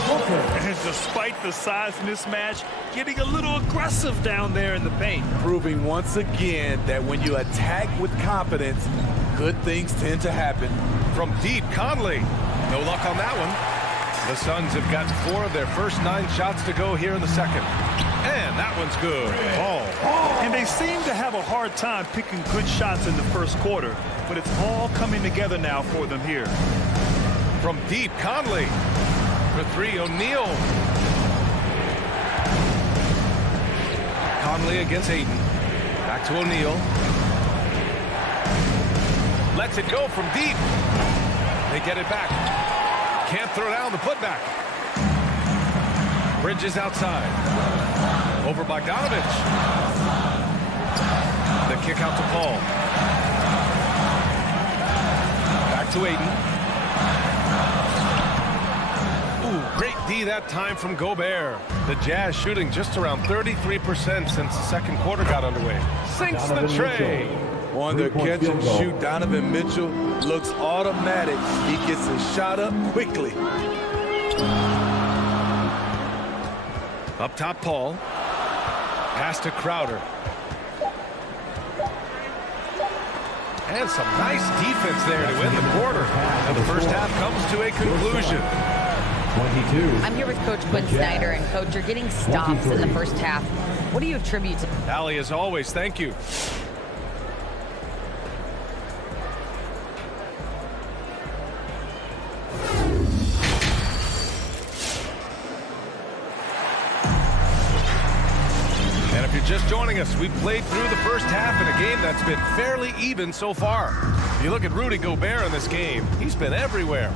And despite the size mismatch, getting a little aggressive down there in the paint. Proving once again that when you attack with confidence, good things tend to happen. From deep, Conley. No luck on that one. The Suns have got 4 of their first 9 shots to go here in the second. And that one's good. Paul. And they seem to have a hard time picking good shots in the first quarter, but it's all coming together now for them here. From deep, Conley. For 3, O'Neal. Conley against Ayton. Back to O'Neal. Lets it go from deep. They get it back. Can't throw down the putback. Bridges outside. Over Bogdanovich. The kick out to Paul. Back to Ayton. Ooh, great D that time from Gobert. The Jazz shooting just around 33% since the second quarter got underway. Sinks the tray. On the catch and shoot, Donovan Mitchell looks automatic. He gets his shot up quickly. Up top, Paul. Pass to Crowder. And some nice defense there to win the quarter. And the first half comes to a conclusion. 22. I'm here with Coach Quinn Snyder. And, Coach, you're getting stops in the first half. What do you attribute to? Allie, as always, thank you. If you're just joining us, we've played through the first half in a game that's been fairly even so far. If you look at Rudy Gobert in this game, he's been everywhere.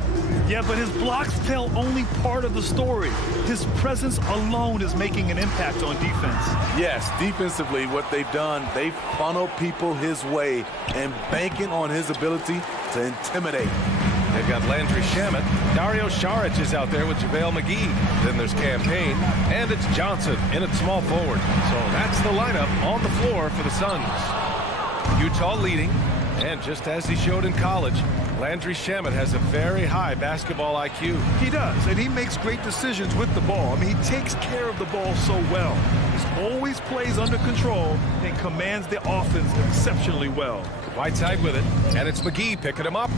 Yeah, but his blocks tell only part of the story. His presence alone is making an impact on defense. Yes, defensively, what they've done, they've funneled people his way and banking on his ability to intimidate. They've got Landry Shamet. Dario Saric is out there with JaVale McGee. Then there's Campaign, and it's Johnson in at small forward. So that's the lineup on the floor for the Suns. Utah leading, and just as he showed in college, Landry Shamet has a very high basketball IQ. He does, and he makes great decisions with the ball. I mean, he takes care of the ball so well. He always plays under control and commands the offense exceptionally well. Whiteside with it, and it's McGee picking him up.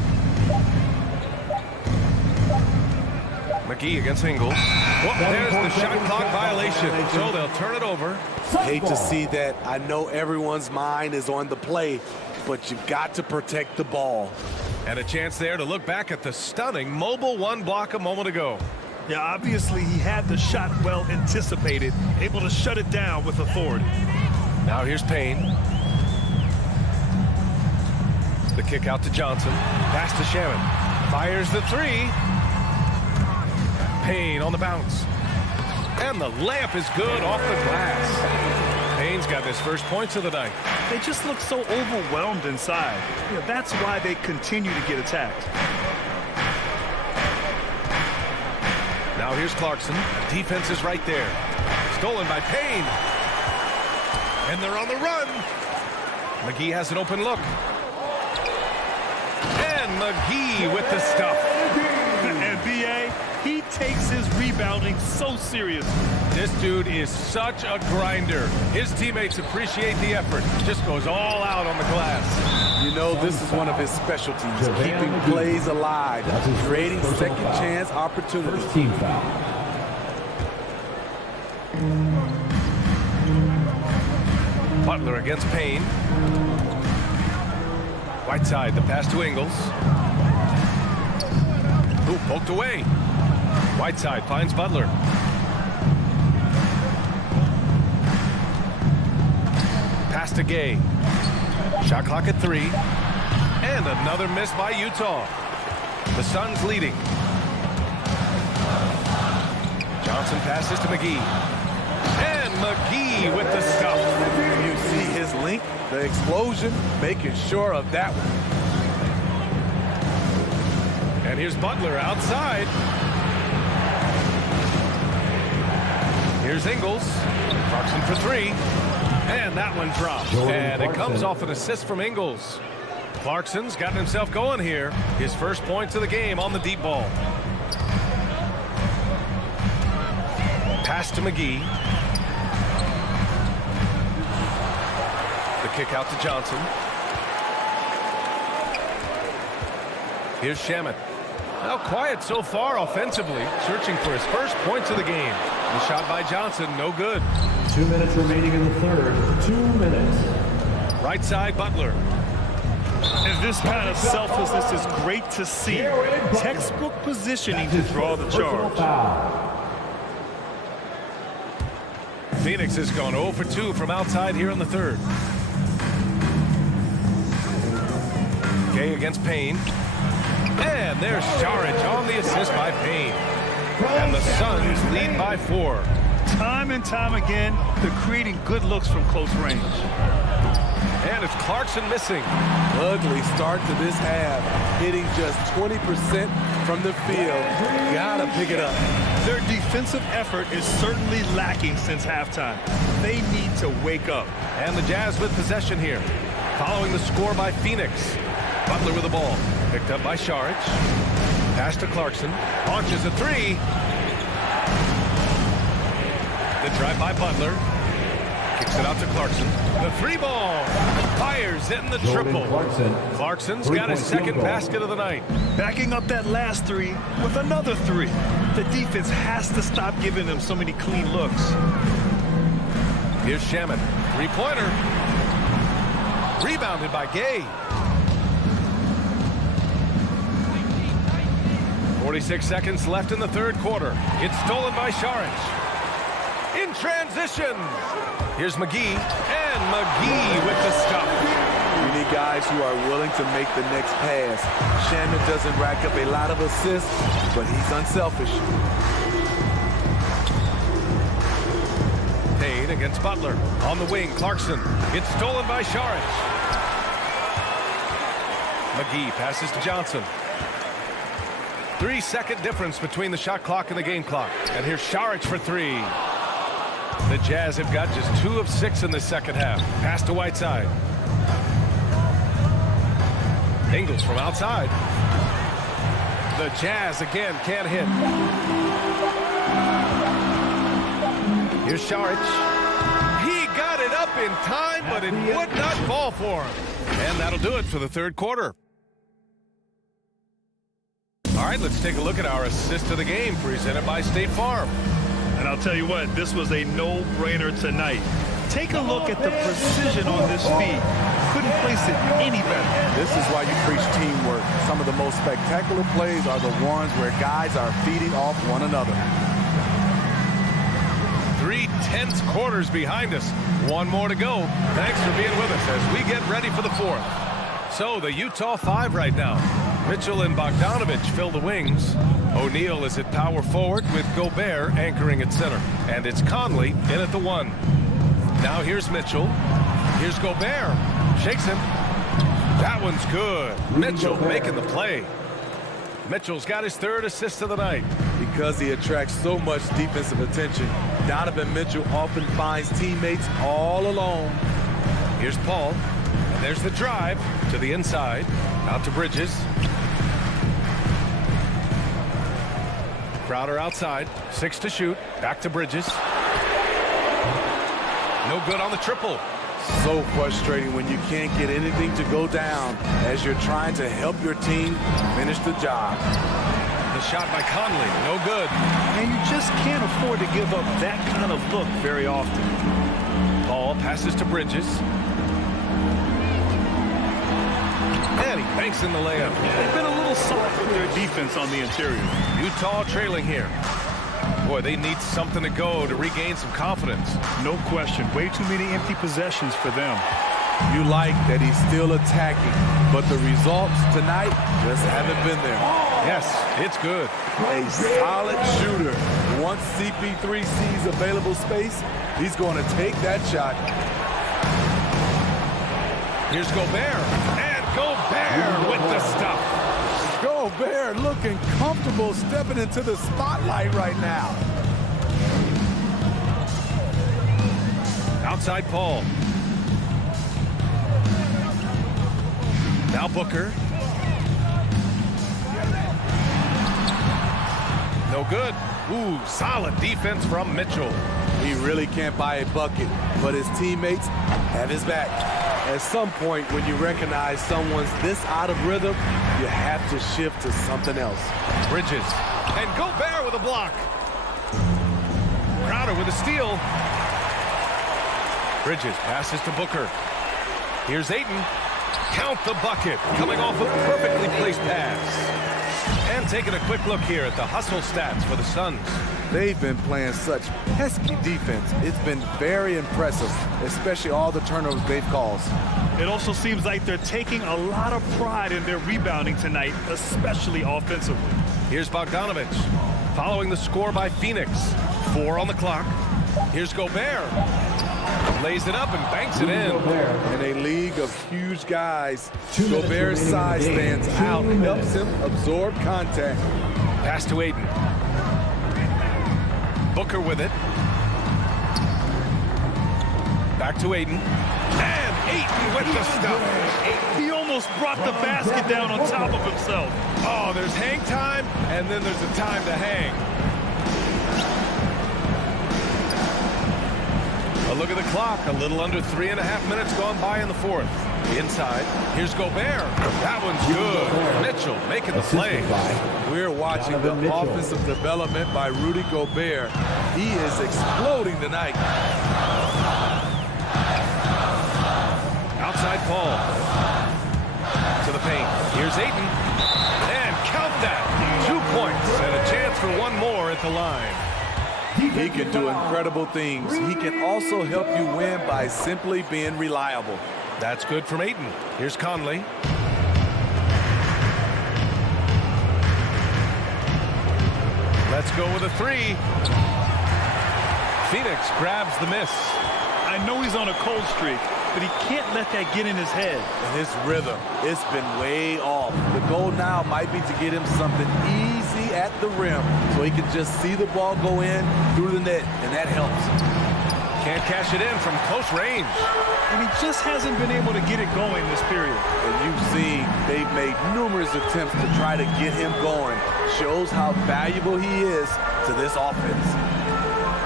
McGee against Ingles. Well, there's the shot clock violation, so they'll turn it over. Hate to see that. I know everyone's mind is on the play, but you've got to protect the ball. And a chance there to look back at the stunning mobile 1 block a moment ago. Yeah, obviously he had the shot well anticipated, able to shut it down with authority. Now here's Payne. The kick out to Johnson. Pass to Shaman. Fires the 3. Payne on the bounce. And the layup is good off the glass. Payne's got his first points of the night. They just look so overwhelmed inside. You know, that's why they continue to get attacked. Now here's Clarkson. Defense is right there. Stolen by Payne. And they're on the run. McGee has an open look. And McGee with the stuff. And B.A., he takes his rebounding so seriously. This dude is such a grinder. His teammates appreciate the effort. Just goes all out on the glass. You know, this is one of his specialties, keeping plays alive, creating second chance opportunities. First team foul. Butler against Payne. Whiteside, the pass to Ingles. Ooh, poked away. Whiteside finds Butler. Pass to Gay. Shot clock at 3. And another miss by Utah. The Suns leading. Johnson passes to McGee. And McGee with the stuff. You see his length, the explosion, making sure of that one. And here's Butler outside. Here's Ingles. Clarkson for 3. And that one drops. And it comes off an assist from Ingles. Clarkson's gotten himself going here. His first points of the game on the deep ball. Pass to McGee. The kick out to Johnson. Here's Shamet. Now quiet so far offensively, searching for his first points of the game. The shot by Johnson, no good. 2 minutes remaining in the third. 2 minutes. Right side, Butler. And this kind of selflessness is great to see. Textbook positioning to draw the charge. Phoenix has gone 0 for 2 from outside here in the third. Gay against Payne. And there's Saric on the assist by Payne. And the Suns lead by 4. Time and time again, they're creating good looks from close range. And it's Clarkson missing. Ugly start to this half, hitting just 20% from the field. Gotta pick it up. Their defensive effort is certainly lacking since halftime. They need to wake up. And the Jazz with possession here. Following the score by Phoenix. Butler with the ball. Picked up by Saric. Pass to Clarkson. Launches a 3. The drive by Butler. Kicks it out to Clarkson. The 3 ball. Fires in the triple. Clarkson's got his second basket of the night. Backing up that last 3 with another 3. The defense has to stop giving them so many clean looks. Here's Shamet. 3-pointer. Rebounded by Gay. 46 seconds left in the third quarter. It's stolen by Saric. In transition. Here's McGee. And McGee with the stuff. You need guys who are willing to make the next pass. Shamet doesn't rack up a lot of assists, but he's unselfish. Payne against Butler. On the wing, Clarkson. It's stolen by Saric. McGee passes to Johnson. 3-second difference between the shot clock and the game clock. And here's Saric for 3. The Jazz have got just 2 of 6 in the second half. Pass to Whiteside. Ingles from outside. The Jazz again can't hit. Here's Saric. He got it up in time, but it would not fall for him. And that'll do it for the third quarter. All right, let's take a look at our assist of the game presented by State Farm. And I'll tell you what, this was a no-brainer tonight. Take a look at the precision on this feed. Couldn't place it any better. This is why you preach teamwork. Some of the most spectacular plays are the ones where guys are feeding off one another. 3 tense quarters behind us. 1 more to go. Thanks for being with us as we get ready for the 4th. So the Utah 5 right now. Mitchell and Bogdanovich fill the wings. O'Neal is at power forward with Gobert anchoring at center. And it's Conley in at the 1. Now here's Mitchell. Here's Gobert. Shakes him. That one's good. Mitchell making the play. Mitchell's got his 3rd assist of the night. Because he attracts so much defensive attention, Donovan Mitchell often finds teammates all alone. Here's Paul. And there's the drive to the inside. Out to Bridges. Crowder outside. 6 to shoot. Back to Bridges. No good on the triple. So frustrating when you can't get anything to go down as you're trying to help your team finish the job. The shot by Conley, no good. And you just can't afford to give up that kind of look very often. Paul passes to Bridges. And he banks in the layup. They've been a little soft with their defense on the interior. Utah trailing here. Boy, they need something to go to regain some confidence. No question. Way too many empty possessions for them. You like that he's still attacking, but the results tonight just haven't been there. Yes, it's good. A solid shooter. Once CP3 sees available space, he's going to take that shot. Here's Gobert. And Gobert with the stuff. Gobert looking comfortable stepping into the spotlight right now. Outside Paul. Now Booker. No good. Ooh, solid defense from Mitchell. He really can't buy a bucket, but his teammates have his back. At some point, when you recognize someone's this out of rhythm, you have to shift to something else. Bridges. And Gobert with a block. Crowder with a steal. Bridges passes to Booker. Here's Ayton. Count the bucket. Coming off a perfectly placed pass. And taking a quick look here at the hustle stats for the Suns. They've been playing such pesky defense. It's been very impressive, especially all the turnovers they've caused. It also seems like they're taking a lot of pride in their rebounding tonight, especially offensively. Here's Bogdanovich. Following the score by Phoenix. 4 on the clock. Here's Gobert. Lays it up and banks it in. In a league of huge guys, Gobert's size stands out and helps him absorb contact. Pass to Ayton. Booker with it. Back to Ayton. And Ayton with the stuff. He almost brought the basket down on top of himself. Oh, there's hang time, and then there's a time to hang. A look at the clock. A little under 3.5 minutes gone by in the 4th. Inside. Here's Gobert. That one's good. Mitchell making the play. We're watching the offensive development by Rudy Gobert. He is exploding tonight. Outside Paul. To the paint. Here's Ayton. And count that. 2 points and a chance for one more at the line. He can do incredible things. He can also help you win by simply being reliable. That's good from Ayton. Here's Conley. Let's go with a 3. Phoenix grabs the miss. I know he's on a cold streak, but he can't let that get in his head. And his rhythm, it's been way off. The goal now might be to get him something easy at the rim so he can just see the ball go in through the net, and that helps. Can't cash it in from close range. And he just hasn't been able to get it going this period. And you've seen they've made numerous attempts to try to get him going. Shows how valuable he is to this offense.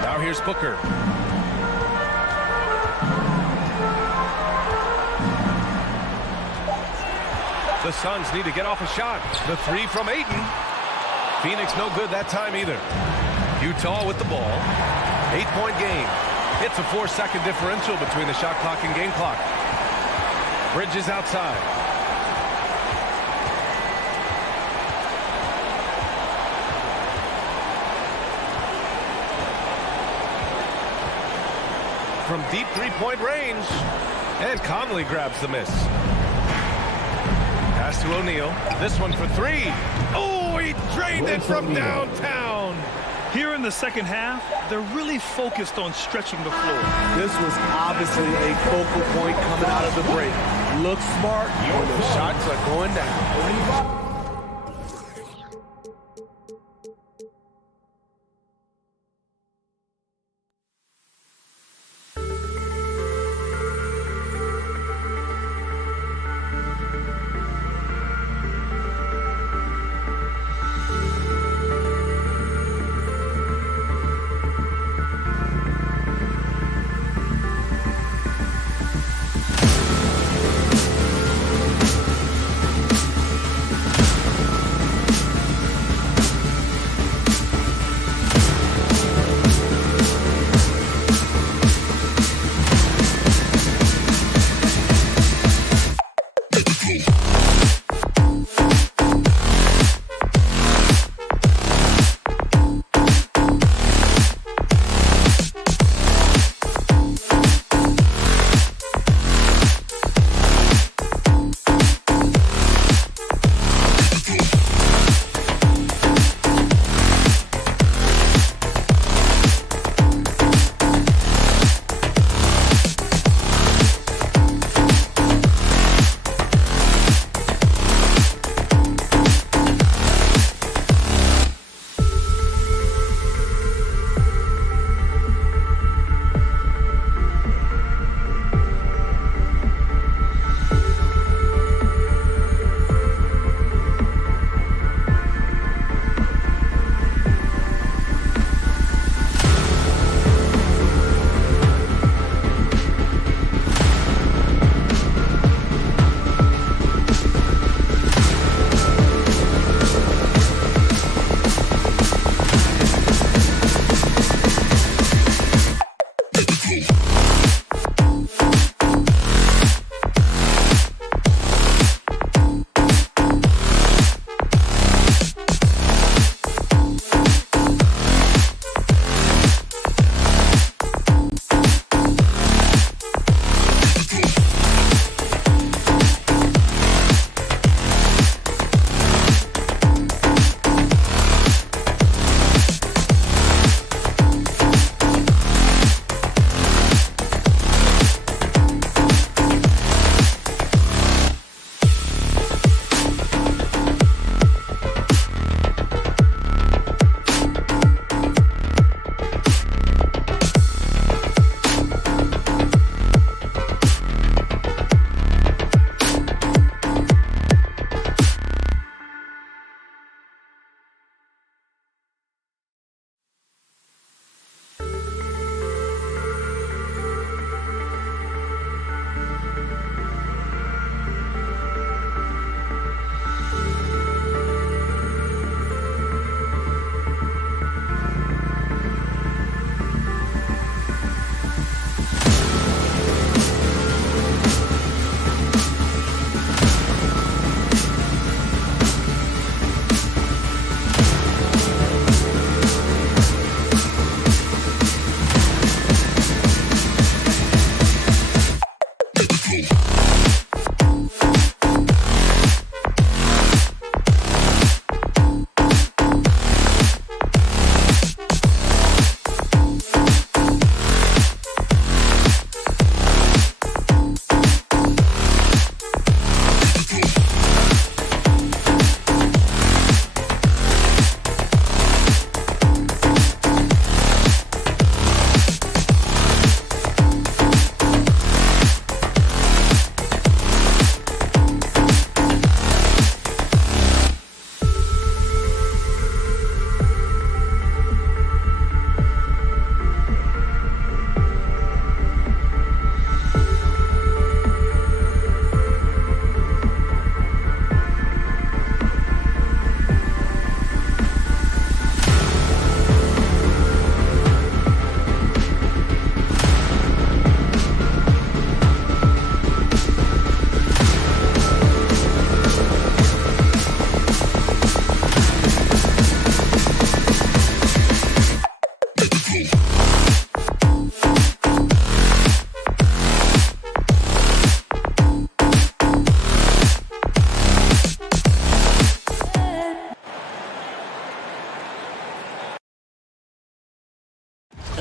Now here's Booker. The Suns need to get off a shot. The 3 from Ayton. Phoenix no good that time either. Utah with the ball. 8-point game. It's a 4-second differential between the shot clock and game clock. Bridges outside. From deep 3-point range. And Conley grabs the miss. Pass to O'Neal. This one for three. Oh, he drained it from downtown. Here in the second half, they're really focused on stretching the floor. This was obviously a focal point coming out of the break. Look smart when the shots are going down.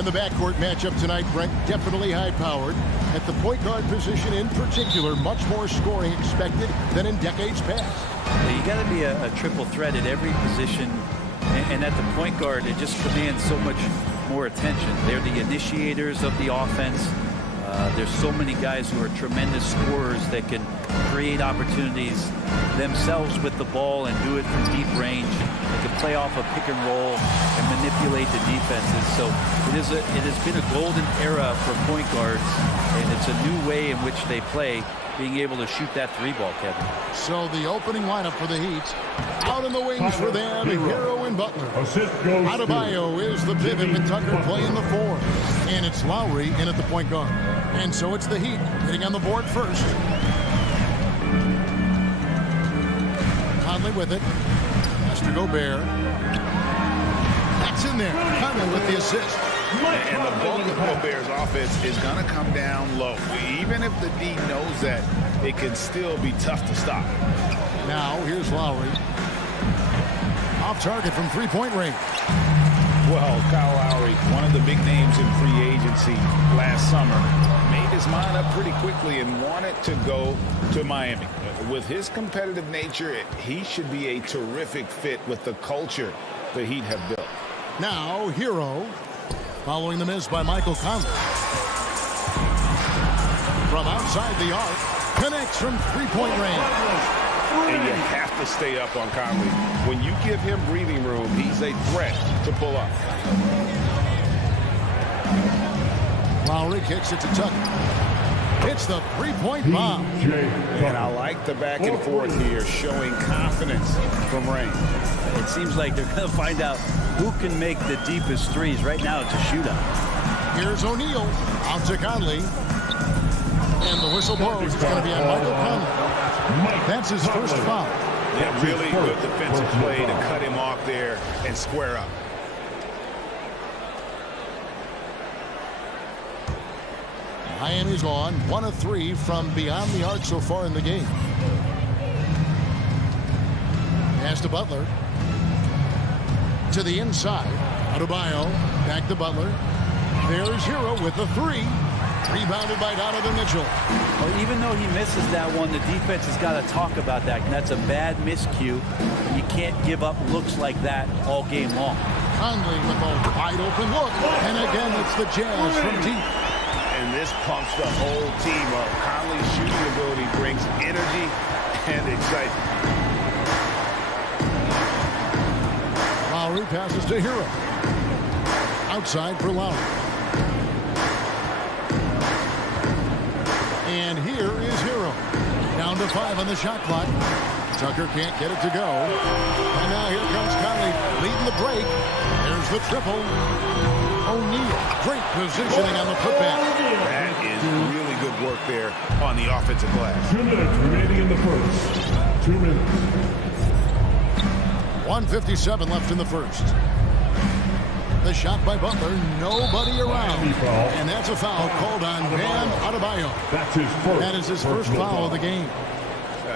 the backcourt matchup tonight, Brent, definitely high-powered. At the point guard position in particular, much more scoring expected than in decades past. Yeah, you got to be a triple threat at every position, and at the point guard, it just commands so much more attention. They're the initiators of the offense. There's so many guys who are tremendous scorers that can create opportunities themselves with the ball and do it from deep range. They can play off a pick and roll and manipulate the defenses. So it has been a golden era for point guards, and it's a new way in which they play, being able to shoot that three ball, Kevin. So the opening lineup for the Heat. Out in the wings for them, Hero and Butler. Adebayo is the pivot with Tucker playing the 4. And it's Lowry in at the point guard. And so it's the Heat getting on the board first. Conley with it. Rudy Gobert. That's in there. Conley with the assist. And the bulk of Gobert's offense is going to come down low. Even if the D knows that, it can still be tough to stop. Now, here's Lowry. Off target from three-point range. Well, Kyle Lowry, one of the big names in free agency last summer, made his mind up pretty quickly and wanted to go to Miami. With his competitive nature, he should be a terrific fit with the culture the Heat have built. Now, Hero. Following the miss by Michael Conley. From outside the arc, connects from three-point range. And you have to stay up on Conley. When you give him breathing room, he's a threat to pull up. Lowry kicks it to Tucker. It's the three-point bomb. And I like the back and forth here, showing confidence from Rain. It seems like they're going to find out who can make the deepest threes. Right now, it's a shootout. Here's O'Neal. Out to Conley. And the whistle blows. It's going to be on Michael Conley. That's his first foul. Yeah, really good defensive play to cut him off there and square up. Miami's on 1 of 3 from beyond the arc so far in the game. Pass to Butler. To the inside. Adebayo. Back to Butler. There's Hero with the 3. Rebounded by Donovan Mitchell. Well, even though he misses that one, the defense has got to talk about that. And that's a bad miscue. You can't give up looks like that all game long. Conley with a wide open look. And again, it's the Jazz from deep. And this pumps the whole team up. Conley's shooting ability brings energy and excitement. Lowry passes to Hero. Outside for Lowry. And here is Hero. Down to 5 on the shot clock. Tucker can't get it to go. And now here comes Conley leading the break. There's the triple. O'Neal. Great positioning on the putback. That is really good work there on the offensive glass. 2 minutes remaining in the first. 2 minutes. 1:57 left in the first. The shot by Butler, nobody around. And that's a foul called on Bam Adebayo. That's his first. That is his first foul of the game.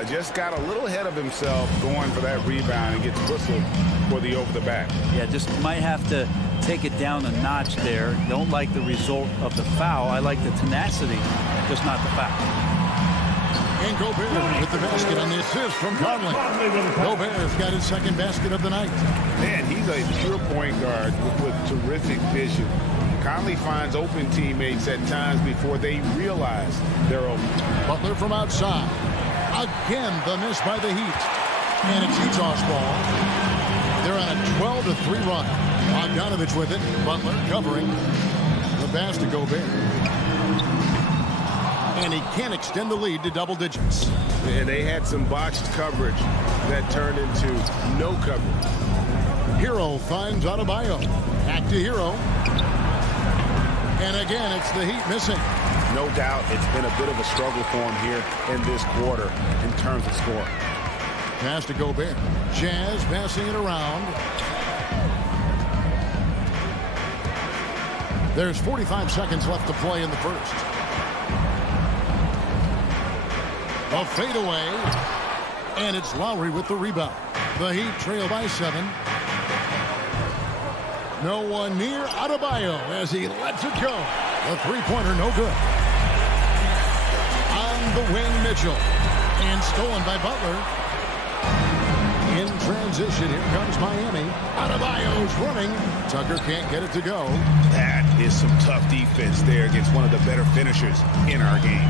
Just got a little ahead of himself going for that rebound and gets whistled for the over the back. Yeah, just might have to take it down a notch there. Don't like the result of the foul. I like the tenacity, just not the foul. And Gobert with the basket on the assist from Conley. Gobert's got his second basket of the night. Man, he's a pure point guard with terrific vision. Conley finds open teammates at times before they realize they're open. Butler from outside. Again, the miss by the Heat. And it's Utah's ball. They're on a 12-3 run. Bogdanovich with it. Butler covering. The pass to Gobert. And he can't extend the lead to double digits. And they had some botched coverage that turned into no coverage. Hero finds Adebayo. Back to Hero. And again, it's the Heat missing. No doubt it's been a bit of a struggle for him here in this quarter in terms of scoring. Pass to Gobert. Jazz passing it around. There's 45 seconds left to play in the first. A fadeaway. And it's Lowry with the rebound. The Heat trail by 7. No one near Adebayo as he lets it go. The three-pointer no good. On the wing, Mitchell. And stolen by Butler. In transition, here comes Miami. Adebayo's running. Tucker can't get it to go. That is some tough defense there against one of the better finishers in our game.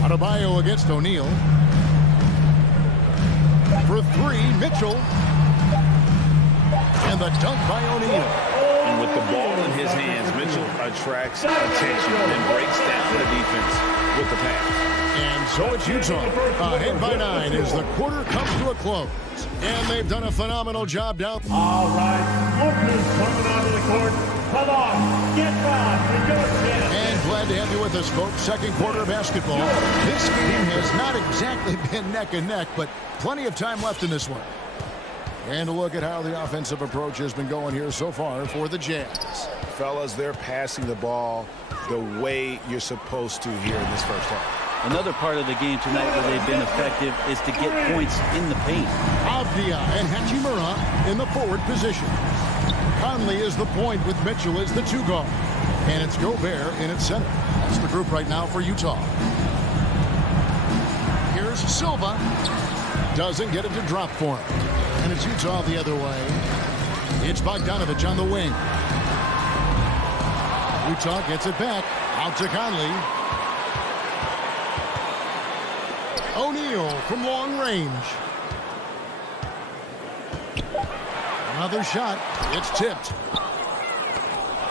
Adebayo against O'Neal. For three, Mitchell. And the dunk by O'Neal. And with the ball in his hands, Mitchell attracts attention and breaks down the defense with the pass. And so it's Utah, ahead by 9 as the quarter comes to a close. And they've done a phenomenal job down. All right, Booker's coming onto the court. Come on, get back and go again. And glad to have you with us, folks. Second quarter basketball. This game has not exactly been neck and neck, but plenty of time left in this one. And a look at how the offensive approach has been going here so far for the Jazz. Fellas, they're passing the ball the way you're supposed to here in this first half. Another part of the game tonight where they've been effective is to get points in the paint. Avdia and Hachimura in the forward position. Conley is the point with Mitchell as the 2 guard. And it's Gobert in its center. That's the group right now for Utah. Here's Silva. Doesn't get it to drop for him. And it's Utah the other way. It's Bogdanovich on the wing. Utah gets it back. Out to Conley. O'Neal from long range. Another shot. It's tipped.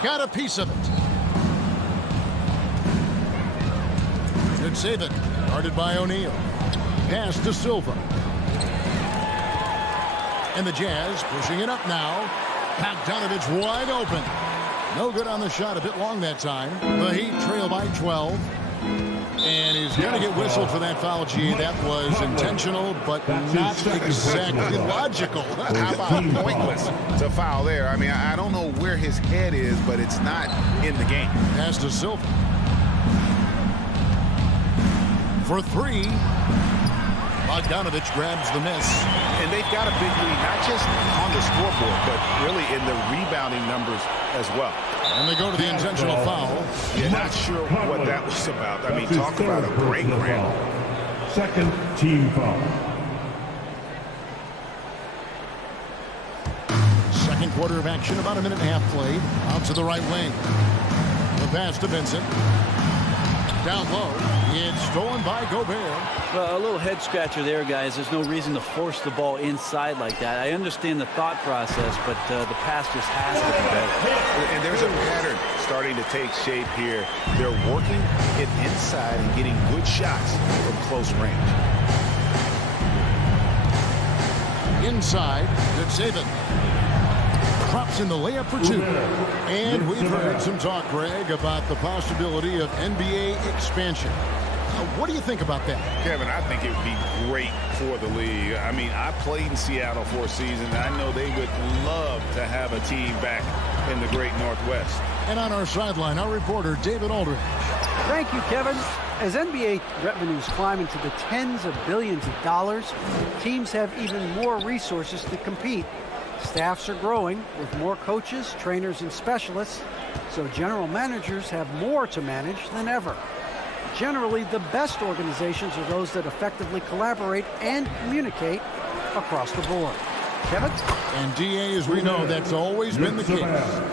Got a piece of it. Good save it. Guarded by O'Neal. Pass to Silva. And the Jazz pushing it up now. Bogdanovich wide open. No good on the shot. A bit long that time. The Heat trail by 12. And he's going to get whistled for that foul, G. That was intentional, but not exactly logical. How about pointless to foul there? I mean, I don't know where his head is, but it's not in the game. Pass to Silva. For 3. Bogdanovich grabs the miss. And they've got a big lead, not just on the scoreboard, but really in the rebounding numbers as well. And they go to the intentional foul. You're not sure what that was about. I mean, talk about a brain cramp. Second team foul. Second quarter of action, about a minute and a half played. Out to the right wing. The pass to Vincent. Down low. It's stolen by Gobert. Well, a little head scratcher there, guys. There's no reason to force the ball inside like that. I understand the thought process, but the pass just has to be better. And there's a pattern starting to take shape here. They're working it inside and getting good shots from close range. Inside, good save it. Drops in the layup for 2. And we've heard some talk, Greg, about the possibility of NBA expansion. What do you think about that? Kevin, I think it would be great for the league. I mean, I played in Seattle for a season, and I know they would love to have a team back in the great Northwest. And on our sideline, our reporter, David Aldridge. Thank you, Kevin. As NBA revenues climb into the tens of billions of dollars, teams have even more resources to compete. Staffs are growing with more coaches, trainers, and specialists, so general managers have more to manage than ever. Generally, the best organizations are those that effectively collaborate and communicate across the board. Kevin? And DA, as we know, that's always been the case.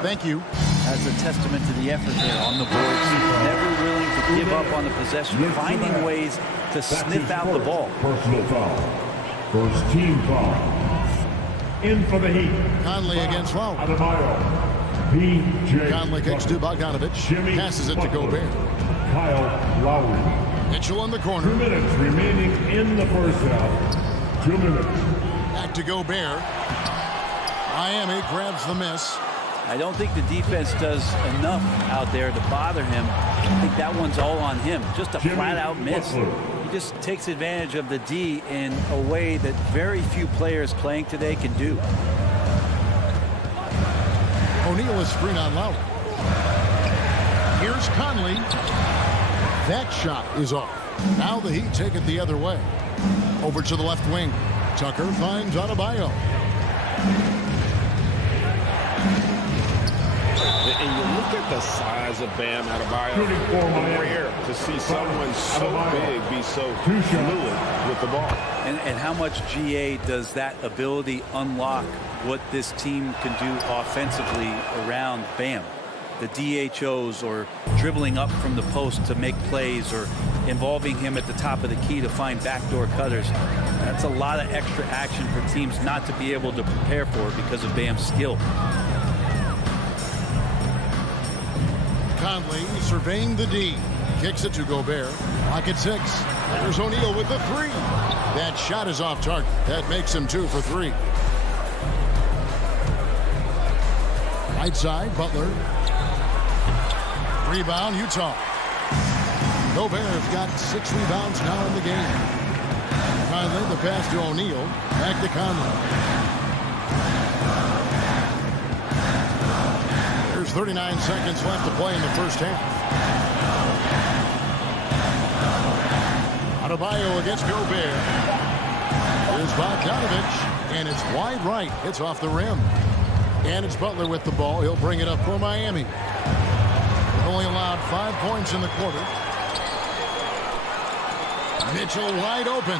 Thank you. That's a testament to the effort there on the boards. Never willing to give up on the possession, finding ways to sniff out the ball. Personal foul. First team foul. In for the Heat. Conley against Lowry. Adebayo. B.J. Conley kicks to Bogdanovich. Passes it to Gobert. Kyle Lowry. Mitchell in the corner. 2 minutes remaining in the first half. 2 minutes. Back to Gobert. Miami grabs the miss. I don't think the defense does enough out there to bother him. I think that one's all on him. Just a flat-out miss. He just takes advantage of the D in a way that very few players playing today can do. O'Neal is screen on Lowry. Here's Conley. That shot is off. Now the Heat take it the other way. Over to the left wing. Tucker finds Adebayo. And you look at the size of Bam Adebayo. Rare to see someone so big be so fluid with the ball. And how much GA does that ability unlock what this team can do offensively around Bam? The DHOs, or dribbling up from the post to make plays, or involving him at the top of the key to find backdoor cutters. That's a lot of extra action for teams not to be able to prepare for because of Bam's skill. Conley surveying the D. Kicks it to Gobert. Clock at 6. There's O'Neal with the 3. That shot is off target. That makes him 2 for 3. Right side, Butler. Rebound, Utah. Gobert's got 6 rebounds now in the game. Conley, the pass to O'Neal. Back to Conley. There's 39 seconds left to play in the first half. Adebayo against Gobert. Here's Bogdanovich, and it's wide right. It's off the rim. And it's Butler with the ball. He'll bring it up for Miami. Only allowed 5 points in the quarter. Mitchell wide open.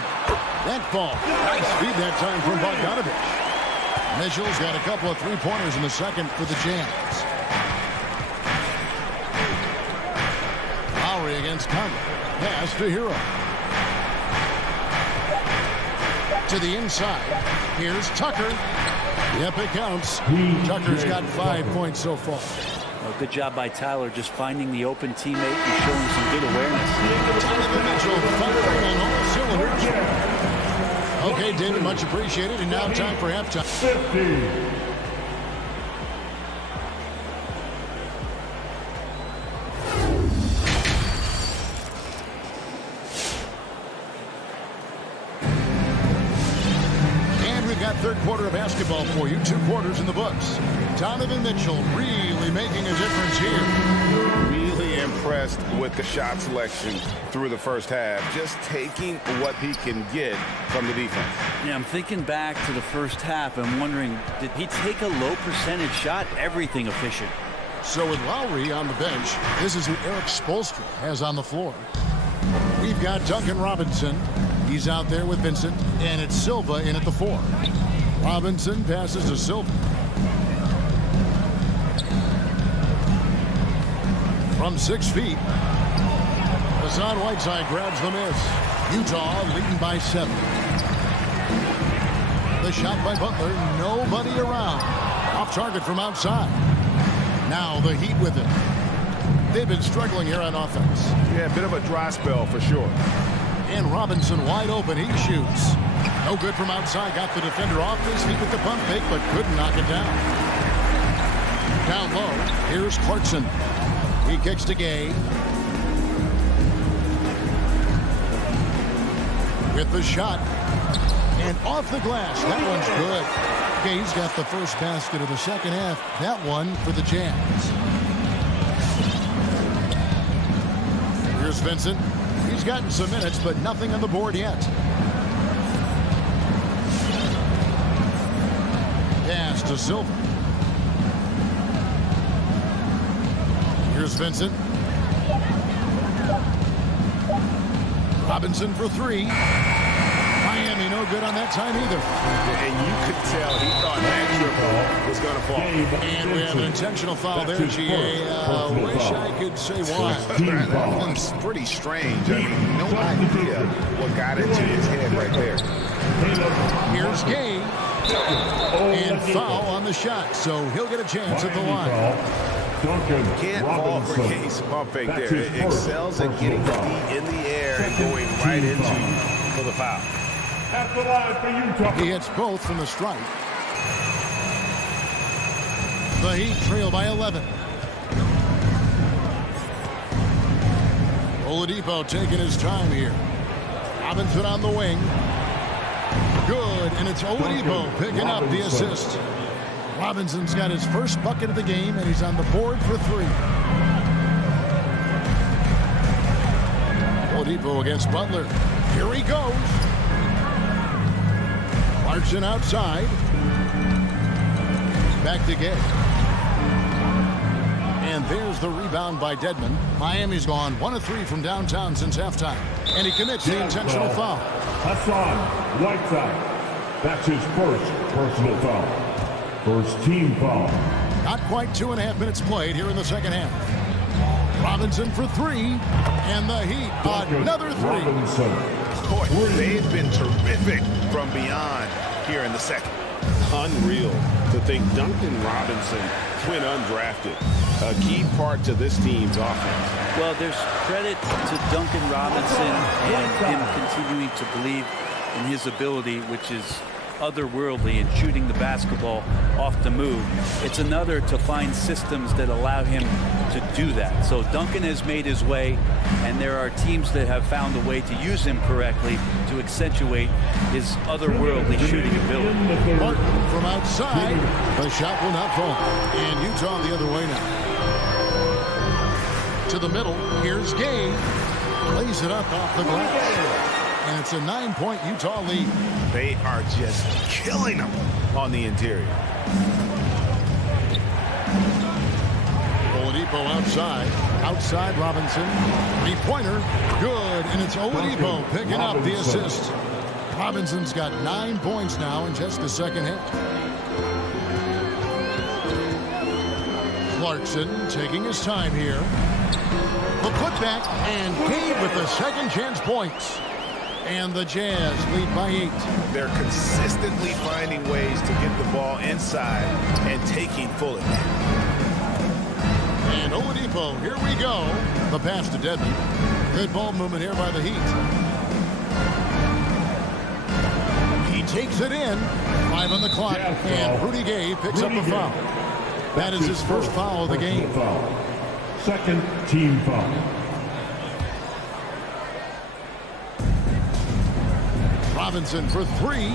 That ball. Nice feed that time from Bogdanovich. Mitchell's got a couple of three-pointers in the second for the Jazz. Lowry against Conley. Pass to Hero. To the inside. Here's Tucker. Yep, it counts. Tucker's got 5 points so far. Well, good job by Tyler, just finding the open teammate and showing some good awareness. Donovan Mitchell firing on all cylinders. Okay, David, much appreciated. And now time for halftime. 50. Third quarter of basketball for you. 2 quarters in the books. Donovan Mitchell really making a difference here. Really impressed with the shot selection through the first half. Just taking what he can get from the defense. Yeah, I'm thinking back to the first half. I'm wondering, did he take a low percentage shot? Everything efficient. So with Lowry on the bench, this is who Eric Spoelstra has on the floor. We've got Duncan Robinson. He's out there with Vincent, and it's Silva in at the 4. Robinson passes to Silva. From 6 feet, Hassan Whiteside grabs the miss. Utah leading by 7. The shot by Butler, nobody around. Off target from outside. Now the Heat with it. They've been struggling here on offense. Yeah, a bit of a dry spell for sure. And Robinson wide open. He shoots. No good from outside. Got the defender off his feet with the pump fake, but couldn't knock it down. Down low. Here's Clarkson. He kicks to Gay. With the shot. And off the glass. That one's good. Gay's got the first basket of the second half. That one for the Jazz. Here's Vincent. He's gotten some minutes, but nothing on the board yet. Pass to Silva. Here's Vincent. Robinson for 3. Miami no good on that time either. And you could tell he thought that triple was going to fall. And we have an intentional foul there, GA. Wish I could say why. That one's pretty strange. I mean, no idea what got into his head right there. Here's Gay. And foul on the shot, so he'll get a chance at the line. Can't fall for Gay's pump fake there. It excels at getting the D in the air and going right into you for the foul. At the line for Utah. He hits both from the strike. The Heat trail by 11. Oladipo taking his time here. Robinson on the wing. Good, and it's Oladipo picking up the assist. Robinson's got his first bucket of the game, and he's on the board for 3. Oladipo against Butler. Here he goes. Clarkson outside. Back to Gay. And there's the rebound by Dedmon. Miami's gone 1 of 3 from downtown since halftime. And he commits the intentional foul. Hassan Whiteside. That's his first personal foul. First team foul. Not quite 2.5 minutes played here in the second half. Robinson for 3. And the Heat, another 3. Robinson. Boy, they've been terrific from beyond here in the second. Unreal to think Duncan Robinson went undrafted. A key part to this team's offense. Well, there's credit to Duncan Robinson and him continuing to believe in his ability, which is otherworldly in shooting the basketball off the move. It's another to find systems that allow him to do that. So Duncan has made his way, and there are teams that have found a way to use him correctly to accentuate his otherworldly shooting ability. Martin from outside. The shot will not fall. And Utah the other way now. To the middle. Here's Gay. Lays it up off the glass. And it's a 9-point Utah lead. They are just killing them on the interior. Oladipo outside. Outside Robinson. 3-pointer. Good. And it's Oladipo picking up the assist. Robinson's got 9 points now in just the second half. Clarkson taking his time here. The putback and Cade with the second chance points. And the Jazz lead by 8. They're consistently finding ways to get the ball inside and taking full advantage. And Oladipo, here we go. The pass to Dedmon. Good ball movement here by the Heat. He takes it in. 5 on the clock. And Rudy Gay picks up a foul. That is his first foul of the game. Second team foul. Robinson for 3.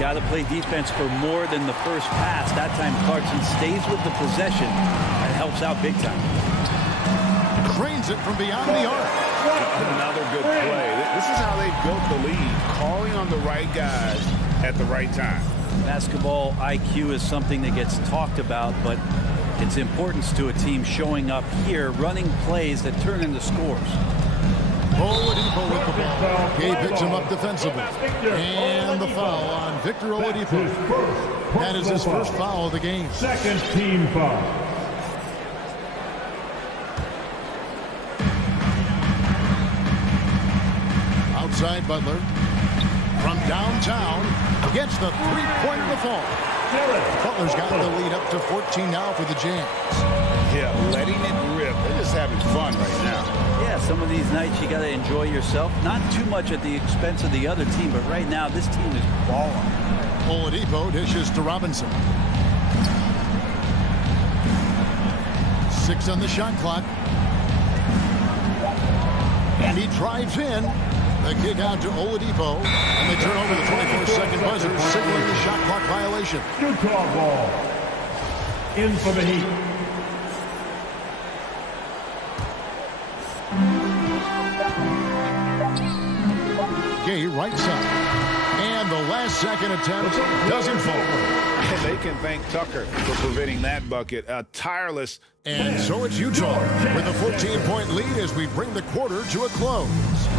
Got to play defense for more than the first pass. That time Clarkson stays with the possession and helps out big time. Cranes it from beyond the arc. Another good play. This is how they built the lead, calling on the right guys at the right time. Basketball IQ is something that gets talked about, but its importance to a team showing up here, running plays that turn into scores. Oladipo with the ball. Gay picks him up defensively. And the foul on Victor Oladipo. That is his first foul of the game. Second team foul. Outside Butler. From downtown. Gets the 3-pointer to fall. Butler's got the lead up to 14 now for the Jazz. Yeah, letting it rip. They're just having fun right now. Yeah, some of these nights you got to enjoy yourself. Not too much at the expense of the other team, but right now this team is balling. Oladipo dishes to Robinson. 6 on the shot clock. And he drives in. The kick out to Oladipo. And they turn over the 24-second buzzer, signaling the shot clock violation. Utah ball. In for the Heat. Gay right side. And the last second attempt doesn't fall. And they can thank Tucker for preventing that bucket. A tireless. And so it's Utah with a 14-point lead as we bring the quarter to a close.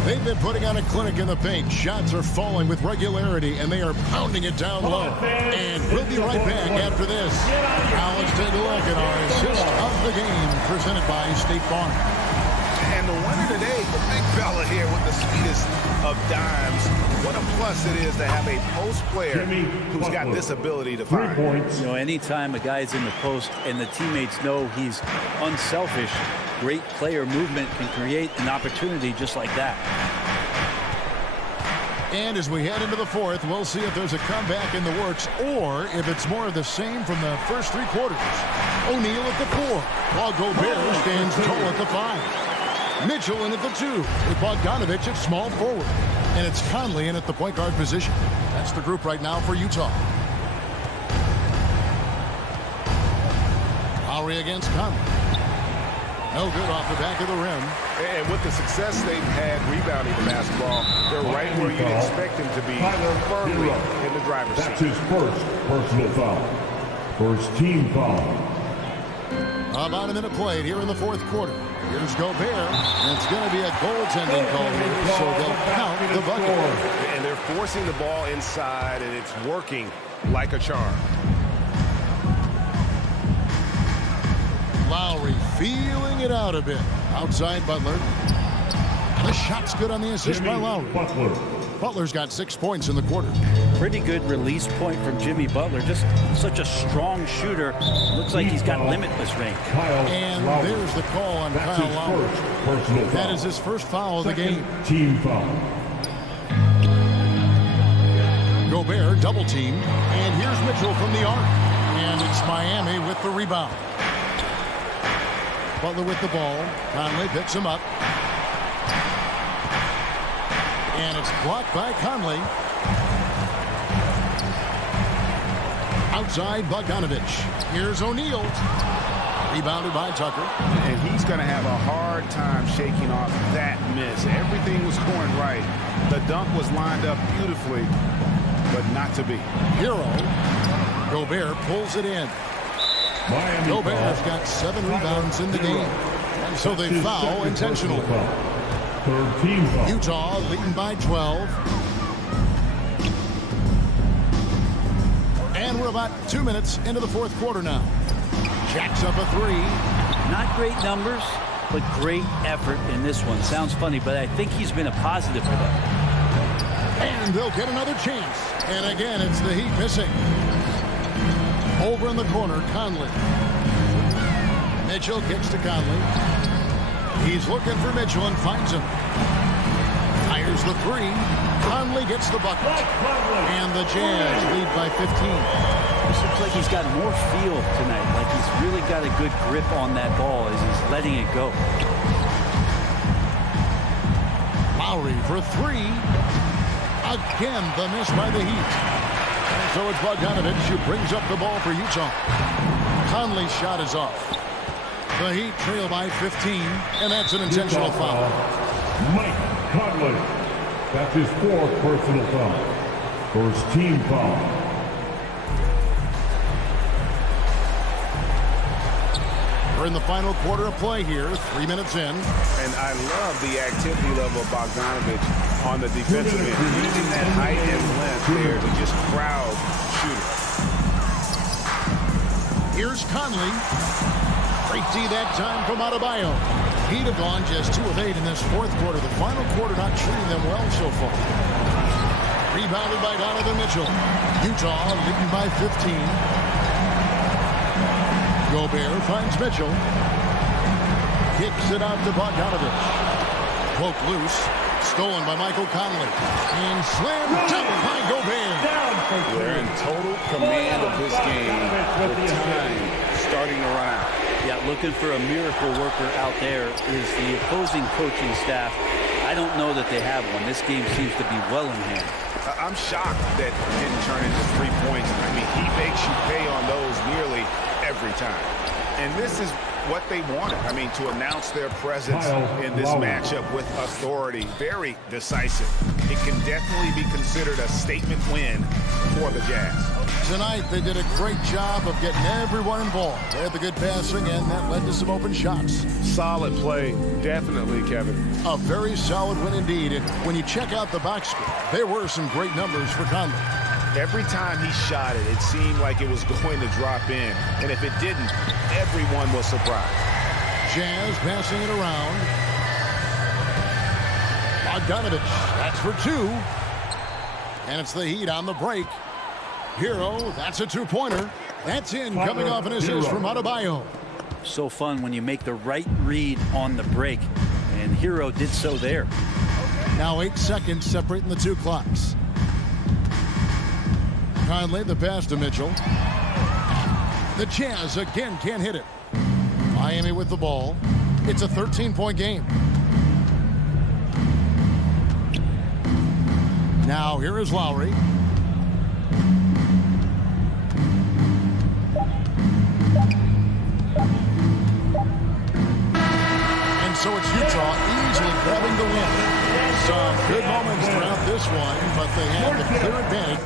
They've been putting on a clinic in the paint. Shots are falling with regularity, and they are pounding it down low. And we'll be right back after this. Now let's take a look at our assist of the game presented by State Farm. And the winner today, the big fella here with the sweetest of dimes. What a plus it is to have a post player who's got this ability to find. You know, anytime a guy's in the post and the teammates know he's unselfish, great player movement can create an opportunity just like that. And as we head into the fourth, we'll see if there's a comeback in the works or if it's more of the same from the first 3 quarters. O'Neal at the 4, while Gobert stands tall at the 5. Mitchell in at the 2 with Bogdanovich at small forward. And it's Conley in at the point guard position. That's the group right now for Utah. Lowry against Conley. No good off the back of the rim. And with the success they've had rebounding the basketball, they're right where you'd expect them to be, firmly in the driver's seat. That's his first personal foul. First team foul. About a minute played here in the fourth quarter. Here's Gobert. And it's going to be a goaltending call here, so they'll count the bucket. And they're forcing the ball inside, and it's working like a charm. Lowry feeling it out a bit. Outside Butler. The shot's good on the assist by Lowry. Butler's got 6 points in the quarter. Pretty good release point from Jimmy Butler. Just such a strong shooter. Looks like he's got limitless range. And there's the call on Kyle Lowry. That is his first foul of the game. Team foul. Gobert double team. And here's Mitchell from the arc. And it's Miami with the rebound. Butler with the ball. Conley picks him up. And it's blocked by Conley. Outside Bogdanovich. Here's O'Neal. Rebounded by Tucker. And he's going to have a hard time shaking off that miss. Everything was going right. The dunk was lined up beautifully, but not to be. Hero. Gobert pulls it in. Gobert's got 7 rebounds in the game. And so they foul intentionally. Third team foul. Utah leading by 12. And we're about 2 minutes into the fourth quarter now. Jacks up a 3. Not great numbers, but great effort in this one. Sounds funny, but I think he's been a positive for them. And they'll get another chance. And again, it's the Heat missing. Over in the corner, Conley. Mitchell kicks to Conley. He's looking for Mitchell and finds him. Fires the 3. Conley gets the bucket. And the Jazz lead by 15. This looks like he's got more feel tonight. Like he's really got a good grip on that ball as he's letting it go. Lowry for 3. Again, the miss by the Heat. And so it's Bogdanovich who brings up the ball for Utah. Conley's shot is off. The Heat trail by 15, and that's an intentional foul. Mike Conley. That's his 4th personal foul. First team foul. We're in the final quarter of play here, 3 minutes in. And I love the activity level of Bogdanovich on the defensive end, using that height and length there to just crowd shooters. Here's Conley. Great D that time from Adebayo. Heat have gone just 2 of 8 in this fourth quarter. The final quarter not treating them well so far. Rebounded by Donovan Mitchell. Utah leading by 15. Gobert finds Mitchell. Kicks it out to Bogdanovich. Poke loose. Stolen by Michael Conley. And slammed down by Gobert. They're in total command of this game with time starting to run out. Yeah, looking for a miracle worker out there is the opposing coaching staff. I don't know that they have one. This game seems to be well in hand. I'm shocked that it didn't turn into 3 points. I mean, he makes you pay on those nearly every time. And this is what they wanted. I mean, to announce their presence in this matchup with authority. Very decisive. It can definitely be considered a statement win for the Jazz. Tonight, they did a great job of getting everyone involved. They had the good passing, and that led to some open shots. Solid play, definitely, Kevin. A very solid win indeed. And when you check out the box score, there were some great numbers for Conley. Every time he shot it, it seemed like it was going to drop in. And if it didn't, everyone was surprised. Jazz passing it around. Bogdanovich, that's for 2. And it's the Heat on the break. Hero, that's a 2-pointer. That's in, coming off an assist from Adebayo. So fun when you make the right read on the break. And Hero did so there. Now 8 seconds separating the 2 clocks. Conley, the pass to Mitchell. The Jazz again can't hit it. Miami with the ball. It's a 13-point game. Now here is Lowry. And so it's Utah easily grabbing the win. Some good moments throughout this one, but they have the clear advantage.